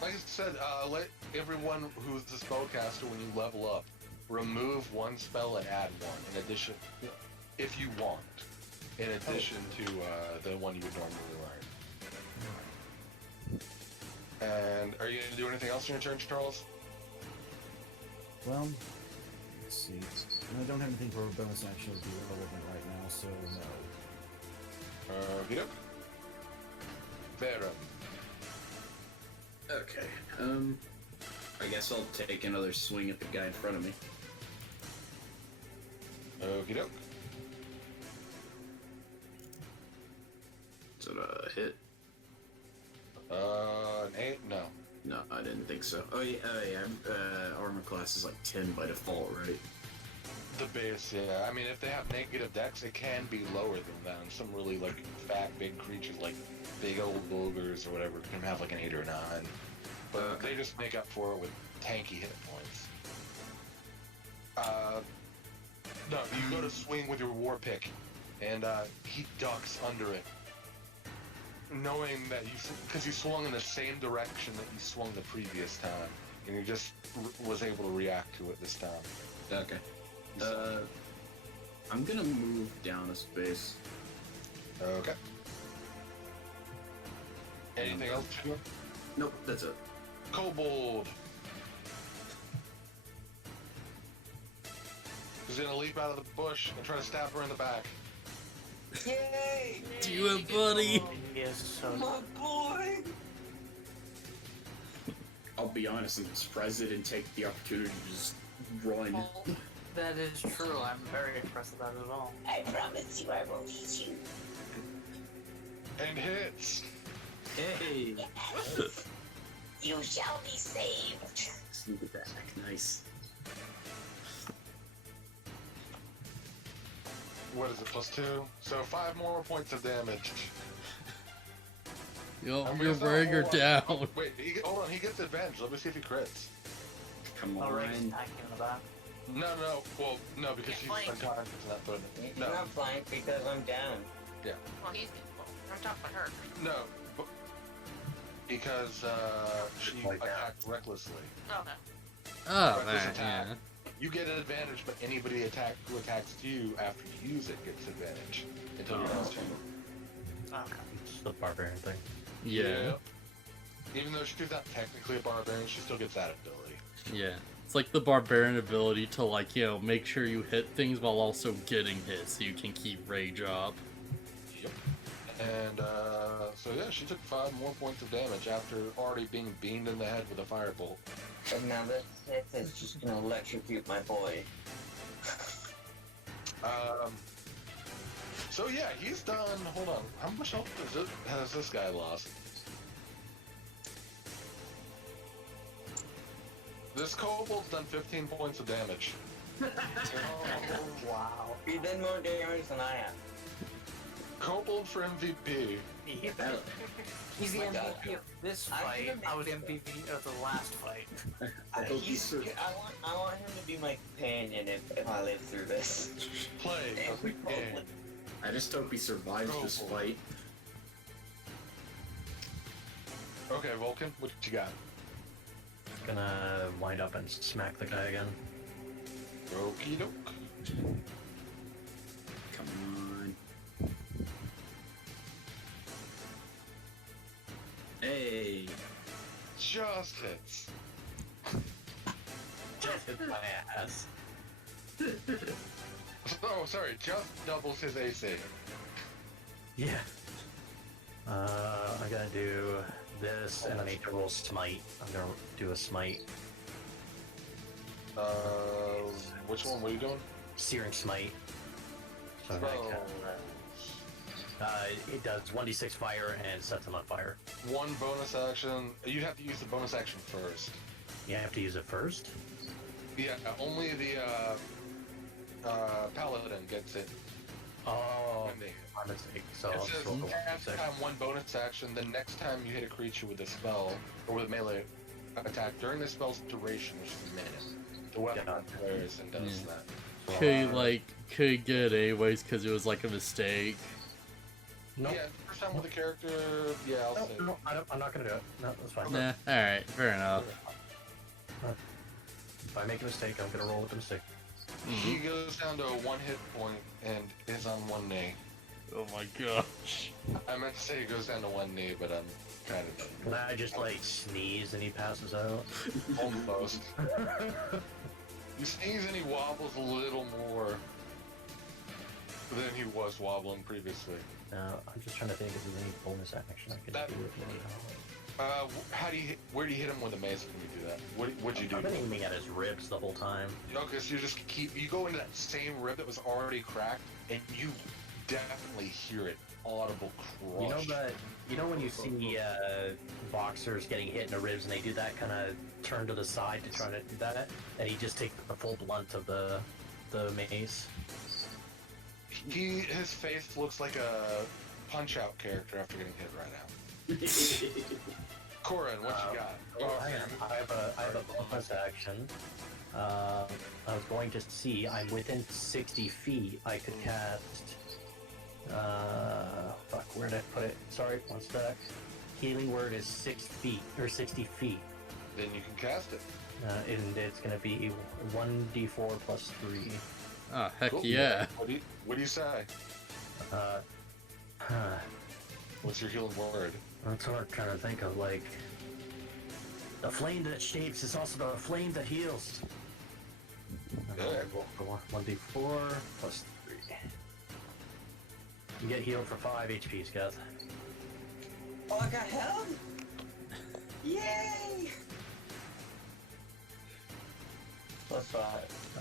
Like I said, let everyone who's the spellcaster, when you level up, remove 1 spell and add 1 in addition, if you want, in addition to the one you would normally learn. And are you going to do anything else in your turn, Charles? Well, let's see. I don't have anything for a bonus action that would be relevant right now, so no. Get up. Baron. Okay. I guess I'll take another swing at the guy in front of me. Okie doke. Is it a hit? An 8? No. No, I didn't think so. Oh yeah, armor class is like 10 by default, right? The base, yeah. I mean, if they have negative dex, it can be lower than that. And some really, like, fat, big creatures, like big old ogres or whatever, can have like an 8 or 9. But they just make up for it with tanky hit points. No, you go to swing with your war pick, and he ducks under it, knowing that because you swung in the same direction that you swung the previous time, and you just was able to react to it this time. Okay. I'm gonna move down a space. Okay. Anything else to do? Nope, that's it. Kobold. He's gonna leap out of the bush and try to stab her in the back. Yay! Do it, buddy. Yes, so My boy! I'll be honest, I'm surprised they didn't take the opportunity to just run. that is true. I'm very impressed with that as well. I promise you I will eat you. And hits. Hey! Yes. You shall be saved. Sneak attack. Nice. What is it, +2? So 5 more points of damage. Yo, And you're we bringing her down. Oh, wait, hold on, he gets advantage. Let me see if he crits. Come on. Alright, attacking in the back. No, well, no, because he's flank. unconscious and not throwing it. You're No, not flying because I'm down. Well, I'm talking about her. no, but because she attacked recklessly. Okay. Oh, Reckless man, attack. yeah. You get an advantage, but anybody who attacks you after you use it gets advantage until your next turn. Okay. It's the barbarian thing. Yeah. Even though she's not technically a barbarian, she still gets that ability. Yeah. It's like the barbarian ability to, like, you know, make sure you hit things while also getting hit so you can keep rage up. Yep. And, so yeah, she took 5 more points of damage after already being beamed in the head with a firebolt. But now this is just gonna electrocute my boy. So yeah, he's done, hold on, how much health has this guy lost? This kobold's done 15 points of damage. Oh, wow. He did more damage than I have. Kobold for MVP. He's the My God. MVP of this I'm fight. gonna I was make MVP of the last fight. I hope he's sur- I want him to be my companion if I live through this. Play. Yeah. I just hope he survives Go this for it. fight. Okay, Vulcan, what you got? Gonna wind up and smack the guy again. Okie doke. Come on. Hey! Just hits. Just hit my ass. Oh, sorry, just doubles his AC. Yeah. I'm gonna do this, and I need to roll smite. I'm gonna do a smite. Which one were you doing? Searing smite. So I can, it does 1d6 fire and sets them on fire. One bonus action. You'd have to use the bonus action first. You have to use it first? Yeah, only the paladin gets it. Oh, my mistake. So It I'll says just roll the every 1d6. time one bonus action, the next time you hit a creature with a spell, or with a melee attack, during the spell's duration, which is a minute, the weapon fires and does that. Could get it anyways because it was like a mistake. Nope. Yeah, first time with a character, yeah, I'll say. No, I'm not gonna do it. No, that's fine. Nah, alright, fair enough. If I make a mistake, I'm gonna roll with the mistake. He goes down to 1 hit point and is on 1 knee. Oh my gosh. I meant to say he goes down to 1 knee, but I'm kind of... Can I just, like, sneeze and he passes out? Almost. You sneeze and he wobbles a little more than he was wobbling previously. I'm just trying to think if there's any bonus action I can do with me. Where do you hit him with a mace when you do that? What'd you do? I've been aiming at his ribs the whole time. Okay, so you go into that same rib that was already cracked, and you definitely hear it audible crush. You know when you see boxers getting hit in the ribs and they do that kind of turn to the side to try to do that, and he just takes the full blunt of the mace. His face looks like a Punch-Out character after getting hit right now. Corin, what you got? I have a bonus action. I was going to see. I'm within 60 feet. I could cast. Fuck, where did I put it? Sorry, one sec. Healing word is 6 feet or 60 feet. Then you can cast it. And it's gonna be 1d4 plus 3. Oh, heck Cool. yeah. What do you say? What's your healing word? That's what I'm trying to think of. Like, the flame that shapes is also the flame that heals. Yeah. 1d4 plus 3. You get healed for 5 HP, Scott. Oh, I got held? Yay! Plus 5.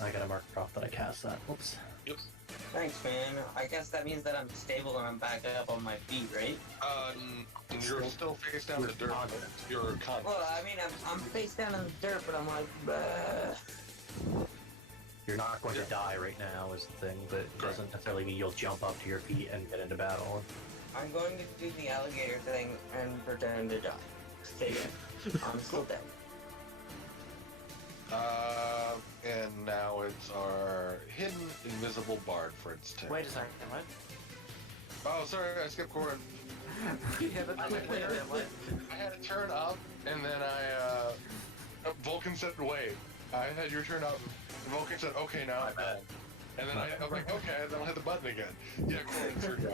I gotta mark off that I cast that. Whoops. Yep. Thanks, man. I guess that means that I'm stable and I'm back up on my feet, right? You're still face down in the dirt. You're confident. Well, I mean, I'm face down in the dirt, but I'm like, You're not going to die right now is the thing, but it doesn't necessarily mean you'll jump up to your feet and get into battle. I'm going to do the alligator thing and pretend to die. Stay dead. I'm still dead. And now it's our hidden invisible bard for its turn. Wait a second, what? Oh, sorry, I skipped Corin. Yeah, but I had to turn up, and then Vulcan said wait. I had your turn up, and Vulcan said okay, now I'm done. And then I was like, okay, then I'll hit the button again. Yeah, Corin's your go.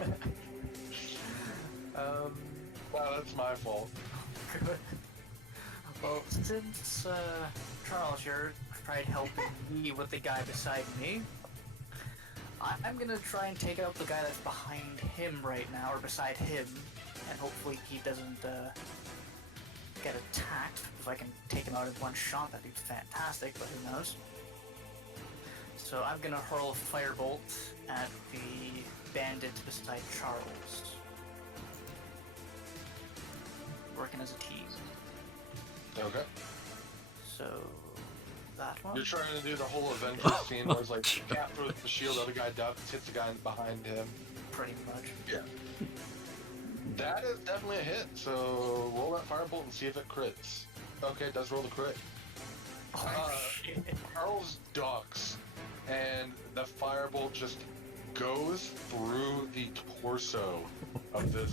Wow, that's my fault. Well, since Charles, you're tried helping me with the guy beside me, I'm gonna try and take out the guy that's behind him right now, or beside him, and hopefully he doesn't get attacked. If I can take him out in one shot, that'd be fantastic, but who knows. So I'm gonna hurl a firebolt at the bandit beside Charles. Working as a team. Okay. So that one. You're trying to do the whole Avengers scene where it's like Cap throws the shield, the other guy ducks, hits the guy behind him. Pretty much. Yeah. That is definitely a hit, so roll that firebolt and see if it crits. Okay, it does roll the crit. Shit. Charles ducks, and the firebolt just goes through the torso of this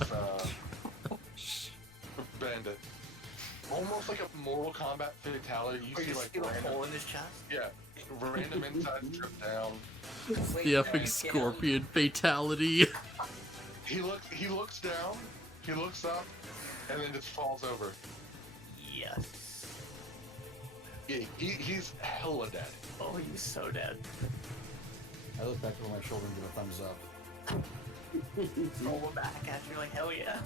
bandit. Almost like a Mortal Kombat fatality. You see like a hole in his chest? Yeah, random inside strip down. The epic scorpion fatality. He looks down, he looks up, and then just falls over. Yes. Yeah, he's hella dead. Oh, he's so dead. I look back over my shoulder and give a thumbs up. Roll back at you like, hell yeah.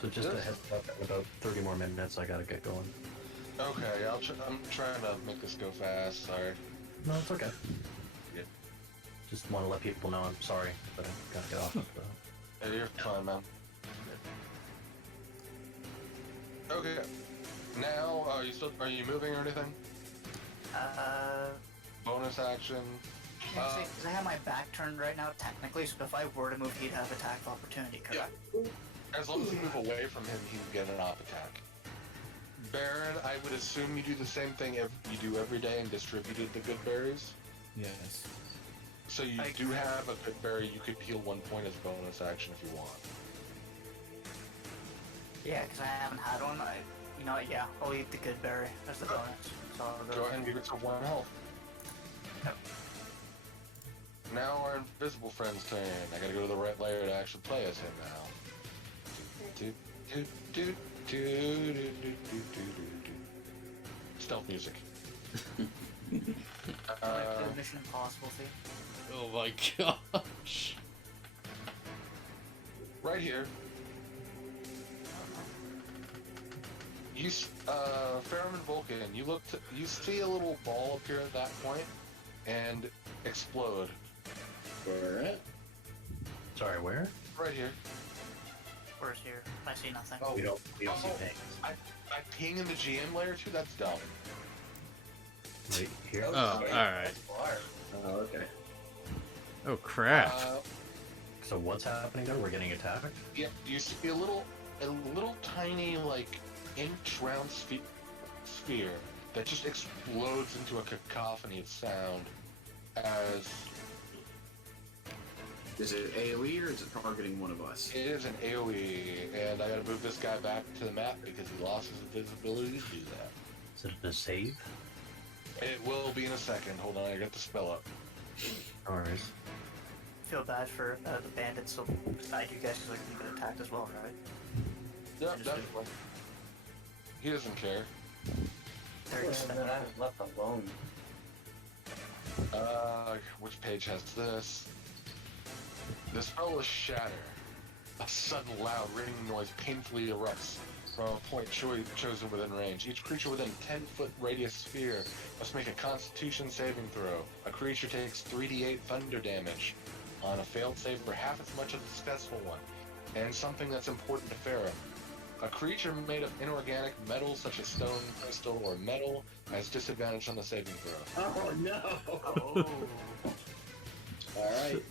So just a heads up, in about 30 more minutes, I gotta get going. Okay, I'm trying to make this go fast. Sorry. No, it's okay. Yeah. Just want to let people know I'm sorry, but I gotta get off of the... Hey, you're fine, man. Okay. Now, are you moving or anything? Bonus action. Because I have my back turned right now, technically, so if I were to move, he'd have attack of opportunity, correct? Yeah. As long as you move away from him, he would get an op attack. Baron, I would assume you do the same thing you do every day and distributed the good berries? Yes. So you do have a good berry, you could heal 1 point as bonus action if you want. Yeah, because I haven't had one. You know what, yeah, I'll eat the good berry as the bonus. So I'll Go ahead and give it to 1 health. Yep. Now our invisible friend's turn. I gotta go to the right layer to actually play as him now. Stealth music. Mission Impossible thing. Oh my gosh. Right here. You, Pheromone Vulcan, you see a little ball appear at that point and explode. Where at? Sorry, where? Right here. Where's here? I see nothing. Oh, We don't see things. I ping in the GM layer too? That's dumb. Right here? Oh, alright. Oh, okay. Oh crap. So what's happening there? We're getting attacked? Yeah, you see a little tiny, like, inch-round sphere that just explodes into a cacophony of sound as... Is it AoE or is it targeting one of us? It is an AoE, and I gotta move this guy back to the map because he lost his invisibility to do that. Is it a save? It will be in a second. Hold on, I got the spell up. Alright. Feel bad for the bandits, so beside you guys, because you get attacked as well, right? Yep, definitely. He doesn't care. They're Then I was left alone. Which page has this? The spell is Shatter. A sudden, loud, ringing noise painfully erupts from a point chosen within range. Each creature within a 10-foot radius sphere must make a Constitution saving throw. A creature takes 3d8 thunder damage on a failed save for half as much as a successful one. And something that's important to Pharaoh. A creature made of inorganic metal such as stone, crystal, or metal has disadvantage on the saving throw. Oh no! Oh. Alright.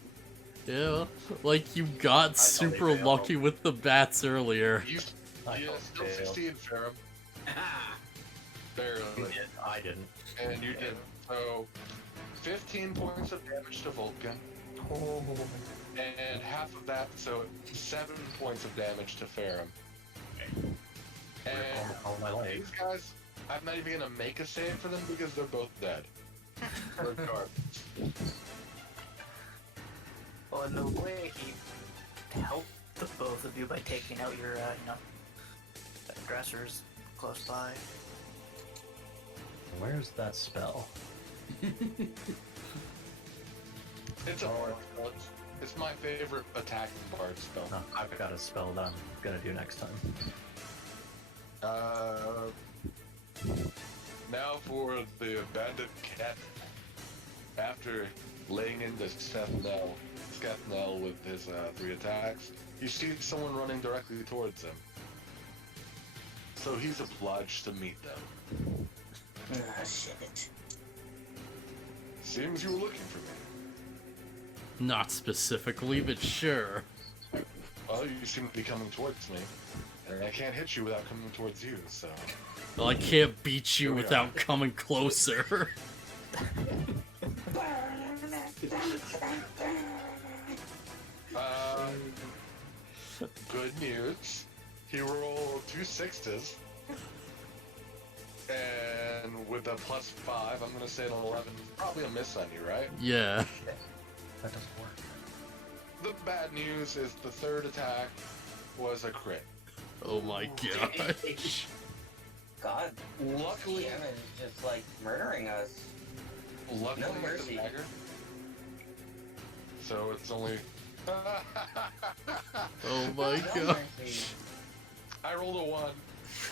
Yeah, like you got super lucky with the bats earlier. You still succeed, Pharaoh. Barely. I didn't. And you did. So, 15 points of damage to Vulcan. Oh. And half of that, so 7 points of damage to Pharaoh. And these guys, I'm not even gonna make a save for them because they're both dead. Regardless. Well, in the way he helped the both of you by taking out your, aggressors close by. Where's that spell? It's a bard spell. It's my favorite attacking bard spell. No, I've got a spell that I'm gonna do next time. Now for the Bandit Cat. After laying into Skethnell with his 3 attacks, you see someone running directly towards him. So he's obliged to meet them. Ah, shit. Seems you were looking for me. Not specifically, but sure. Well, you seem to be coming towards me, and I can't hit you without coming towards you, so... Well, I can't beat you without coming closer. Good news. He rolled 2 6s. And with a +5, I'm gonna say an 11. Probably a miss on you, right? Yeah. That doesn't work. The bad news is the 3rd attack was a crit. Oh my gosh. God, Luckily, DM is just like murdering us. luckily No it's a mercy. dagger. So it's only. Oh my No god. mercy. I rolled a 1.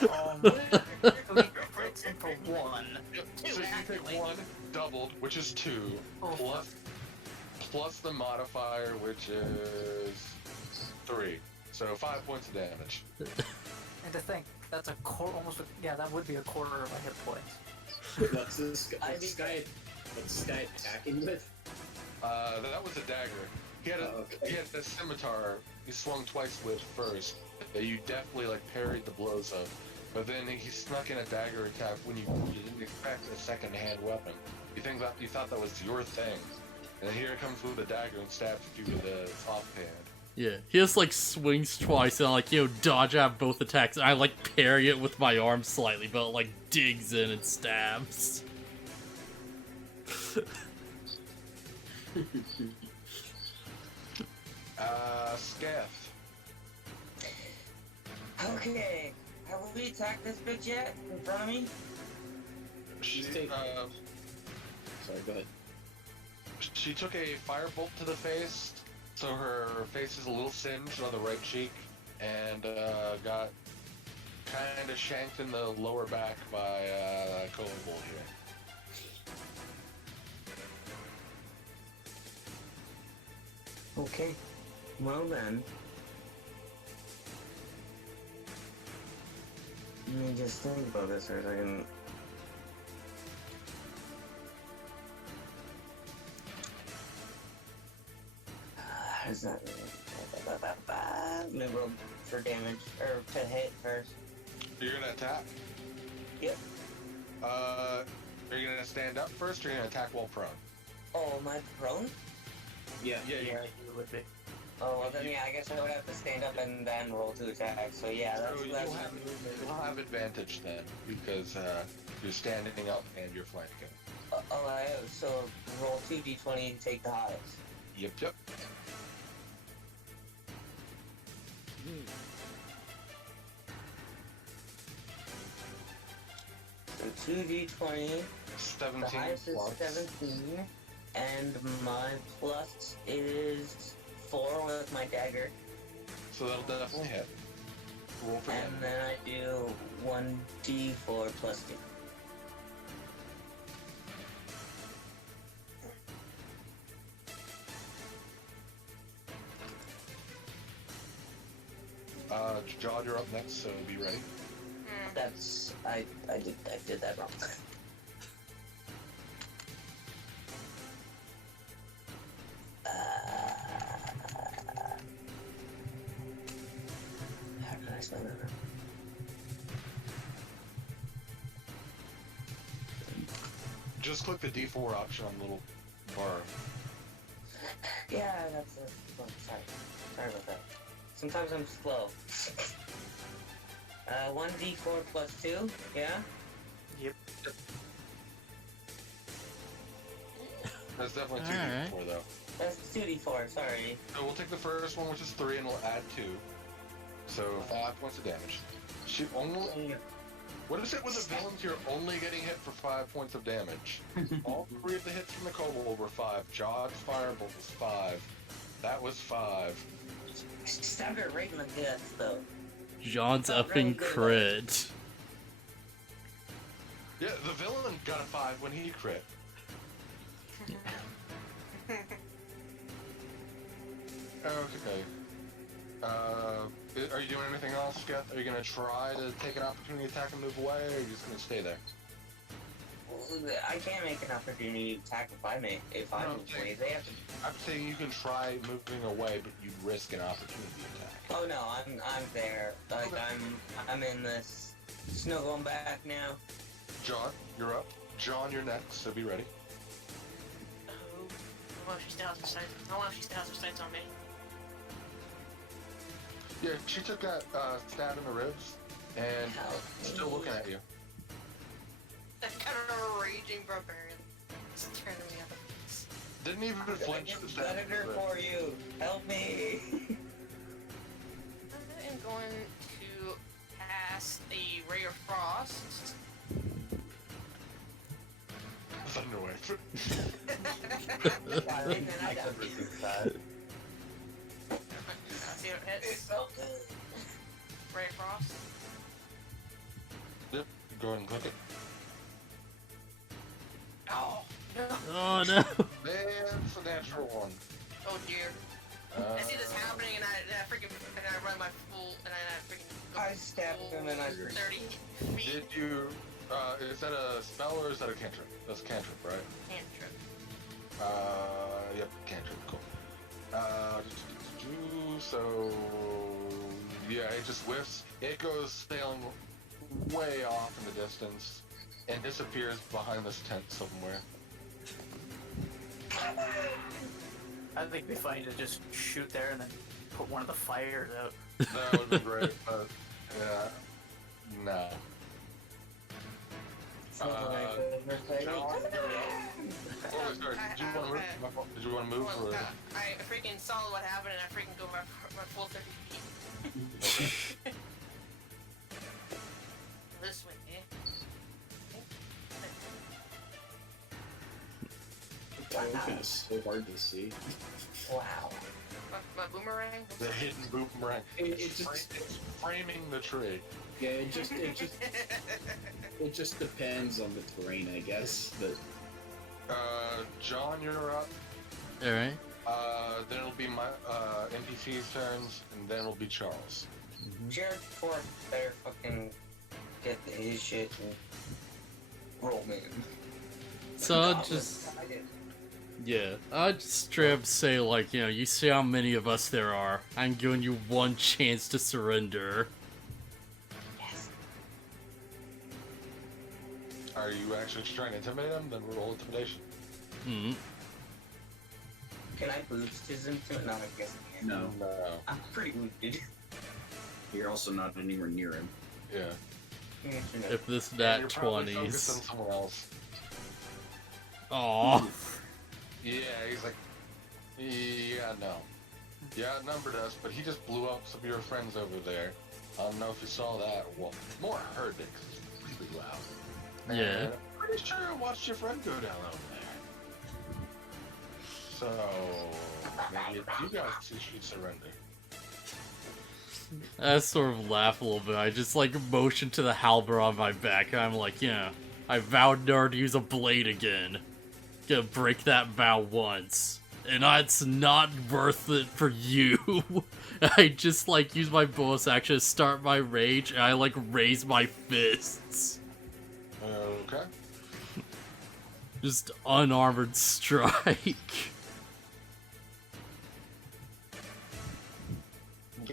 Oh man. We crits into 1. Yep. So you take 1 doubled, which is 2, Oh, plus the modifier, which is 3. So 5 points of damage. and to think, that's a quarter, almost, yeah, that would be a quarter of my hit points. What's this guy attacking with? That was a dagger. He had okay. he had a scimitar. He swung twice with first. That you definitely like parried the blows of, but then he snuck in a dagger attack when you didn't expect a second-hand weapon. You thought that was your thing, and here it comes with a dagger and stabs you with a offhand. Yeah, he just like swings twice and like, dodge out both attacks. I like parry it with my arm slightly, but it like digs in and stabs. Scath. Okay, have we attacked this bitch yet? In front of me? Sorry, go ahead. She took a firebolt to the face, so her face is a little singed on the right cheek, and got kind of shanked in the lower back by Kobold here. Okay, well then. Let me just think about this for a second. How does that? Let me roll for damage, or to hit first. You're gonna attack? Yep. Are you gonna stand up first, or are you gonna attack while prone? Oh, am I prone? Yeah. Yeah, you would be. Oh, well then yeah, I guess I would have to stand up and then roll to attack, so yeah, that's... So you'll have advantage then, because you're standing up and you're flanking. So roll 2d20 to take the highest. Yep. So 2d20, 17 the highest is plus. 17, and my plus is 4 with my dagger. So that'll definitely hit. Roll for And damage. then I do 1d4 plus 2. John, you're up next, so be ready. That's... I did that wrong. How can I spell that? Just click the D4 option on the little bar. Yeah, that's a... Oh, sorry about that. Sometimes I'm slow. 1d4 plus 2, yeah? Yep. That's definitely 2 Alright. D4 though. That's 2d4, sorry. So we'll take the first one, which is 3, and we'll add 2. So 5 points of damage. She only... What is it with the villains? You're only getting hit for 5 points of damage. All 3 of the hits from the kobold were 5. Jod's firebolt was 5. That was 5. Stabbed her right in the guts, though. John's Felt really effing good crit. Yeah, the villain got a 5 when he crit. Okay. Are you doing anything else, Geth? Are you gonna try to take an opportunity attack and move away, or are you just gonna stay there? I can't make an opportunity attack if I move away. They have to... I'm saying you can try moving away, but you'd risk an opportunity attack. Oh no, I'm there. Like Okay. I'm in this. Snuggling back now. John, you're up. John, you're next, so be ready. Oh, well, she still has her sights. I wonder if she still has her sights on me. Yeah, she took that stab in the ribs, and still looking at you. That kind of raging barbarian. Just turning me up. Didn't even I flinch at the just stab. gutted her for you. Help me. I am going to cast a Ray of Frost. Thunderwave. I could reduce that. See what it It's hits. so good. Ray of Frost. Yep. Go ahead and click it. Oh, no. Oh no. That's a natural one. Oh dear. I see this happening and I freaking run my full and I freaking I stabbed him and I 30 feet. Did you, is that a spell or is that a cantrip? That's a cantrip, right? Cantrip. Yep, cantrip, cool. So, yeah, it just whiffs. It goes sailing way off in the distance and disappears behind this tent somewhere. I think it'd be funny to just shoot there and then put one of the fires out. That would be great, but yeah, no. John, you're up. Oh, sorry. Did you want to move? Did you want to move? Well, Or? I freaking saw what happened and I freaking go my full 30 feet. This way, eh? It's so hard to see. Wow. My boomerang? The hidden boomerang. It's just Framing the tree. yeah. It just depends on the terrain, I guess. But John, you're up. Alright. Then it'll be my NPC's turns, and then it'll be Charles. Jared Ford better fucking get his shit and roll me. So I'll just, yeah, I'll just straight up say, like, you know, you see how many of us there are. I'm giving you one chance to surrender. Yes. Are you actually trying to intimidate him? Then roll intimidation. Hmm. Can I boost his intimidation? No, I guess I can't. no, No. I'm pretty wounded. you're also not anywhere near him. Yeah. If this And nat you're probably focused 20s. on someone else. Aw. Yeah, he's like, yeah, no. Yeah, outnumbered us, but he just blew up some of your friends over there. I don't know if you saw that. Well, more heard it 'cause it's really loud. Yeah. And I'm pretty sure I watched your friend go down over there. So, maybe you guys should surrender. I sort of laugh a little bit. I just, like, motion to the halberd on my back. And I'm like, yeah, I vowed never to use a blade again. Gonna break that vow once. And it's not worth it for you. I just, like, use my bonus action to start my rage, and I, like, raise my fists. Okay. Just unarmored strike.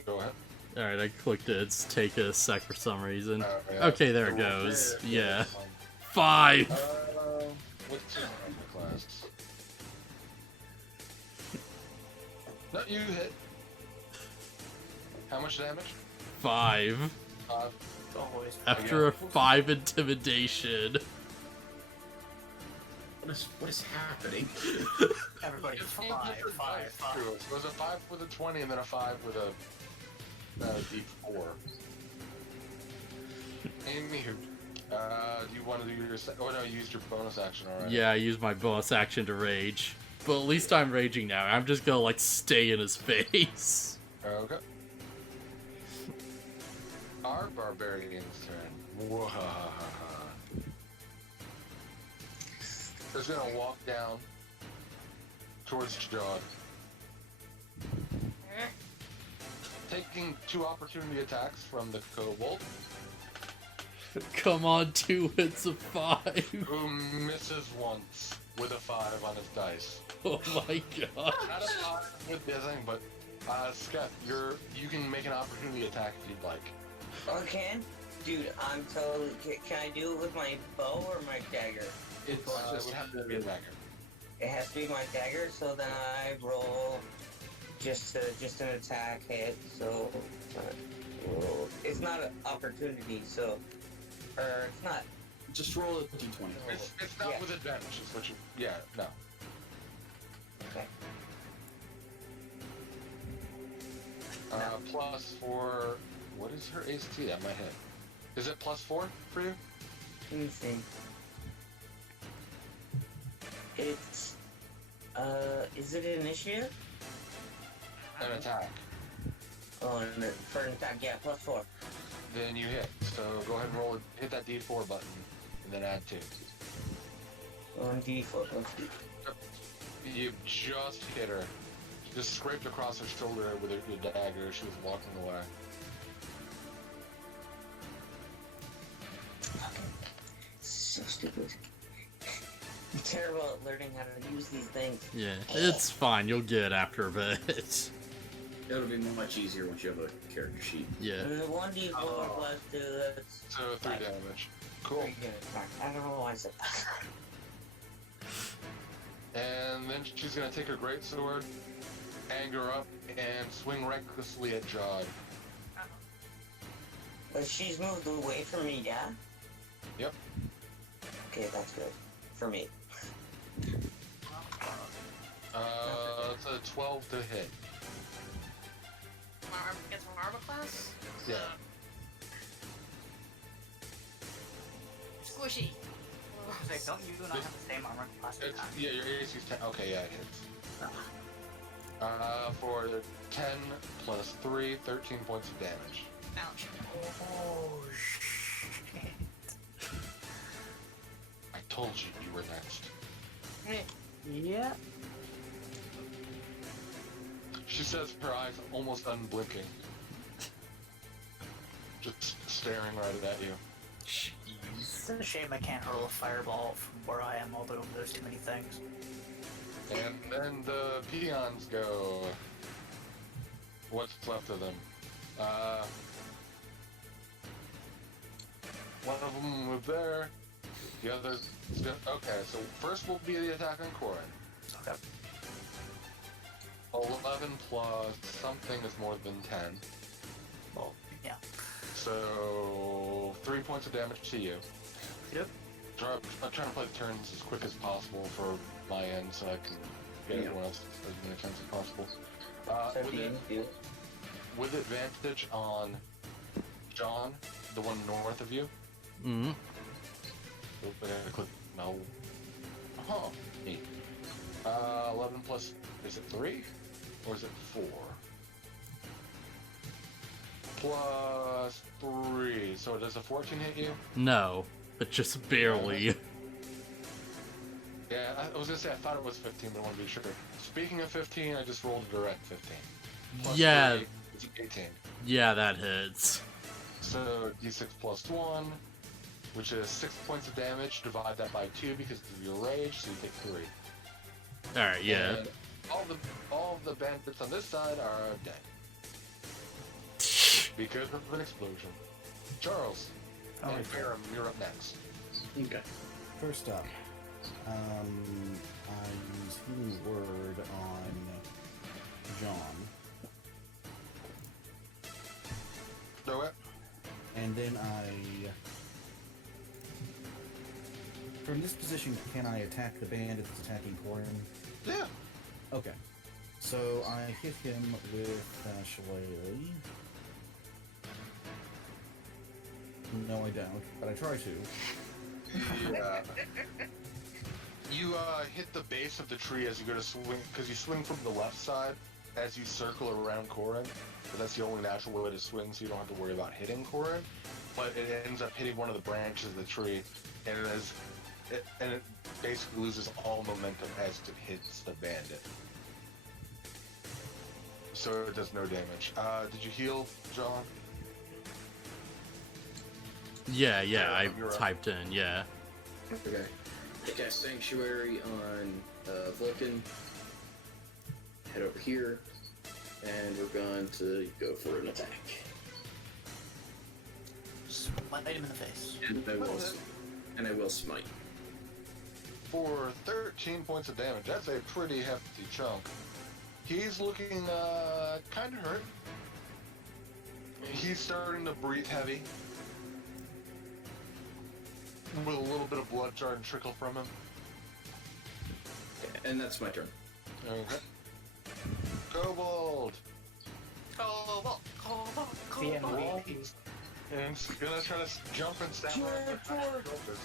Go ahead. Alright, I clicked it. It's take a sec for some reason. Yeah. Okay, there it goes. Yeah. 5! What's your armor class? No, you hit. How much damage? 5. 5. Always. After a 5 intimidation. What is happening? Everybody, It's 5, all different 5, dice, 5. too. It was a 5 with a 20 and then a 5 with a D4. Anywho, do you want to do your... Oh, no, you used your bonus action already. Yeah, I used my bonus action to rage. But at least I'm raging now. I'm just gonna, like, stay in his face. Okay. Our barbarian's turn. Wahahaha. Is gonna walk down towards Jod. Taking 2 opportunity attacks from the kobold, Come on, 2 hits of 5. who misses once with a 5 on his dice. Oh my god. Not a 5 with this thing, but Skeff, you can make an opportunity attack if you'd like. Oh, I can? Dude, I'm totally... Can I do it with my bow or my dagger? It would have to be a dagger. It has to be my dagger, so then I roll just an attack hit, so... it's not an opportunity, so... Or, it's not... Just roll a d20. It's not Yeah. with advantage, is what you... Yeah, no. Okay. Plus for... What is her AC? That might hit. Is it +4 for you? Let me see. It's is it initiative? An attack. Oh, and for an attack, yeah, +4. Then you hit. So go ahead and roll it. Hit that D4 button, and then add 2. 1d4. You just hit her. She just scraped across her shoulder with your dagger. She was walking away. So stupid. I'm terrible at learning how to use these things. Yeah, it's fine. You'll get it after a bit. It'll be much easier once you have a character sheet. Yeah. And the 1d4 plus 2, that's... So 3 damage. Cool. Pretty good. I don't know why I said that. And then she's gonna take her greatsword, anger up, and swing recklessly at Jod. But she's moved away from me, yeah? Yep. Okay, that's good. For me. It's a 12 to hit. Against my armor class? Yeah. Squishy. Wait, don't you not have the same armor class? Yeah, your AC's 10. Okay, yeah, it hits. For 10 plus 3, 13 points of damage. Ouch. Oh, shit. I told you you were next. Yeah. She says, her eyes almost unblinking. Just staring right at you. It's a shame I can't hurl a fireball from where I am, although there's too many things. And then the peons go. What's left of them? One of them moved there. The other. Okay, so first will be the attack on Cory. Okay. 11 plus something is more than 10. Well, yeah. So 3 points of damage to you. Yep. I'm trying to play the turns as quick as possible for my end so I can get everyone else as many turns as possible. With advantage on John, the one north of you. Mm-hmm. Oop, I gotta click no. Oh, neat. 11 plus, is it 3? Or is it 4? Plus 3, so does a 14 hit you? No, but just barely. Yeah, I was gonna say I thought it was 15, but I want to be sure. Speaking of 15, I just rolled a direct 15. Plus Yeah. 3 is 18. Yeah, that hits. So d6 plus 1, which is 6 points of damage. Divide that by 2 because of your rage, so you take 3. Alright, yeah. And all of the bandits on this side are dead. Because of an explosion. Charles, and Baron, you're up next. Okay. First up, I use Healing Word on John. Do it. And then from this position, can I attack the bandit that's attacking Corin? Yeah. Okay. So I hit him with Shillelagh. No, I don't, but I try to. Yeah. You hit the base of the tree as you go to swing, because you swing from the left side as you circle around Corin. But that's the only natural way to swing, so you don't have to worry about hitting Corin. But it ends up hitting one of the branches of the tree, and it basically loses all momentum as it hits the bandit. So it does no damage. Did you heal, John? Yeah, I typed in, yeah. Okay. I cast Sanctuary on Vulcan. Head over here, and we're going to go for an attack. Smite him in the face. And I will smite. For 13 points of damage, that's a pretty hefty chunk. He's looking kind of hurt. He's starting to breathe heavy, with a little bit of blood starting to trickle from him. And that's my turn. Okay. Kobold! Cobalt. The MVP. And he's gonna try to jump and stab her on the shoulders.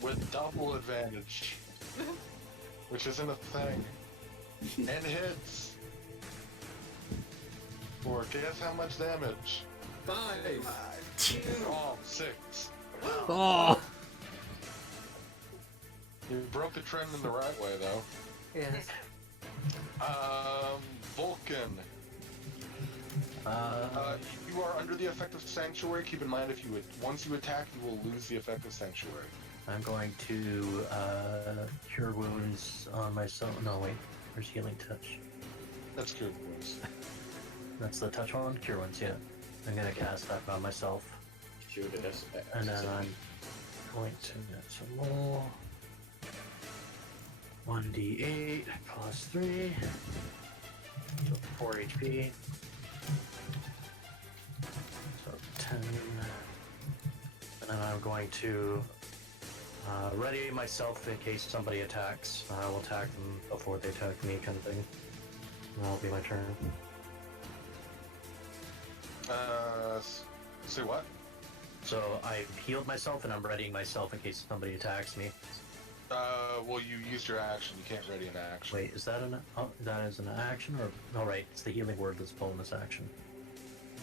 With double advantage. Which isn't a thing. And hits. For guess how much damage? 5. Oh, 6. Oh. You broke the trend in the right way, though. Yes. Vulcan. You are under the effect of Sanctuary. Keep in mind, once you attack, you will lose the effect of Sanctuary. I'm going to cure wounds on myself. No, wait. Where's healing touch? That's Cure Wounds. That's the touch one? Cure wounds, yeah. I'm gonna cast that on myself. And then I'm going to get some more. 1d8 plus 3. So 4 HP. So 10. And then I'm going to ready myself in case somebody attacks. I will attack them before they attack me, kind of thing. And that'll be my turn. Say what? So I healed myself and I'm readying myself in case somebody attacks me. Well, you used your action. You can't ready an action. Wait, is that that is an action or? Oh, right, it's the healing word that's bonus action.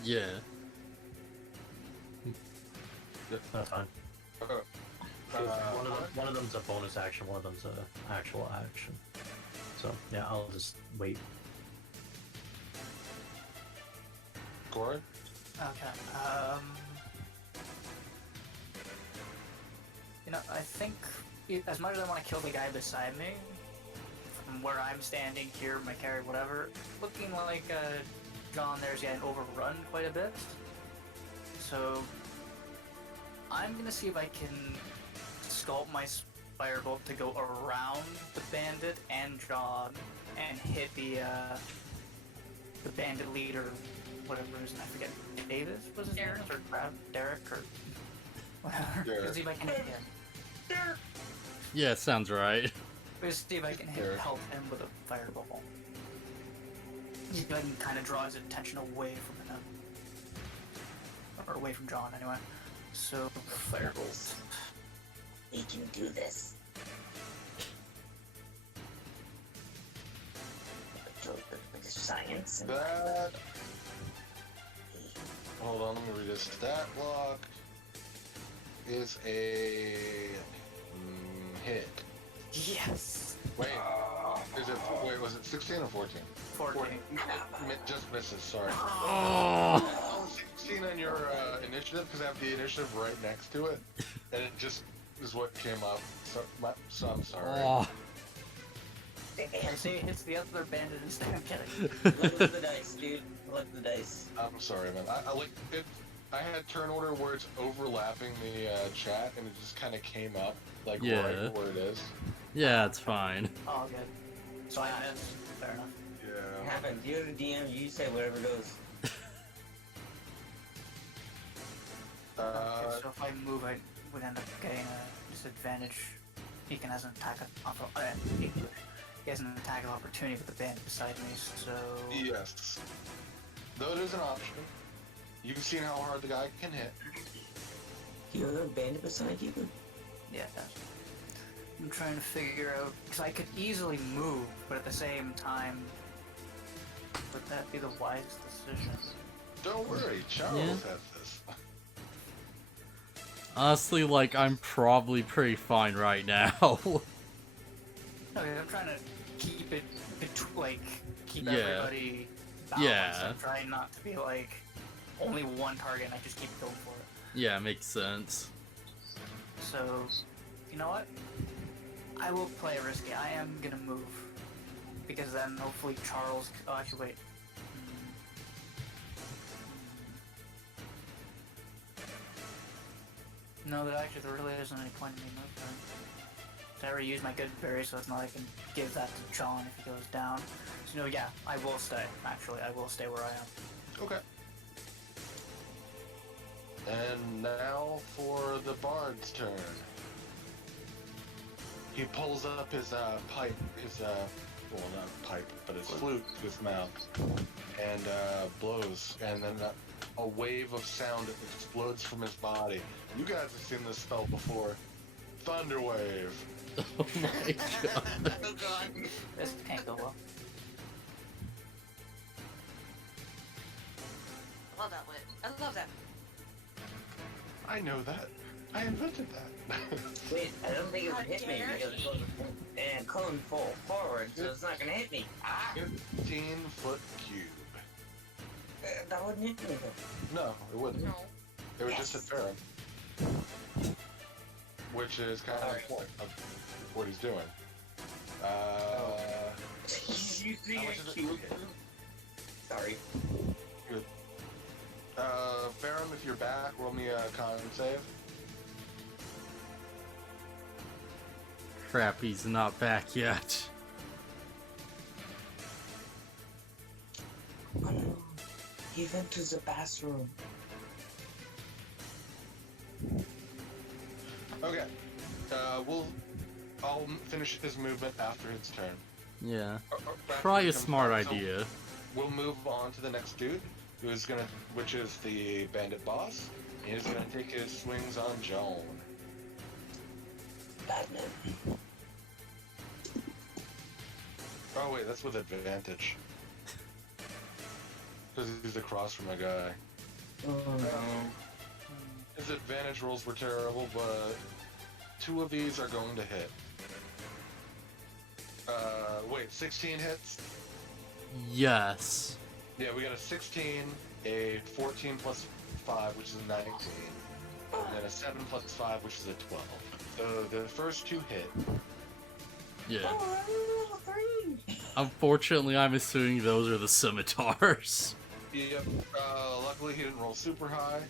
Yeah. That's fine. One of them's a bonus action, one of them's a actual action. So yeah, I'll just wait. Cory? Okay. You know, I think as much as I want to kill the guy beside me, from where I'm standing here, my carry, whatever, looking like John there's getting overrun quite a bit. So I'm gonna see if I can sculpt my firebolt to go around the bandit and John and hit the bandit leader, whatever his name, I forget. Davis was his name, or Derek, or whatever. Derek. See if I can hit him. Yeah, sounds right. Let's see if I can help him with a fireball. See if I can kind of draw his attention away from him. Or away from John, anyway. So, firebolt. We can do this. Science. That. Hold on, let me read this. Stat block is a hit. Yes! Wait, was it 16 or 14? 14. Just misses, sorry. Oh. 16 on your initiative, because I have the initiative right next to it, and it just is what came up, so I'm sorry. Oh. I see it hits the other bandit instead. I'm kidding. Look at the dice, dude. Look at the dice. I'm sorry, man. I had turn order where it's overlapping the chat, and it just kind of came up, like right where it is. Yeah, it's fine. Oh, good. So I missed. Fair enough. Yeah. What happens? You're the DM, you say whatever goes. Okay, so if I move, I would end up getting a disadvantage. He can has an attack he has an attack of opportunity with the bandit beside me, so... Yes. Though it is an option. You've seen how hard the guy can hit. Do you have a bandit beside you? Yeah, I'm trying to figure out... Because I could easily move, but at the same time... Would that be the wisest decision? Don't worry, Charles has this. Honestly, like, I'm probably pretty fine right now. Okay, I'm trying to keep it, keep everybody balanced. Yeah. I'm trying not to be like, only one target and I just keep going for it. Yeah, makes sense. So, you know what? I will play risky. I am gonna move. Because then hopefully Charles... Oh, actually, wait. No, there really isn't any point in me moving. I already used my good berry, so it's not like I can give that to John if he goes down. So, no, yeah, I will stay. Actually, I will stay where I am. Okay. And now for the bard's turn. He pulls up his pipe, well, not pipe, but his flute to his mouth, and blows, and then a wave of sound explodes from his body. You guys have seen this spell before. Thunder Wave. Oh my god. Oh god. This can't go well. I love that wit. I love that. I know that. I invented that. Wait, I don't think it would hit me How dare because it's going full forward, so it's not gonna hit me. Ah! 15-foot cube. That wouldn't hit me though. No, it wouldn't. No. It would Yes. just hit Baron. Which is kind of the point of what he's doing. You see How a much is it? cube? Sorry. Good. Baron, if you're back, roll me a con save. Crap, he's not back yet. Oh no. He went to the bathroom. Okay. I'll finish his movement after his turn. Yeah. After Probably he a comes smart back. So idea. we'll move on to the next dude, which is the Bandit Boss. He's gonna take his swings on Joan. Batman. Oh wait, that's with advantage. Because he's across from a guy. Oh no. His advantage rolls were terrible, but 2 of these are going to hit. Wait, 16 hits? Yes. Yeah, we got a 16, a 14 plus 5, which is a 19, and then a 7 plus 5, which is a 12. So the first 2 hit. Yeah. Oh, three. Unfortunately, I'm assuming those are the scimitars. Yep. Luckily he didn't roll super high.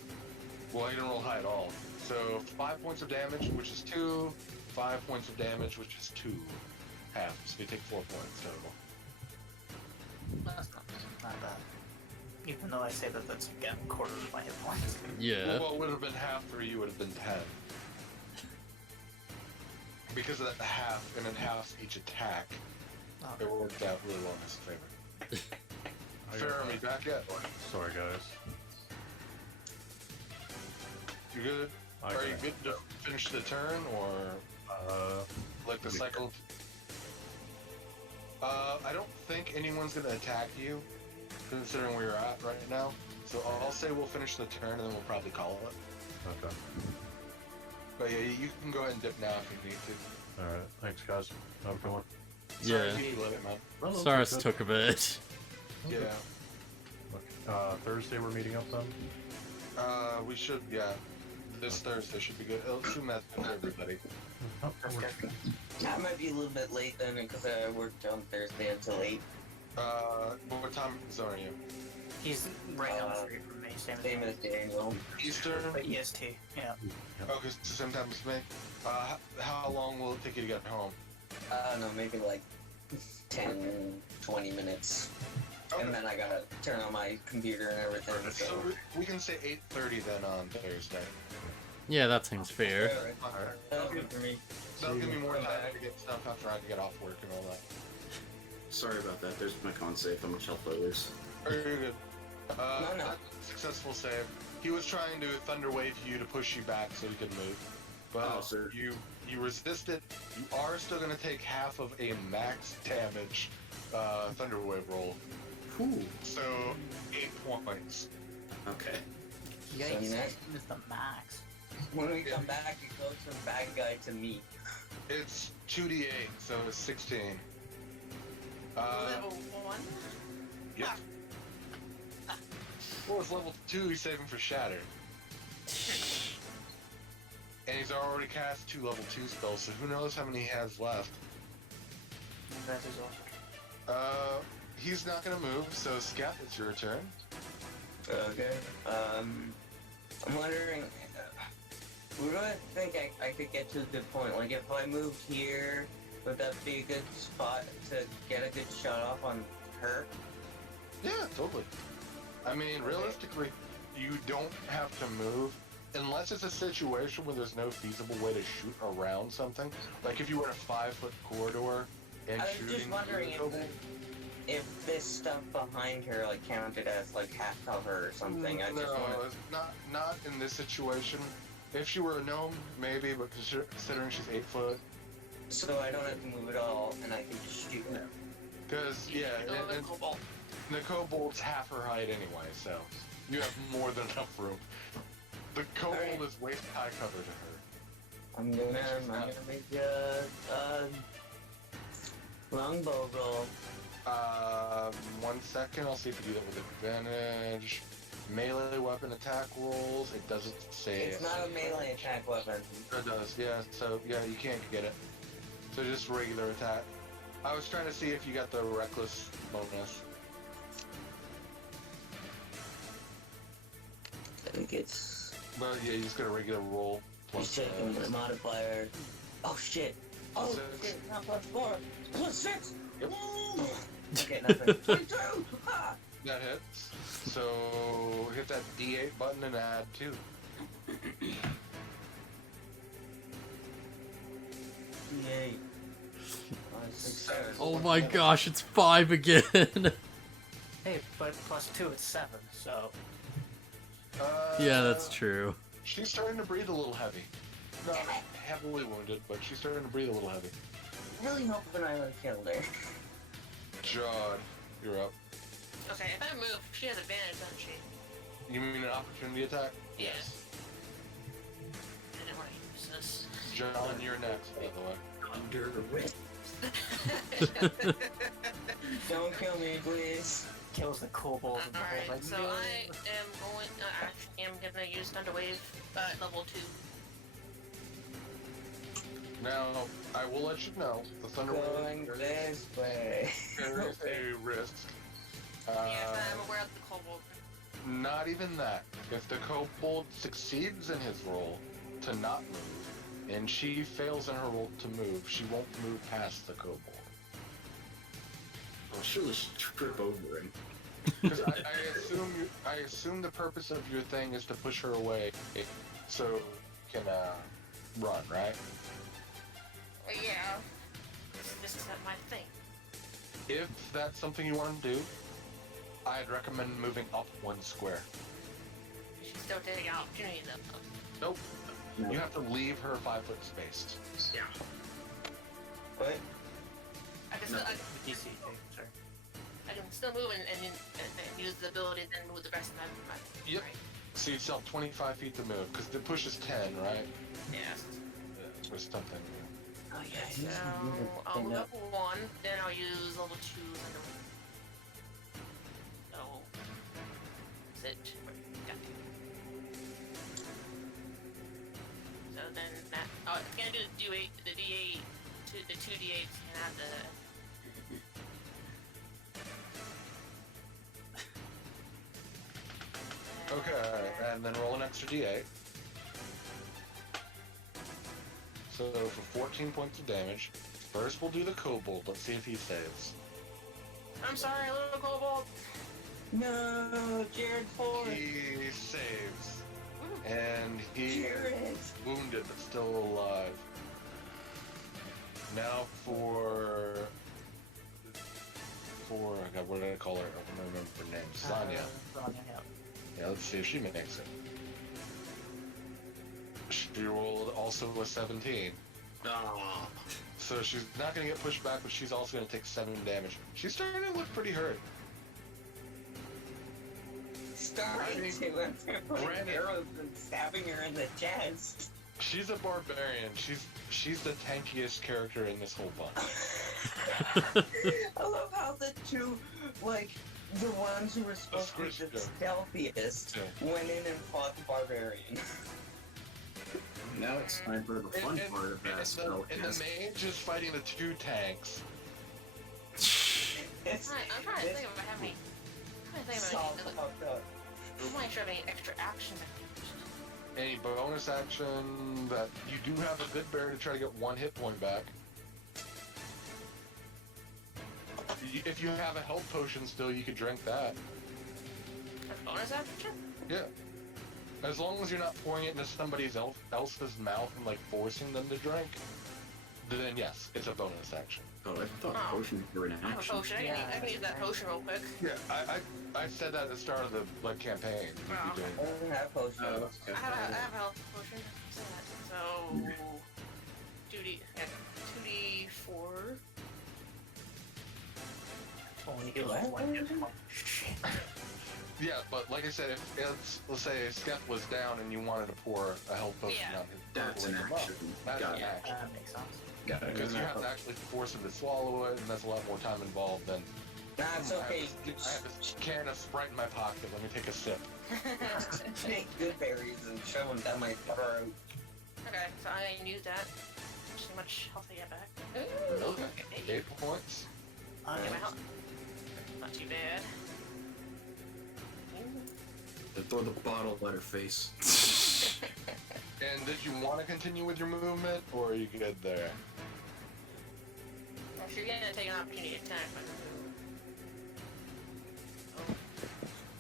Well, he didn't roll high at all. So 5 points of damage, which is 2. 5 points of damage, which is 2. Half. So you take 4 points total. That's not bad. Even though I say that that's again a quarter of my hit points. Yeah. Well, it would have been half for you, would have been 10. Because of that half, and it halves each attack, it worked out really well in his favor. Fair, me back yet? Sorry, guys. You good? Are you good to finish the turn, or like the cycle? I don't think anyone's gonna attack you, considering where you're at right now. So I'll say we'll finish the turn, and then we'll probably call it. Okay. But yeah, you can go ahead and dip now if you need to. Alright, thanks, guys. Have a good one. Yeah. Sorry, you let it, man. Cyrus took a bit. Yeah. Thursday we're meeting up then? We should, yeah. This Thursday should be good. It'll assume that's good for everybody. I might be a little bit late then because I worked on Thursday until 8. What time zone are you? He's right down the street from me, Same as Daniel. Eastern? But EST, yeah. Okay, so same time as me. How long will it take you to get home? I don't know, maybe like 10, 20 minutes. Okay. And then I gotta turn on my computer and everything, so... So we can say 8:30 then on Thursday. Yeah, that seems fair. That's good for me. That'll give me more time to get stuff after I get off work and all that. Sorry about that. There's my con save. How much health do I lose? Are you good? No. Successful save. He was trying to thunder wave you to push you back so you could move. But sir. you resisted. You are still going to take half of a max damage thunder wave roll. Cool. So 8 points. Okay. Yikes, So this is the max. When we come back, it goes from bad guy to me. It's 2d8, so it's 16. Level 1? Yep. Well, it's level 2, he's saving for Shatter. And he's already cast 2 level 2 spells, so who knows how many he has left. That is awesome. He's not gonna move, so Scat, it's your turn. Okay. I'm wondering, where do I think I could get to a good point? Like, if I moved here, would that be a good spot to get a good shot off on her? Yeah, totally. I mean, realistically, you don't have to move unless it's a situation where there's no feasible way to shoot around something. Like if you were in a 5-foot corridor and I was shooting. just wondering if this stuff behind her like counted as like half cover or something. I No, just want it's not in this situation. If she were a gnome, maybe, but considering she's 8 foot. so I don't have to move at all, and I can just shoot her. Because and the kobold's half her height anyway, so you have more than enough room. The kobold is waist high cover to her. I'm gonna make a longbow roll. 1 second, I'll see if you do that with advantage. Melee weapon attack rolls, it doesn't say It's not a melee attack weapon. It does, yeah, so yeah, you can't get it. So just regular attack. I was trying to see if you got the reckless bonus. I think it's... But yeah, you just got a regular roll. He's taking the modifier. Oh shit! Oh shit, not +4. +6! Okay, nothing. 22! That hits. So hit that D8 button and add 2. D8. Oh my gosh, it's 5 again. Hey, but +2, it's 7, so... Yeah, that's true. She's starting to breathe a little heavy. Not heavily wounded, but she's starting to breathe a little heavy. Really hoping I would have killed her. Jod, you're up. Okay, if I move, she has advantage, doesn't she? You mean an opportunity attack? Yeah. I didn't want to use this. John, you're next, by the way. Under the whip. Don't kill me, please. Kills the kobold and the whole Alright, thing. so I am going, actually am gonna use Thunder Wave, level 2. Now, I will let you know, the Thunder Going Wave this way. there is a risk. Yeah, but I'm aware of the kobold. Not even that. If the kobold succeeds in his roll to not move, and she fails in her roll to move, she won't move past the kobold. I'll surely trip over him. Because I assume the purpose of your thing is to push her away, so you can run, right? Well, yeah. This is not my thing. If that's something you want to do, I'd recommend moving up 1 square. She's still taking opportunity though. Nope. No. You have to leave her 5-foot space. Yeah. What? I can No. still, DC thing, sorry. I can still move and use the ability and then move the rest of my Yep. Right. So you still have 25 feet to move, because the push is 10, right? Yes. Yeah, or something. Oh yeah, So I'll move up 1, then I'll use level 2 Thunder Wave. So sit. Got it. So then that I'm gonna do the D8 the 2 D8s and add the Okay, and then roll an extra d8. So for 14 points of damage, first we'll do the kobold. Let's see if he saves. I'm sorry, little kobold. No, Jared Ford. He saves, and he Jared. is wounded but still alive. Now for oh God, what did I call her? I don't remember her name. Sonya. Sonya, yeah. Yeah, let's see if she makes it. She rolled also a 17. Oh. So she's not going to get pushed back, but she's also going to take 7 damage. She's starting to look pretty hurt. Starting to after putting arrows and stabbing her in the chest. She's a barbarian. She's the tankiest character in this whole bunch. I love how the two, like, the ones who were supposed to be the stealthiest went in and fought the barbarian. Now it's time for the fun part of that spell. And the mage is fighting the 2 tanks. I'm trying to think if I have any. I'm not sure of any extra action. Any bonus action that you do have a good bear to try to get 1 hit point back. If you have a health potion still, you could drink that. A bonus action? Yeah. As long as you're not pouring it into somebody else's mouth and like forcing them to drink. then yes, it's a bonus action. Oh, I thought potions were an I have a action. potion. I can use that potion real quick. Yeah, I said that at the start of the campaign. Oh, I don't have potions. I have a health potion. So 2d4. Yeah, but like I said, if it's, let's say Skep was down and you wanted to pour a health potion on his That's an action. That's Got an it. action. That makes sense. Got it. Because you have to actually force him to swallow it, and that's a lot more time involved than... That's okay. I have this can of Sprite in my pocket. Let me take a sip. Take good berries and shove them down my throat. Okay, so I can use that. See how much health I get back. Okay. 8 points. Okay, my health. Not too bad. Throw the bottle at her face. And did you want to continue with your movement, or are you good there? Well, you're gonna take an opportunity attack, but...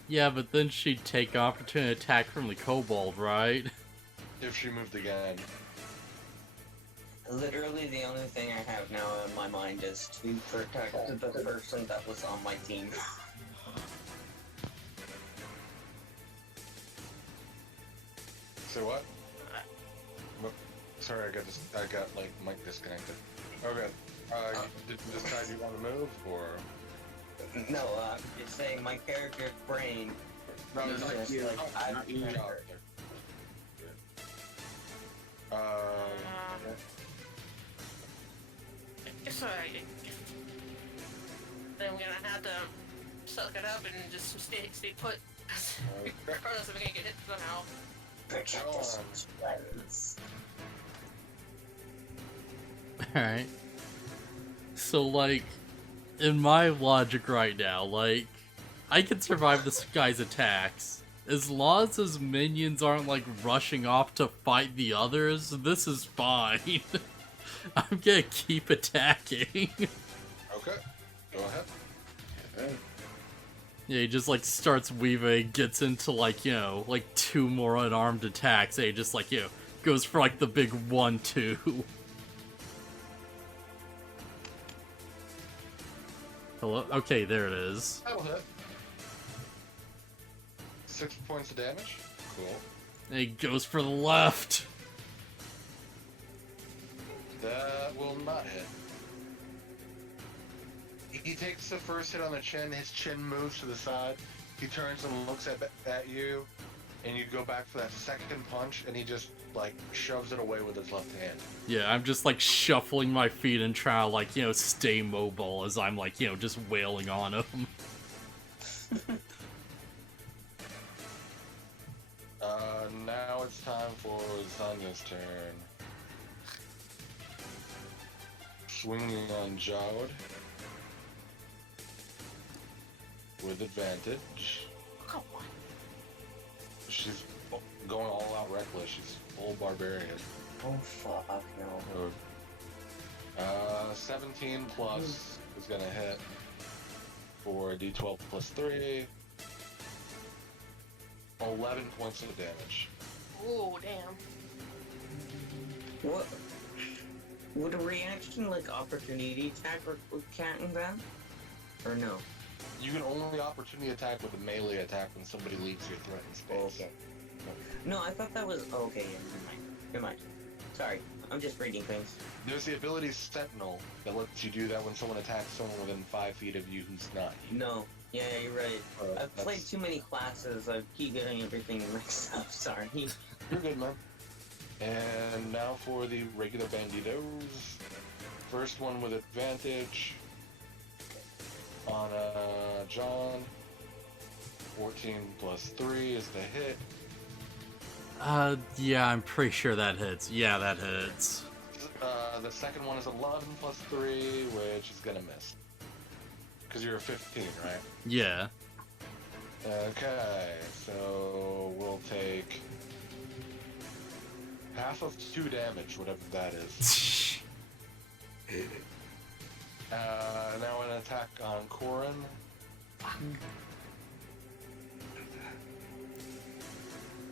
Yeah, but then she'd take opportunity attack from the kobold, right? If she moved again. Literally, the only thing I have now in my mind is to protect the person that was on my team. So what? Sorry, I got like mic disconnected. Okay. Did you decide you want to move, or? No, I'm just saying my character's brain. No, is not just you. like, I've Not you. Guess then we're gonna have to suck it up and just stay put. Regardless if we're gonna get hit somehow. Alright. So, like, in my logic right now, like, I can survive this guy's attacks. As long as his minions aren't, like, rushing off to fight the others, this is fine. I'm gonna keep attacking. Okay. Go ahead. Okay. Yeah, he just, like, starts weaving, gets into, like, you know, like, 2 more unarmed attacks, and he just, like, you know, goes for, like, the big 1-2. Hello? Okay, there it is. That'll hit. 6 points of damage. Cool. And he goes for the left. That will not hit. He takes the first hit on the chin, his chin moves to the side, he turns and looks at you, and you go back for that second punch, and he just, like, shoves it away with his left hand. Yeah, I'm just, like, shuffling my feet and trying to, like, you know, stay mobile as I'm, like, you know, just wailing on him. Now it's time for Zanya's turn. Swinging on Jowd. With advantage. Come on. She's going all out reckless. She's full barbarian. Oh fuck no. 17 plus is gonna hit for a d12 plus 3. 11 points of damage. Oh damn. What? Would a reaction like opportunity attack with cat and that? Or no? You can only opportunity attack with a melee attack when somebody leaves your threatened space. Okay. No, I thought that was okay. Yeah, never mind. Never mind. Sorry, I'm just reading things. There's the ability Sentinel that lets you do that when someone attacks someone within 5 feet of you who's not you. No. Yeah, you're right. I've played too many classes. I keep getting everything mixed up. Sorry. You're good, man. And now for the regular banditos. First one with advantage on John. 14 plus 3 is the hit. Yeah, I'm pretty sure that hits. Yeah, that hits. The second one is 11 plus 3, which is gonna miss. Because you're a 15, right? Yeah. Okay, so we'll take half of 2 damage, whatever that is. Now an attack on Corin.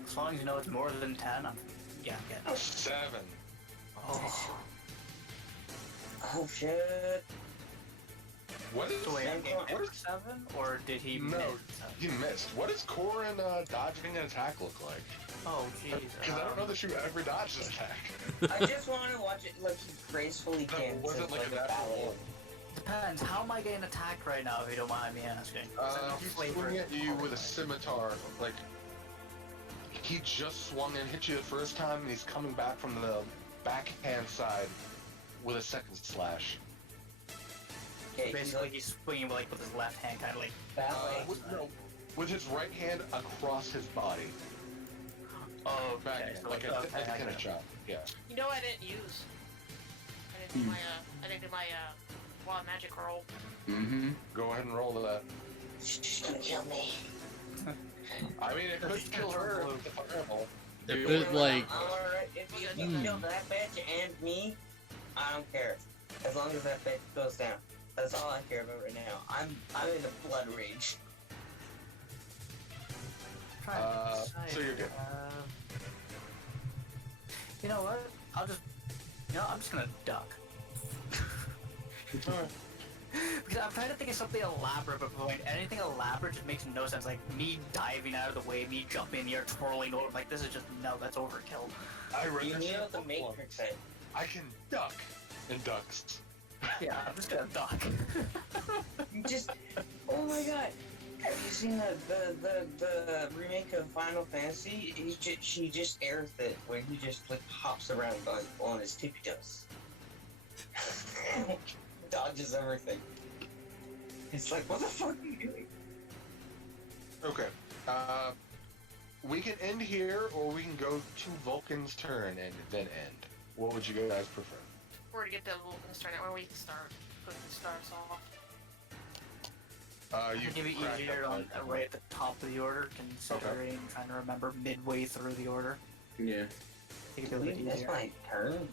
As long as you know it's more than 10, I'm... Yeah, yeah. 7. Oh. Oh shit. What is... So wait, I'm getting what is... 7, or did he miss? He missed. What does Corin dodging an attack look like? Oh, jeez. Because I don't know that she ever dodged an attack. I just want to watch it like he gracefully can. Was it like a battle? Depends. How am I getting attacked right now, if you don't mind me asking? He's swinging at you with a scimitar. Like, he just swung and hit you the first time, and he's coming back from the backhand side with a second slash. Okay, Basically, he's swinging like with his left hand, kind of like that way. With his right hand across his body. Oh, Backhand, okay. So like a tennis shot. Yeah. You know what I didn't use? I didn't do my wild magic roll. Mm-hmm. Go ahead and roll to that. She's gonna kill me. I mean, it could kill her with the fireball. If it, like... Alright, if you kill that bitch and me, I don't care. As long as that bitch goes down. That's all I care about right now. I'm in a blood rage. So you're good. You know what? I'm just gonna duck. Because I'm trying to think of something elaborate, but anything elaborate just makes no sense. Like me diving out of the way, me jumping in the air, twirling over. Like this is just that's overkill. You need the Matrix thing. I can duck in ducks. Yeah, I'm just gonna duck. Oh my god! Have you seen the remake of Final Fantasy? She just airs it when he just like hops around on his tippy toes. Dodges everything. It's like, what the fuck are you doing? Okay. We can end here, or we can go to Vulcan's turn and then end. What would you guys prefer? Or to get the Vulcan's turn, where we can start. Putting the stars off. I think it'd be easier on right at the top of the order, considering trying to remember midway through the order. Yeah. I think it'd be a bit easier. That's my turn.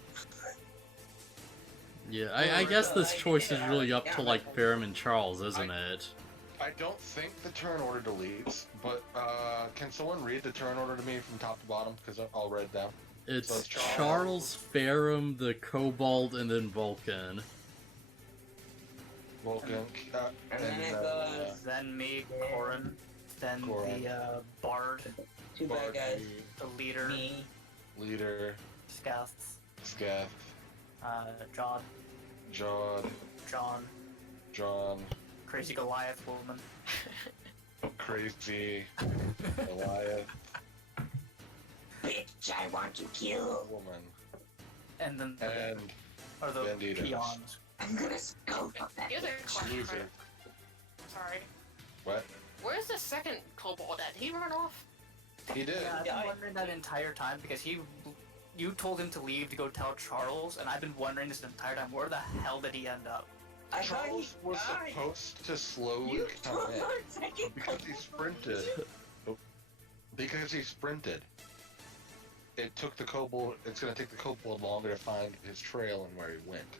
Yeah, I guess this choice is really up to, like, Ferrum and Charles, isn't it? I don't think the turn order deletes, but can someone read the turn order to me from top to bottom? Because I'll write it down. It's Charles, Ferrum, the Kobold, and then Vulcan. Vulcan, and then it goes... Then me, Corin, then the Bard. Two bad guys. The leader. Me. Leader. Scath. John. Crazy Goliath woman. Crazy Goliath. Bitch, I want to kill. Woman. And then the Banditos. peons. I'm gonna scope up that Loser. Sorry. What? Where's the second kobold at? Did he run off? He did. Yeah, I've been wondering that entire time because you told him to leave to go tell Charles, and I've been wondering this entire time, where the hell did he end up? Charles was supposed to slowly come in because he sprinted. Because he sprinted. It took the kobold. It's going to take the kobold longer to find his trail and where he went,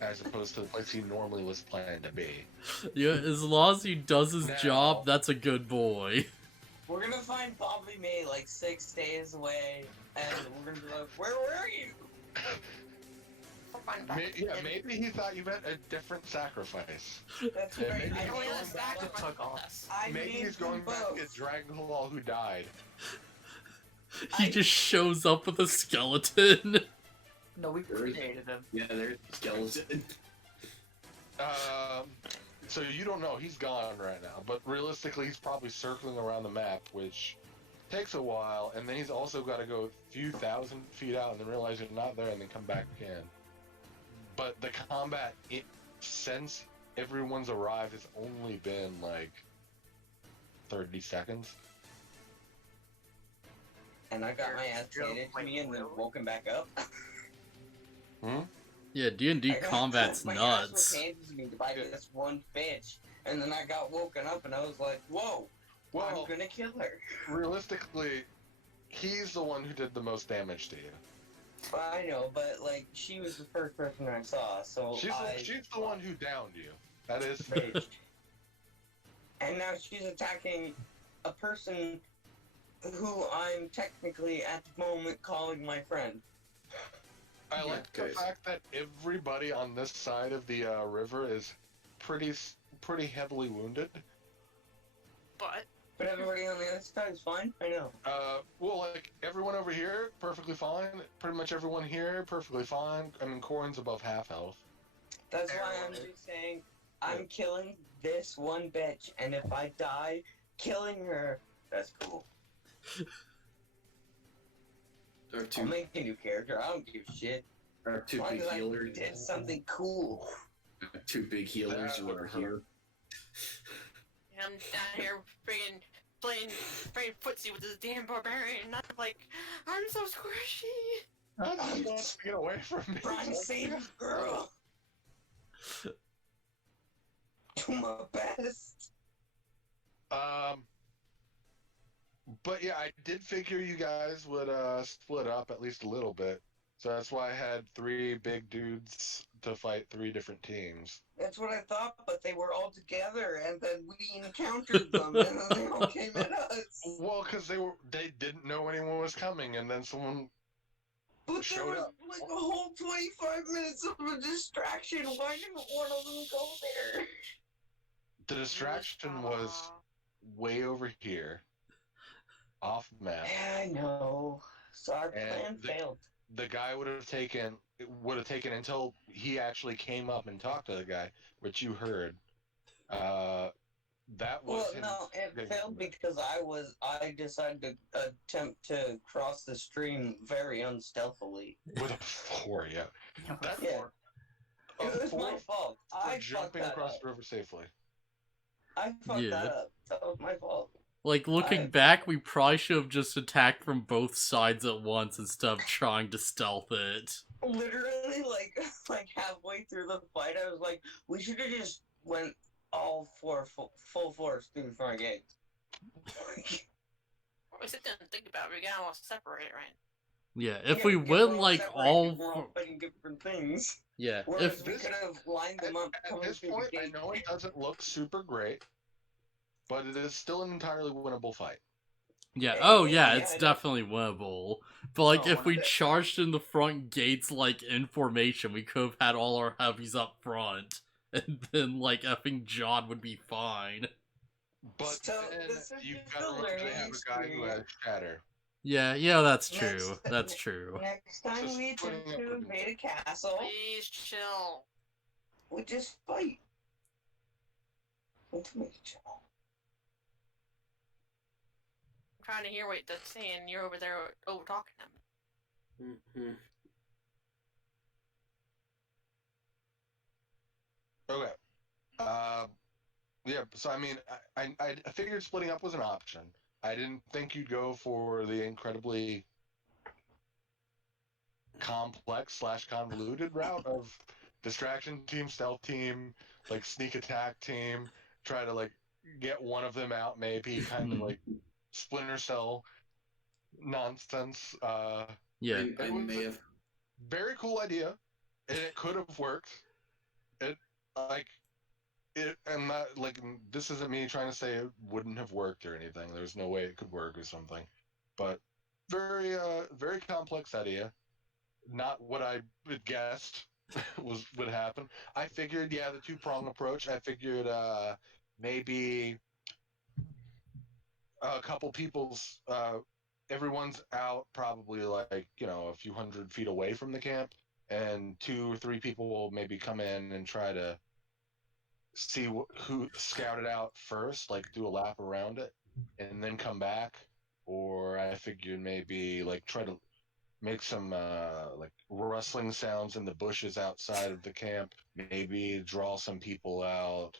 as opposed to the place he normally was planning to be. Yeah, as long as he does his job, that's a good boy. We're gonna find Bobby May like 6 days away, and we're gonna be like, where were you? Maybe he thought you meant a different sacrifice. That's right. Maybe he's going back at Dethhollow who died. He just shows up with a skeleton. No, we created him. Yeah, there's a skeleton. So you don't know, he's gone right now, but realistically he's probably circling around the map, which takes a while, and then he's also got to go a few thousand feet out and then realize you're not there and then come back in. But the combat, since everyone's arrived, has only been like 30 seconds. And I got my ass handed to me and then woken back up. Yeah, D&D combat's my nuts. ass was handed to me by this one bitch, and then I got woken up and I was like, whoa, I'm gonna kill her. Realistically, he's the one who did the most damage to you. I know, but like, she was the first person I saw, so she's the one who downed you. That is. And now she's attacking a person who I'm technically at the moment calling my friend. I like the fact that everybody on this side of the river is pretty heavily wounded. But everybody on the other side is fine? I know. Well, like, everyone over here, perfectly fine. Pretty much everyone here, perfectly fine. I mean, Corin's above half health. That's why I'm just saying, I'm killing this one bitch, and if I die killing her, that's cool. I'll make a new character, I don't give a shit. Our two big healers. I did something cool. Our two big healers who are here. I'm down here playing footsie with this damn barbarian, and I'm like, I'm so squishy. I just want to get away from me. Trying to save this girl. Do my best. But yeah, I did figure you guys would split up at least a little bit. So that's why I had 3 big dudes to fight 3 different teams. That's what I thought, but they were all together, and then we encountered them, and then they all came at us. Well, because they didn't know anyone was coming, and then someone showed up. Like a whole 25 minutes of a distraction. Why didn't one of them go there? The distraction was way over here, off map. Yeah, I know. So our plan failed. The guy would have taken until he actually came up and talked to the guy, which you heard. That was it failed because I decided to attempt to cross the stream very unstealthily. With a 4, yeah. It was my fault. I jumping across the river safely. I fucked that up. That was my fault. Like, looking back, we probably should have just attacked from both sides at once instead of trying to stealth it. Literally, like halfway through the fight, I was like, we should have just went all full force through the front gate. We sit down and think about it, we gotta all separate, right? Yeah, if we went like all... We're all fighting different things. Yeah, Whereas we could have lined them up. At this point, I know it doesn't look super great, but it is still an entirely winnable fight. Yeah, it's definitely winnable. But, like, if we charged in the front gates, like, in formation, we could have had all our heavies up front. And then, like, effing John would be fine. But then you've got to remember they have a guy who has shatter. Yeah, that's true. That's true. Next time we attempt to invade a castle, please chill. We just fight. Let's make it chill. I'm trying to hear what they're saying. You're over there over talking them. Okay. Yeah, so I mean, I figured splitting up was an option. I didn't think you'd go for the incredibly complex / convoluted route of distraction team, stealth team, like sneak attack team, try to like get one of them out maybe, kind of like Splinter Cell nonsense. Yeah. It was a very cool idea, and it could have worked. I'm not, like, this isn't me trying to say it wouldn't have worked or anything. There's no way it could work or something. But very complex idea. Not what I had guessed would happen. I figured, the 2-prong approach. I figured maybe a couple people's, everyone's out probably like, a few hundred feet away from the camp, and 2 or 3 people will maybe come in and try to see who scouted out first, like do a lap around it, and then come back. Or I figured maybe like try to make some like rustling sounds in the bushes outside of the camp, maybe draw some people out.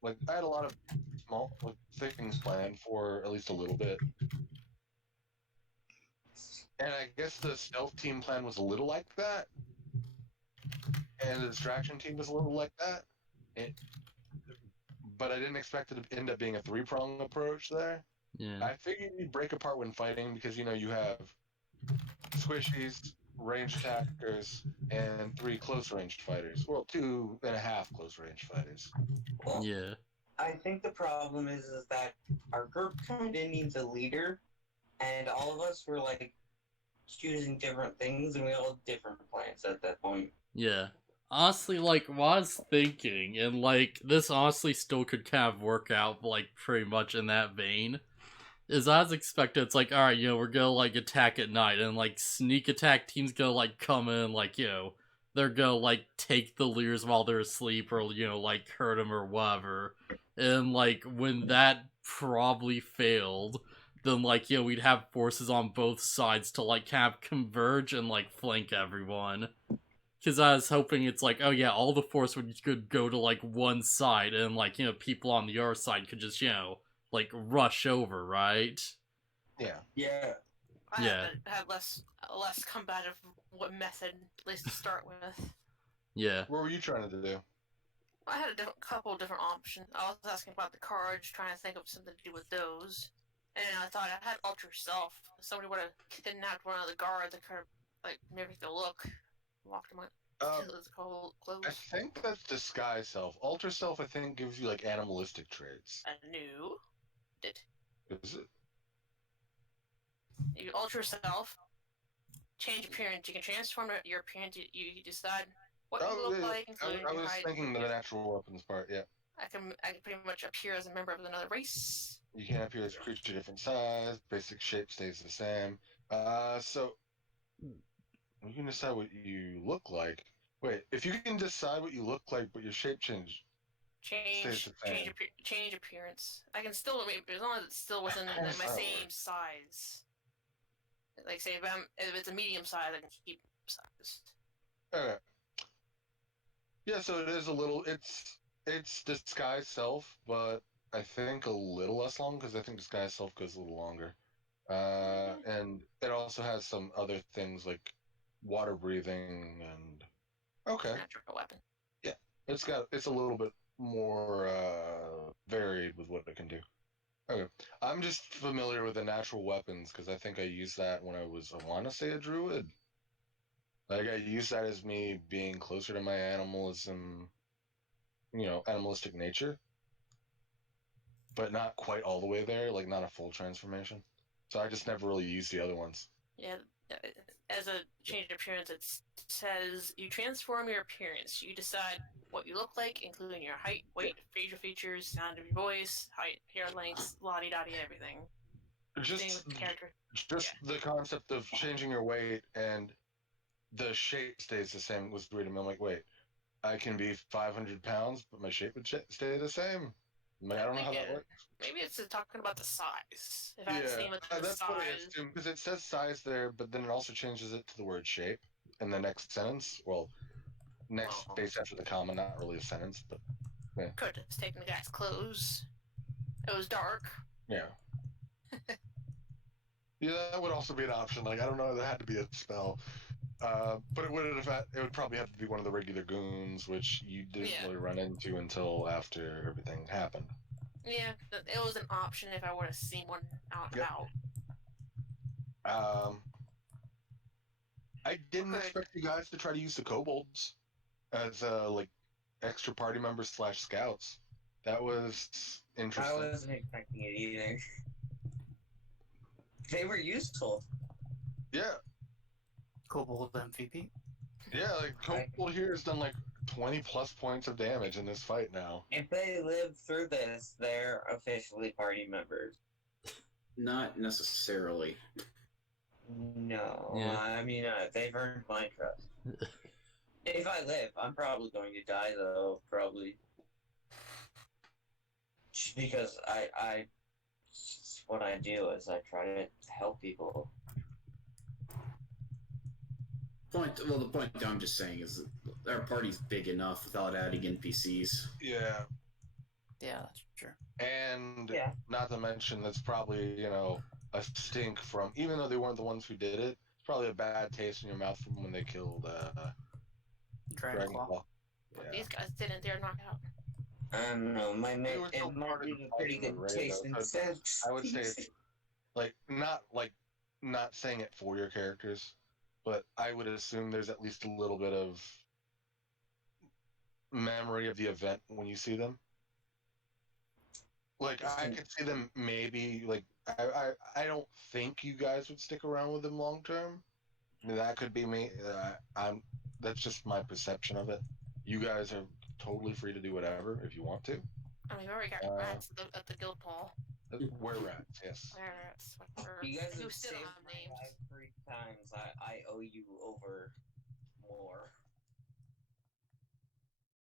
Like I had a lot of small things planned for at least a little bit. And I guess the stealth team plan was a little like that. And the distraction team was a little like that. But I didn't expect it to end up being a 3-prong approach there. Yeah. I figured you'd break apart when fighting because, you have squishies, ranged attackers, and 3 close-ranged fighters. Well, 2.5 close-ranged fighters. Well, yeah. I think the problem is that our group kind of needs a leader, and all of us were like choosing different things, and we all had different plans at that point. Yeah. Honestly, like, what I was thinking, and, like, this honestly still could kind of work out, like, pretty much in that vein, is I was expecting, it's like, alright, we're gonna, like, attack at night, and, like, sneak attack team's gonna, like, come in, like, they're gonna, like, take the leaders while they're asleep, or, like, hurt them or whatever. And, like, when that probably failed, then, like, we'd have forces on both sides to, like, kind of converge and, like, flank everyone. Because I was hoping it's like, oh yeah, all the force could go to, like, one side, and, like, people on the other side could just, like, rush over, right? Yeah. Yeah. I Yeah. have less combative method, at least to start with. Yeah. What were you trying to do? I had a couple different options. I was asking about the cards, trying to think of something to do with those. And I thought I had Ultra Self. Somebody would have kidnapped one of the guards and kind of, like, maybe the look. Walked him clothes. I think that's Disguise Self. Ultra Self, I think, gives you, like, animalistic traits. I knew. Is it? You Ultra Self. Change appearance. You can transform your appearance. You decide what you look like, including I your was height. thinking the natural weapons part, yeah. I can pretty much appear as a member of another race. You can appear as a creature different size, basic shape stays the same. So you can decide what you look like. Wait, if you can decide what you look like, but your shape change stays the same. Change appearance. I can still, as long as it's still within my same size. Like, say, if it's a medium size, I can keep size. Okay. Yeah, so it is a little. It's Disguise Self, but I think a little less long because I think Disguise Self goes a little longer. And it also has some other things like water breathing and okay. Natural weapon. Yeah, it's a little bit more varied with what it can do. Okay, I'm just familiar with the natural weapons because I think I used that when I want to say a druid. Like I used that as me being closer to my animalism, animalistic nature, but not quite all the way there. Like not a full transformation. So I just never really used the other ones. Yeah, as a change of appearance, it says you transform your appearance. You decide what you look like, including your height, weight, facial features, sound of your voice, height, hair length, lottie-dottie, everything. Just the concept of changing your weight and the shape stays the same was weird to me. I'm like, wait, I can be 500 pounds, but my shape would stay the same. I don't know how that works. Maybe it's talking about the size. If I had seen with the that's size. what I assume, because it says size there, but then it also changes it to the word shape in the next sentence. Well, next space after the comma, not really a sentence, but yeah. Could have taken the guy's clothes. It was dark. Yeah. Yeah, that would also be an option. Like, I don't know, there had to be a spell. But it would probably have to be one of the regular goons, which you didn't really run into until after everything happened. Yeah, it was an option if I would have seen one out. I didn't expect you guys to try to use the kobolds as like extra party members / scouts. That was interesting. I wasn't expecting it either. They were useful. Yeah. Kobold MVP. Yeah, like Kobold here has done like 20 plus points of damage in this fight now. If they live through this, they're officially party members. Not necessarily. No, I mean, they've earned my trust. If I live, I'm probably going to die, though, probably. Just because what I do is I try to help people. The point I'm just saying is that our party's big enough without adding NPCs. Yeah. Yeah, that's true. And not to mention, that's probably, a stink from, even though they weren't the ones who did it, it's probably a bad taste in your mouth from when they killed Dragonclaw. Yeah. These guys didn't dare knock out. I don't know, it might be a pretty good taste in sense. I would say it's, not saying it for your characters, but I would assume there's at least a little bit of memory of the event when you see them. Like, I could see them maybe, like, I don't think you guys would stick around with them long term, That could be me. That's just my perception of it. You guys are totally free to do whatever if you want to. I mean, we already got rats at the guild hall. We're rats, yes. We're rats. You guys who have still saved don't have my names. life 3 times. I owe you over more.